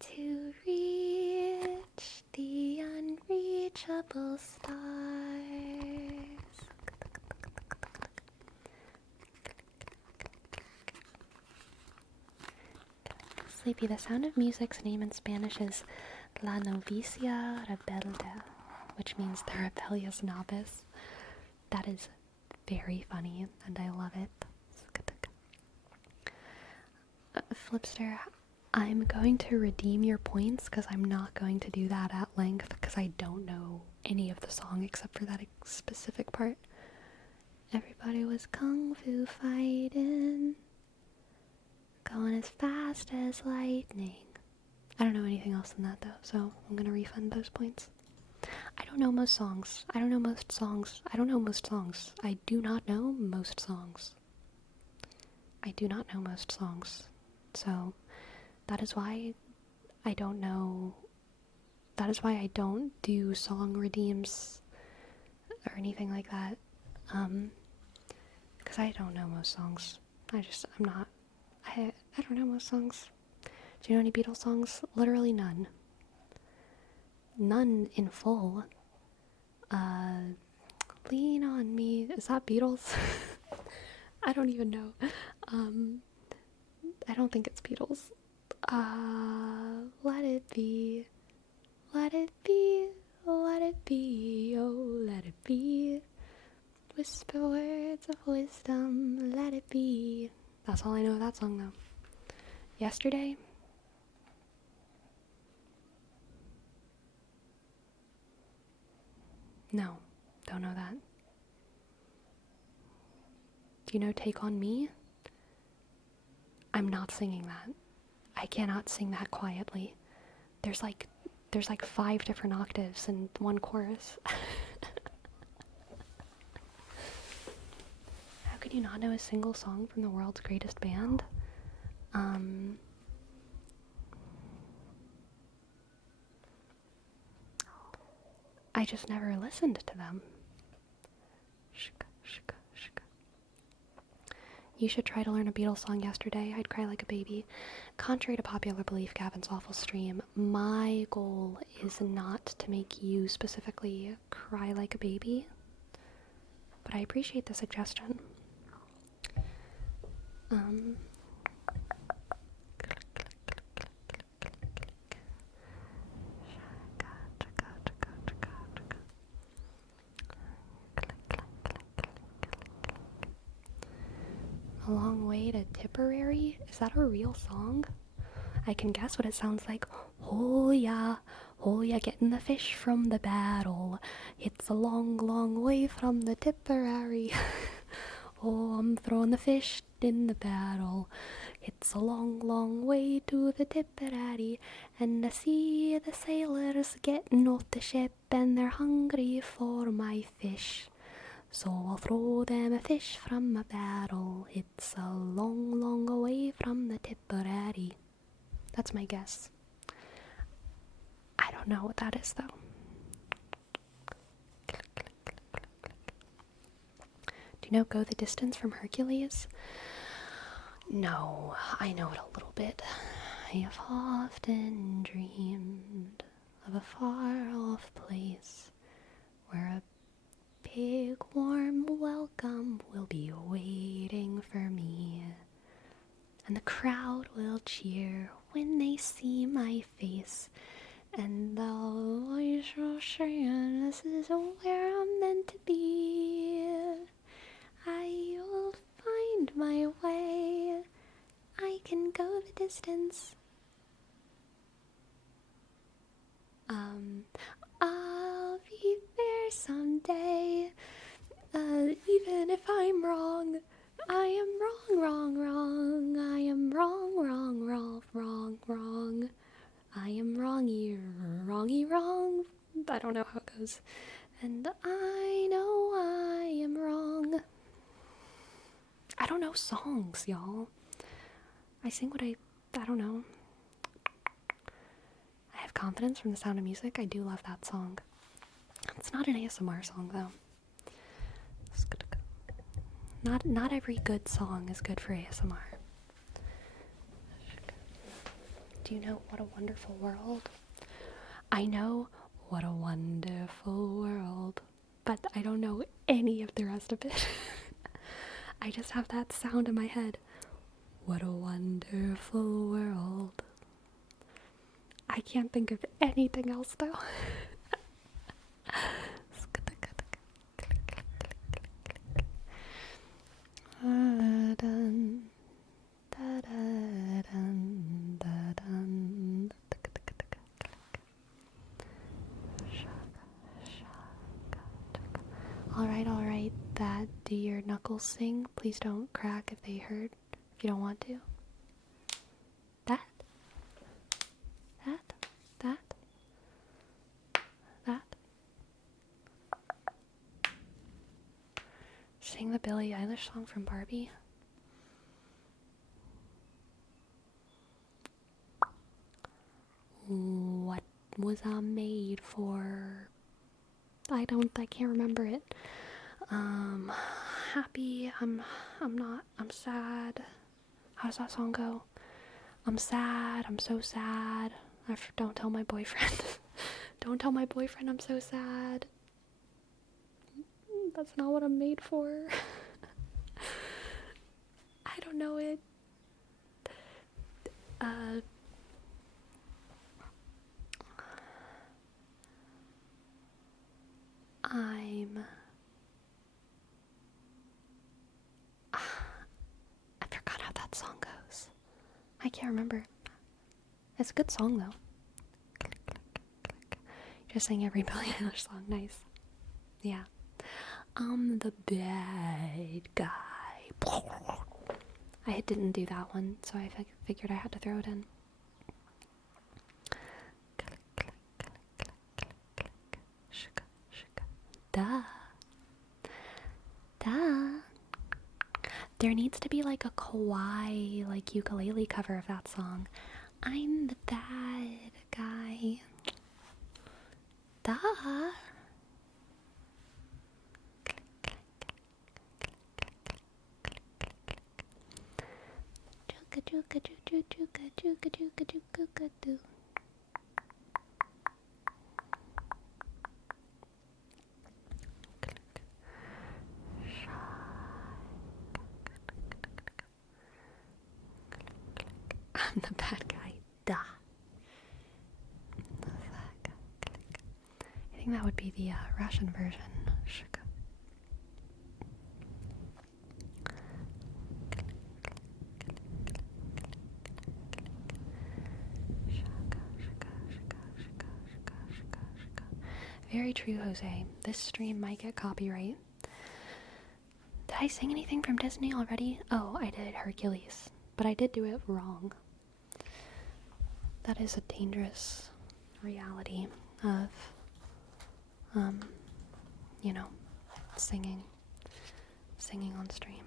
to reach the unreachable stars. Sleepy, the sound of music's name in Spanish is La Novicia Rebelde, which means the rebellious novice. That is very funny, and I love it. Flipster, I'm going to redeem your points because I'm not going to do that at length because I don't know any of the song except for that specific part. Everybody was kung fu fighting, going as fast as lightning. I don't know anything else than that though, so I'm gonna refund those points. I don't know most songs. I do not know most songs. I do not know most songs. I do not know most songs. So that is why I don't know. That is why I don't do song redeems or anything like that. Because I don't know most songs. I don't know most songs. Do you know any Beatles songs? Literally none. None in full. Lean on Me. Is that Beatles? I don't even know. I don't think it's Beatles. Let it be. Let it be. Let it be. Oh, let it be. Whisper words of wisdom. Let it be. That's all I know of that song, though. Yesterday? No, don't know that. Do you know Take On Me? I'm not singing that. I cannot sing that quietly. There's like 5 different octaves in one chorus. How could you not know a single song from the world's greatest band? I just never listened to them. You should try to learn a Beatles song yesterday. I'd cry like a baby. Contrary to popular belief, Gavin's awful stream, my goal is not to make you specifically cry like a baby. But I appreciate the suggestion. A long way to Tipperary? Is that a real song? I can guess what it sounds like. Oh yeah, getting the fish from the barrel. It's a long, long way from the Tipperary. Oh, I'm throwing the fish in the barrel. It's a long, long way to the Tipperary. And I see the sailors getting off the ship and they're hungry for my fish. So I'll throw them a fish from a barrel. It's a long, long way from the Tipperary. That's my guess. I don't know what that is, though. Do you know Go the Distance from Hercules? No, I know it a little bit. I have often dreamed of a far-off place where a big warm welcome will be waiting for me, and the crowd will cheer when they see my face, and the voice will say, this is where I'm meant to be. I will find my way. I can go the distance. I'll be there someday. Even if I'm wrong, I am wrong. I am wrong. I am wrong. I don't know how it goes. And I know I am wrong. I don't know songs, y'all. I sing what I don't know. I have confidence from the sound of music. I do love that song. It's not an ASMR song, though. Not every good song is good for ASMR. Do you know What a Wonderful World? I know What a Wonderful World, but I don't know any of the rest of it. I just have that sound in my head. What a wonderful world. I can't think of anything else, though. Alright, that. Do your knuckles sing? Please don't crack if they hurt, if you don't want to. That. Sing the Billie Eilish song from Barbie. What was I made for? I can't remember it. Happy, I'm sad. How does that song go? I'm sad, I'm so sad. Don't tell my boyfriend. Don't tell my boyfriend I'm so sad. That's not what I'm made for. I don't know it. I forgot how that song goes. I can't remember. It's a good song, though. Just sing every Billie Eilish song. Nice. Yeah. I'm the bad guy I didn't do that one, so I figured I had to throw it in. Duh. Duh. There needs to be like a kawaii, like ukulele cover of that song. I'm the bad guy. Duh. I'm the bad guy. Duh. I think that would be the Russian version. Very true, Jose. This stream might get copyright. Did I sing anything from Disney already? Oh, I did Hercules, but I did do it wrong. That is a dangerous reality of, you know, singing on stream.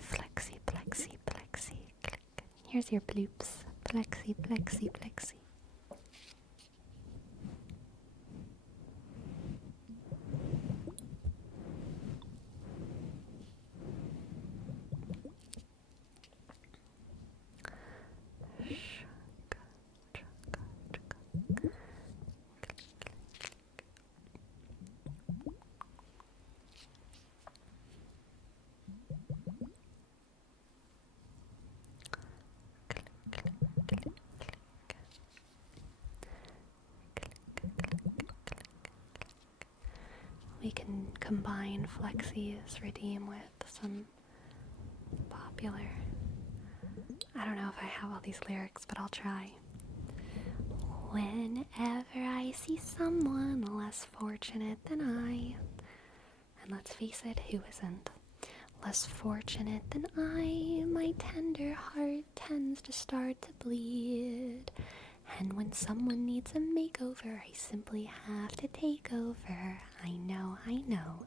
Flexi, plexi, plexi, click. Here's your bloops. Plexi, plexi, plexi. We can combine Flexi's redeem with some popular. I don't know if I have all these lyrics, but I'll try. Whenever I see someone less fortunate than I, and let's face it, who isn't? Less fortunate than I, my tender heart tends to start to bleed. And when someone needs a makeover, I simply have to take over. I know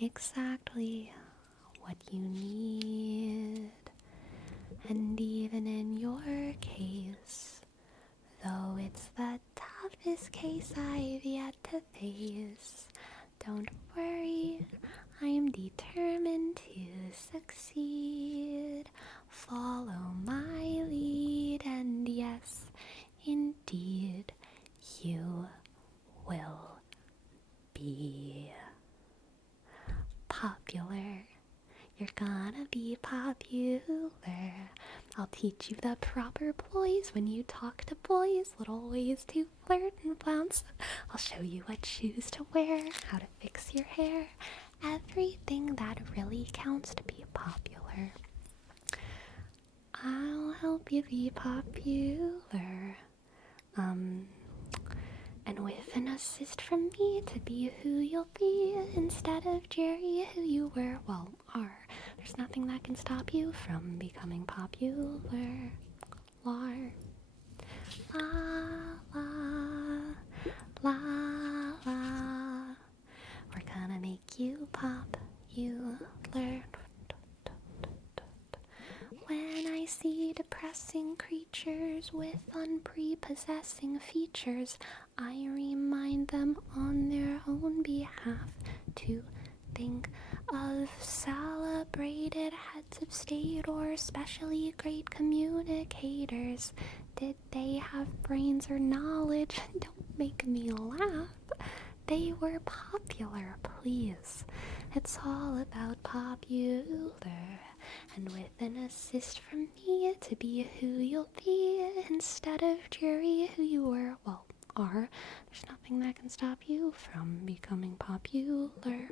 exactly what you need. And even in your case, though it's the toughest case I've yet to face, don't worry, I'm determined to succeed. Follow my lead, and yes, indeed, you will be popular. You're gonna be popular. I'll teach you the proper ploys when you talk to boys, little ways to flirt and bounce. I'll show you what shoes to wear, how to fix your hair, everything that really counts to be popular. I'll help you be popular. And with an assist from me to be who you'll be instead of Jerry, who you were, well, are. There's nothing that can stop you from becoming popular. La, la, la, la. We're gonna make you popular. When I see depressing creatures with unprepossessing features, I remind them on their own behalf to think of celebrated heads of state or especially great communicators. Did they have brains or knowledge? Don't make me laugh. They were popular, please. It's all about popular. And with an assist from me to be who you'll be instead of Jerry, who you were, well, are. There's nothing that can stop you from becoming popular.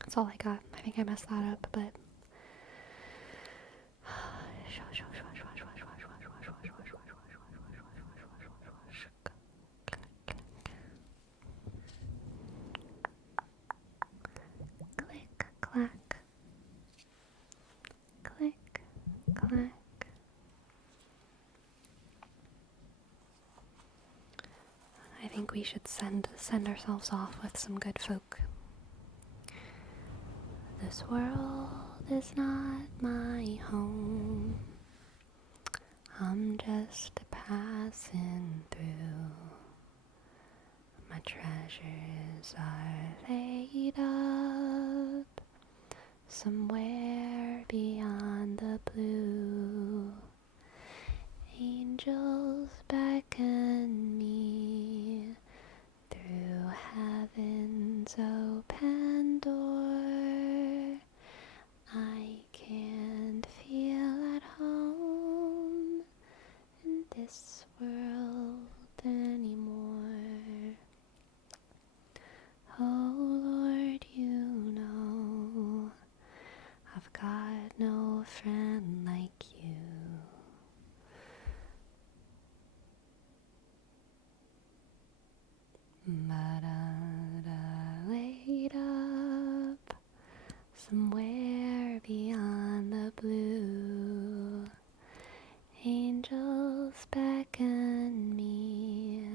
That's all I got. I think I messed that up, but... click. I think we should send ourselves off with some good folk. This world is not my home. I'm just passing through. My treasures are laid up somewhere beyond the blue. Angels beckon me through heaven's open door. I can't feel at home in this world anymore. Oh Lord, you know I've got no friend like you. Laid up somewhere beyond the blue. Angels beckon me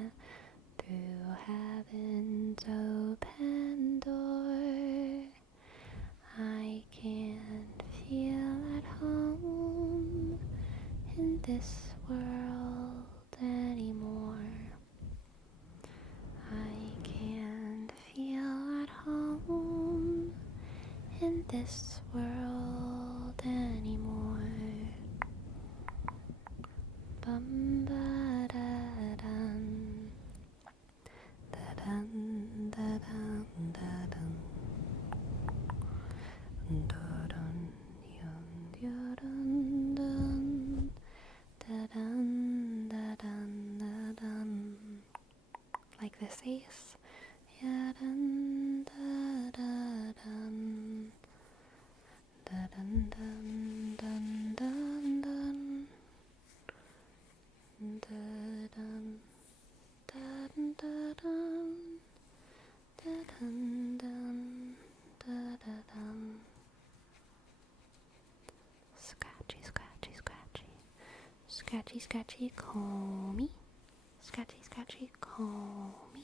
through heaven's open door. I can't feel at home in this world anymore. I can't feel at home in this world anymore. Bum ba da dum, da dum da dum da dum, da dum yum dum dum, da dum da dum da dum. Like this, Ace. Ya dun da da dun, da dun dun dun dun dun, da dun da dun da dun, da dun dun da da dun. Scratchy, scratchy, scratchy, scratchy, scratchy, call me. Scratchy, scratchy, call me.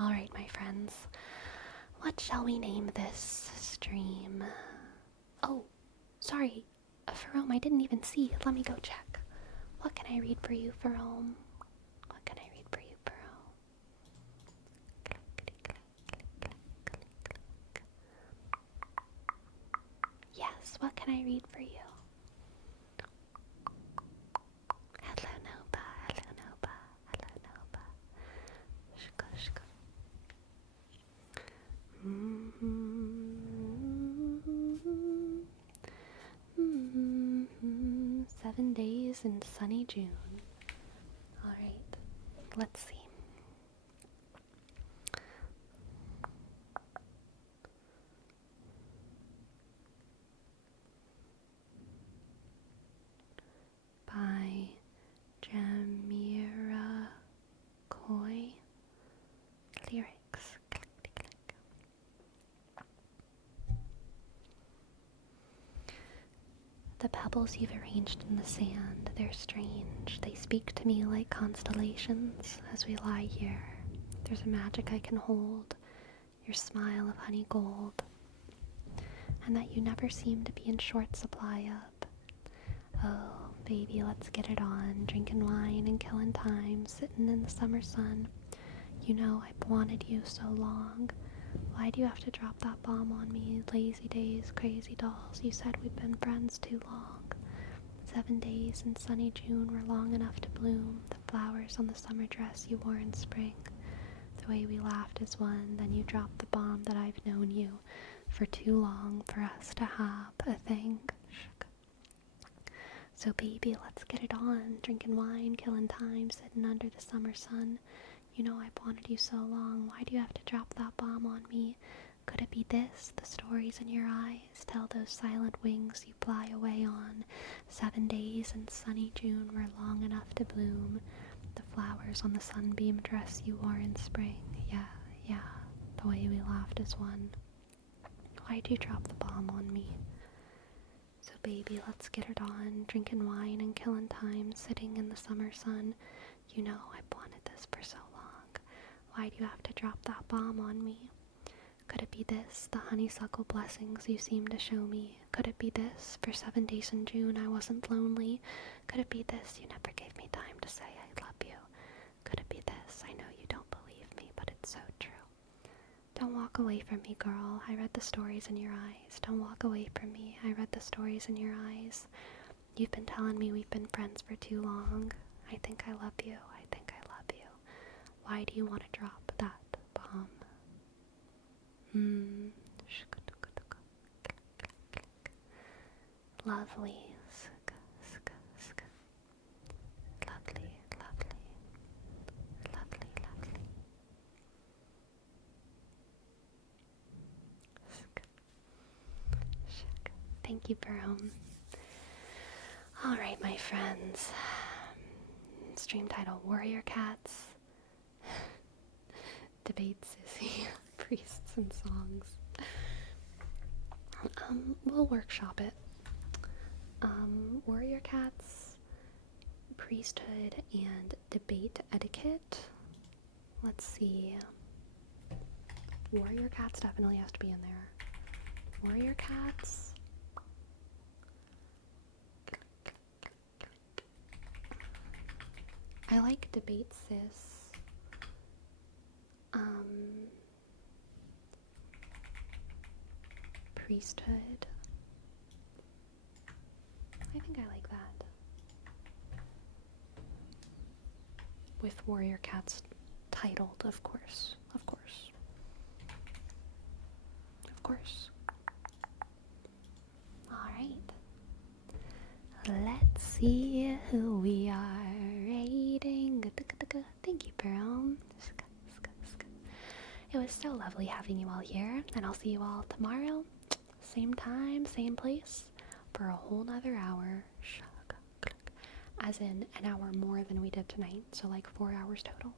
Alright, my friends. What shall we name this stream? Oh, sorry. Ferome, I didn't even see. Let me go check. What can I read for you, Ferome? What can I read for you, Ferome? Yes, what can I read for you? Hello, Nova. Hello, Nova. Hello, Nova. Shka, shka. 7 days in sunny June. Alright, let's see. By Jamira Coy. Lyrics. The pebbles you've arranged in the sand, they're strange. They speak to me like constellations as we lie here. There's a magic I can hold, your smile of honey gold, and that you never seem to be in short supply of. Oh, baby, let's get it on, drinking wine and killing time, sitting in the summer sun. You know I've wanted you so long. Why do you have to drop that bomb on me? Lazy days, crazy dolls, you said we've been friends too long. 7 days in sunny June were long enough to bloom the flowers on the summer dress you wore in spring. The way we laughed as one, then you dropped the bomb that I've known you for too long for us to have a thing. So baby, let's get it on, drinking wine, killing time, sitting under the summer sun. You know I've wanted you so long. Why do you have to drop that bomb on me? Could it be this? The stories in your eyes tell those silent wings you fly away on. 7 days in sunny June were long enough to bloom the flowers on the sunbeam dress you wore in spring. Yeah, the way we laughed as one. Why'd you drop the bomb on me? So baby, let's get it on, drinking wine and killing time, sitting in the summer sun. You know I've wanted this for so long. Why do you have to drop that bomb on me? Could it be this, the honeysuckle blessings you seem to show me? Could it be this, for 7 days in June I wasn't lonely? Could it be this, you never gave me time to say I love you? Could it be this, I know you don't believe me, but it's so true. Don't walk away from me, girl, I read the stories in your eyes. Don't walk away from me, I read the stories in your eyes. You've been telling me we've been friends for too long. I think I love you, I think I love you. Why do you want to drop that bomb? Lovely. Lovely, lovely. Lovely, lovely. Thank you, Brown. Alright, my friends. Stream title, Warriorcats. Debate Sissy. Priests and songs. We'll workshop it. Warriorcats, Priesthood, and debate etiquette. Let's see. Warriorcats definitely has to be in there. Warriorcats. I like debate sis. Priesthood. I think I like that. With Warriorcats titled, of course. Of course. Of course. Alright. Let's see who we are rating. Thank you, Pearl. It was so lovely having you all here, and I'll see you all tomorrow. Same time, same place, for a whole nother hour. As in an hour more than we did tonight, so like 4 hours total.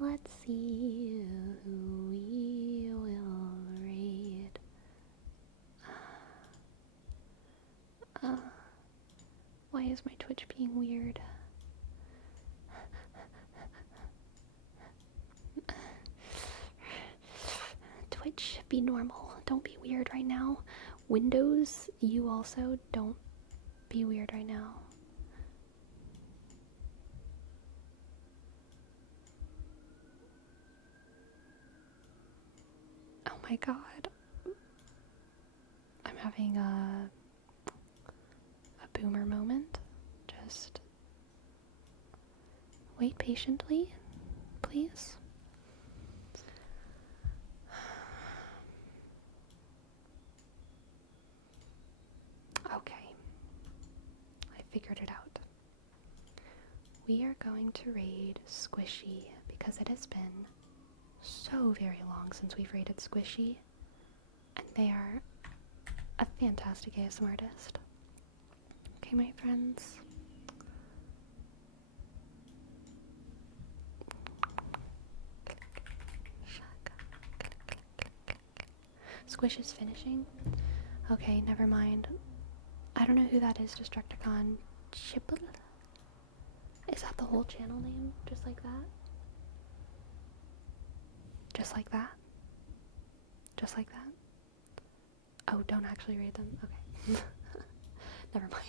Let's see who we will raid. Why is my Twitch being weird? Twitch, be normal. Don't be weird right now. Windows, you also don't be weird right now. Oh my god. I'm having a boomer moment. Just wait patiently, please. Okay, I figured it out. We are going to raid Squishy because it has been so very long since we've raided Squishy, and they are a fantastic ASMR artist. Okay, my friends. Squish is finishing? Okay, never mind. I don't know who that is, Destructicon. Chipple? Is that the whole channel name? Just like that? Just like that? Just like that? Oh, don't actually read them? Okay. Never mind.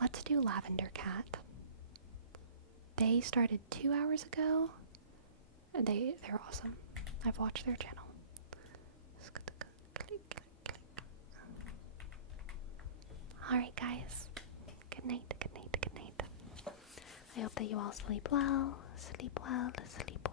Let's do Lavender Cat. They started 2 hours ago. They're awesome. I've watched their channel. Alright guys. Good night, good night, good night. I hope that you all sleep well, sleep well, sleep